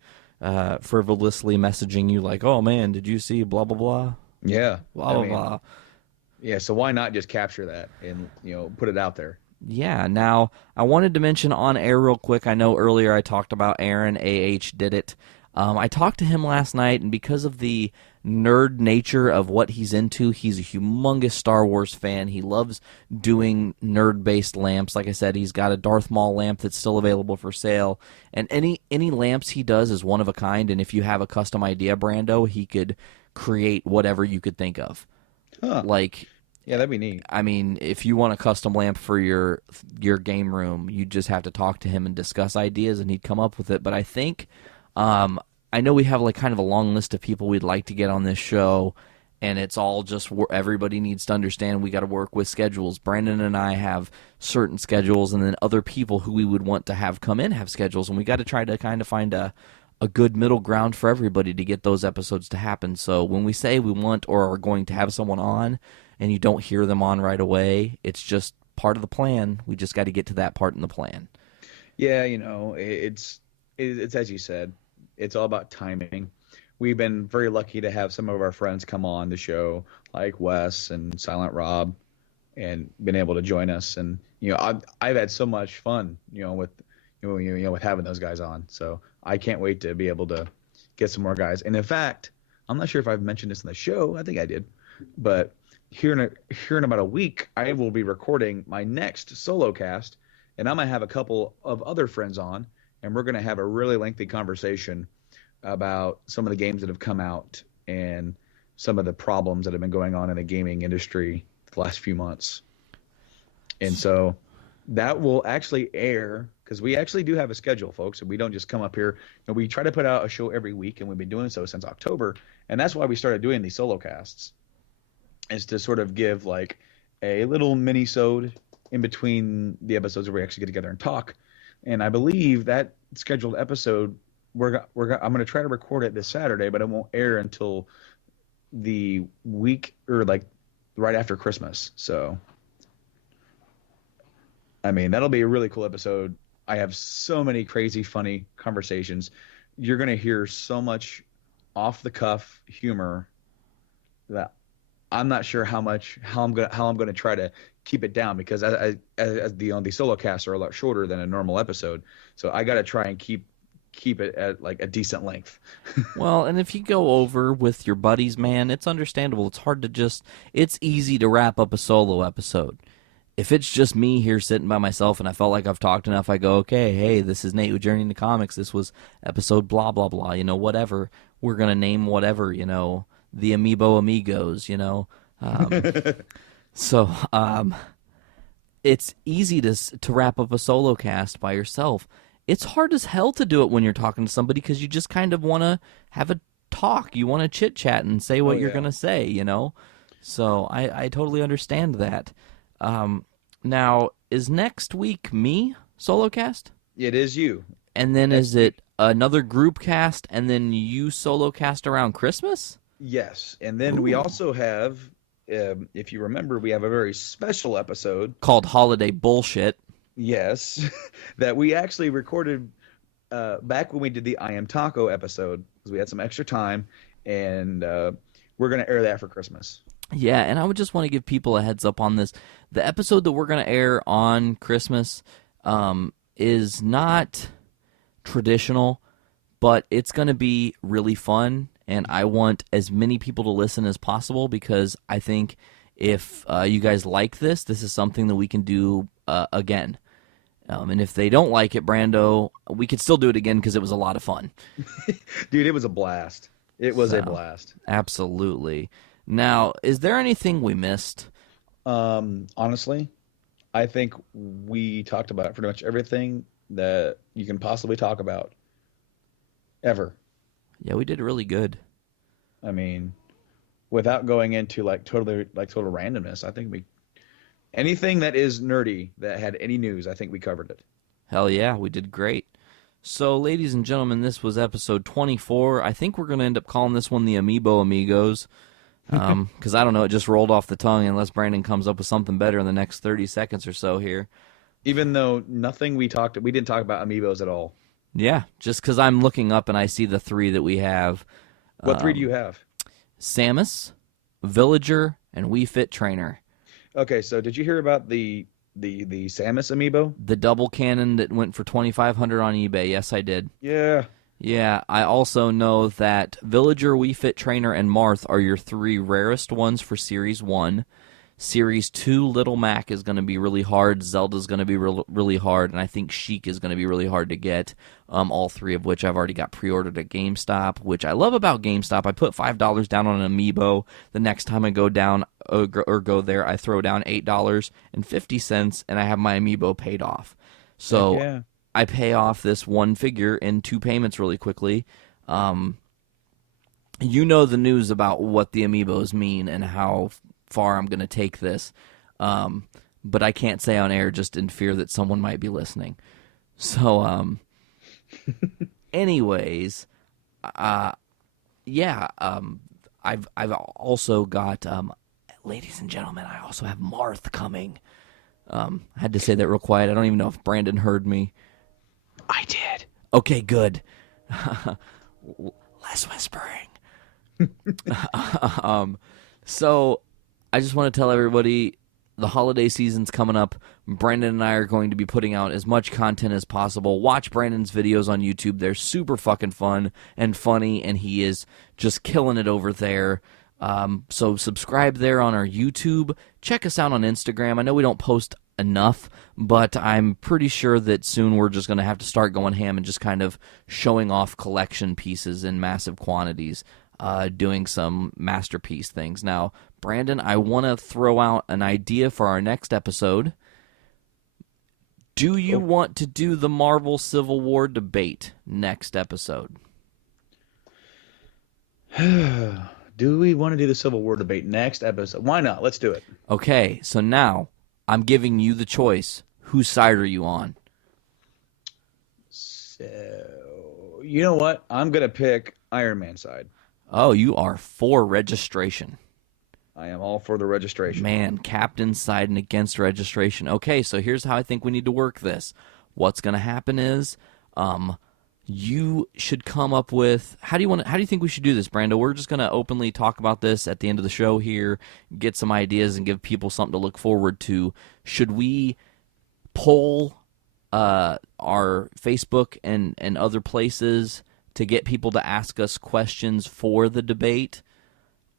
frivolously messaging you like, oh, man, did you see blah, blah, blah? Yeah. Blah, blah, blah. Yeah, so why not just capture that and, put it out there? Yeah, now, I wanted to mention on air real quick, I know earlier I talked about Aaron, AH did it. I talked to him last night, and because of the nerd nature of what he's into, he's a humongous Star Wars fan. He loves doing nerd-based lamps. Like I said, he's got a Darth Maul lamp that's still available for sale. And any lamps he does is one of a kind, and if you have a custom idea, Brando, he could create whatever you could think of. Huh. Like... Yeah, that'd be neat. I mean, if you want a custom lamp for your game room, you just have to talk to him and discuss ideas, and he'd come up with it. But I think, I know we have like kind of a long list of people we'd like to get on this show, and it's all just everybody needs to understand we got to work with schedules. Brandon and I have certain schedules, and then other people who we would want to have come in have schedules, and we got to try to kind of find a good middle ground for everybody to get those episodes to happen. So when we say we want or are going to have someone on, and you don't hear them on right away, it's just part of the plan. We just got to get to that part in the plan. Yeah, it's as you said, it's all about timing. We've been very lucky to have some of our friends come on the show, like Wes and Silent Rob, and been able to join us. And I've had so much fun, with with having those guys on. So I can't wait to be able to get some more guys. And in fact, I'm not sure if I've mentioned this in the show. I think I did, but here in about a week, I will be recording my next solo cast, and I'm gonna have a couple of other friends on, and we're gonna have a really lengthy conversation about some of the games that have come out and some of the problems that have been going on in the gaming industry the last few months. And so that will actually air, because we actually do have a schedule, folks, and we don't just come up here. We try to put out a show every week, and we've been doing so since October, and that's why we started doing these solo casts, is to sort of give like a little mini-sode in between the episodes where we actually get together and talk. And I believe that scheduled episode, I'm going to try to record it this Saturday, but it won't air until the week or like right after Christmas. So, I mean, that'll be a really cool episode. I have so many crazy, funny conversations. You're going to hear so much off-the-cuff humor that I'm not sure how I'm going to try to keep it down, because as the solo casts are a lot shorter than a normal episode. So I got to try and keep it at like a decent length. Well, and if you go over with your buddies, man, it's understandable. It's easy to wrap up a solo episode. If it's just me here sitting by myself and I felt like I've talked enough, I go, okay, hey, this is Nate with Journey into Comics. This was episode blah, blah, blah, whatever. We're going to name whatever, the Amiibo Amigos, So it's easy to wrap up a solo cast by yourself. It's hard as hell to do it when you're talking to somebody, because you just kind of want to have a talk. You want to chit-chat and say what you're going to say, So I totally understand that. Now, is next week me solo cast? It is you. And then is it another group cast and then you solo cast around Christmas? Yes. And then we also have, if you remember, we have a very special episode called Holiday Bullshit. Yes, that we actually recorded back when we did the I Am Taco episode, because we had some extra time, and we're going to air that for Christmas. Yeah, and I would just want to give people a heads up on this. The episode that we're going to air on Christmas is not traditional, but it's going to be really fun, and I want as many people to listen as possible, because I think if you guys like this is something that we can do again. And if they don't like it, Brando, we could still do it again because it was a lot of fun. Dude, it was a blast. It was a So, blast. absolutely. Now, is there anything we missed? Honestly, I think we talked about pretty much everything that you can possibly talk about ever. Yeah, we did really good. I mean, without going into total randomness, I think we anything that is nerdy that had any news, I think we covered it. Hell yeah, we did great. So, ladies and gentlemen, this was episode 24. I think we're going to end up calling this one the Amiibo Amigos. Because I don't know, it just rolled off the tongue unless Brandon comes up with something better in the next 30 seconds or so here. Even though we didn't talk about Amiibos at all. Yeah, just because I'm looking up and I see the three that we have. What three do you have? Samus, Villager, and Wii Fit Trainer. Okay, so did you hear about the Samus Amiibo? The double cannon that went for $2,500 on eBay. Yes, I did. Yeah. Yeah, I also know that Villager, Wii Fit Trainer, and Marth are your three rarest ones for Series 1. Series 2, Little Mac is going to be really hard. Zelda's going to be really hard. And I think Sheik is going to be really hard to get. All three of which I've already got pre-ordered at GameStop, which I love about GameStop. I put $5 down on an Amiibo. The next time I go down or go there, I throw down $8.50, and I have my Amiibo paid off. So Yeah. I pay off this one figure in 2 payments really quickly. You know the news about what the Amiibos mean and how far I'm going to take this. But I can't say on air just in fear that someone might be listening. So, anyways, yeah, I've also got, ladies and gentlemen, I also have Marth coming. I had to say that real quiet. I don't even know if Brandon heard me. I did. Okay, good. Less whispering. So I just want to tell everybody the holiday season's coming up. Brandon and I are going to be putting out as much content as possible. Watch Brandon's videos on YouTube. They're super fucking fun and funny, and he is just killing it over there. So subscribe there on our YouTube. Check us out on Instagram. I know we don't post enough, but I'm pretty sure that soon we're just going to have to start going ham and just kind of showing off collection pieces in massive quantities, doing some masterpiece things. Now, Brandon, I want to throw out an idea for our next episode. Do you want to do the Marvel Civil War debate next episode? Do we want to do the Civil War debate next episode? Why not? Let's do it. Okay, so now I'm giving you the choice. Whose side are you on? So, you know what? I'm going to pick Iron Man side. Oh, you are for registration. I am all for the registration. Man, captain siding against registration. Okay, so here's how I think we need to work this. What's going to happen is you should come up with how do you think we should do this, Brando? We're just going to openly talk about this at the end of the show here, get some ideas and give people something to look forward to. Should we poll our Facebook and other places to get people to ask us questions for the debate?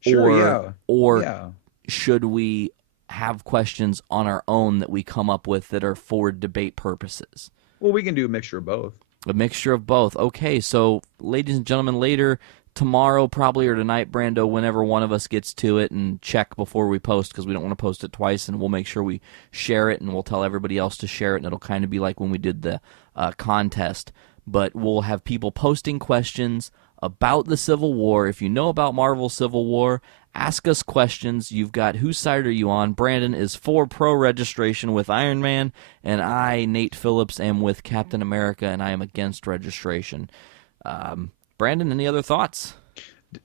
Sure, Or should we have questions on our own that we come up with that are for debate purposes? Well, we can do a mixture of both. A mixture of both. Okay, so ladies and gentlemen, later tomorrow probably or tonight, Brando, whenever one of us gets to it, and check before we post because we don't want to post it twice, and we'll make sure we share it, and we'll tell everybody else to share it, and it'll kind of be like when we did the contest. But we'll have people posting questions about the Civil War. If you know about Marvel Civil War, ask us questions. You've got whose side are you on? Brandon is for pro registration with Iron Man, and I, Nate Phillips, am with Captain America, and I am against registration. Brandon, any other thoughts?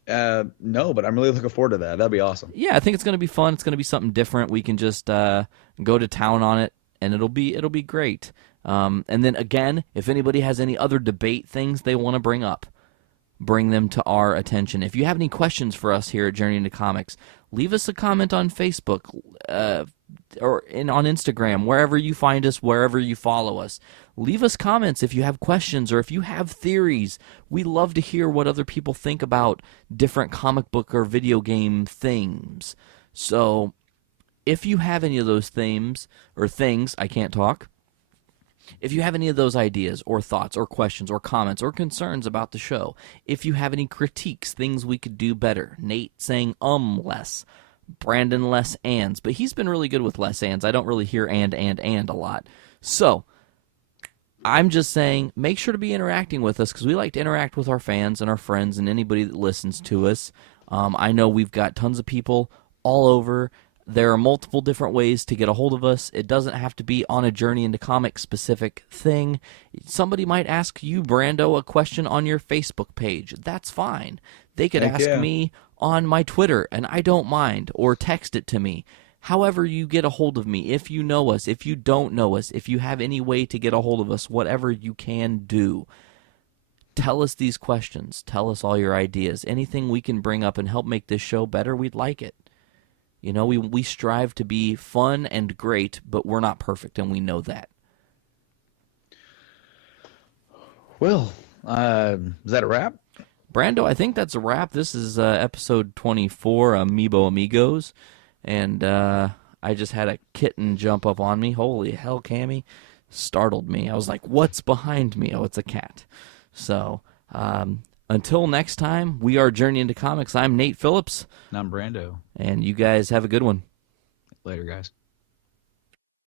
No, but I'm really looking forward to that. That'd be awesome. Yeah, I think it's going to be fun. It's going to be something different. We can just go to town on it, and it'll be great. And then again, if anybody has any other debate things they want to bring up, bring them to our attention. If you have any questions for us here at Journey into Comics, leave us a comment on Facebook or on Instagram, wherever you find us, wherever you follow us. Leave us comments if you have questions or if you have theories. We love to hear what other people think about different comic book or video game themes. So if you have any of those themes or things, I can't talk, If you have any of those ideas or thoughts or questions or comments or concerns about the show, if you have any critiques, things we could do better, Nate saying less, Brandon less ands, but he's been really good with less ands. I don't really hear and a lot. So I'm just saying, make sure to be interacting with us because we like to interact with our fans and our friends and anybody that listens to us. I know we've got tons of people all over. There are multiple different ways to get a hold of us. It doesn't have to be on a Journey into Comics specific thing. Somebody might ask you, Brando, a question on your Facebook page. That's fine. They could ask me on my Twitter, and I don't mind, or text it to me. However you get a hold of me, if you know us, if you don't know us, if you have any way to get a hold of us, whatever you can do, tell us these questions. Tell us all your ideas. Anything we can bring up and help make this show better, we'd like it. You know, we strive to be fun and great, but we're not perfect, and we know that. Well, is that a wrap? Brando, I think that's a wrap. This is episode 24, Amiibo Amigos, and I just had a kitten jump up on me. Holy hell, Cammy. Startled me. I was like, what's behind me? Oh, it's a cat. So, until next time, we are Journey into Comics. I'm Nate Phillips. And I'm Brando. And you guys have a good one. Later, guys.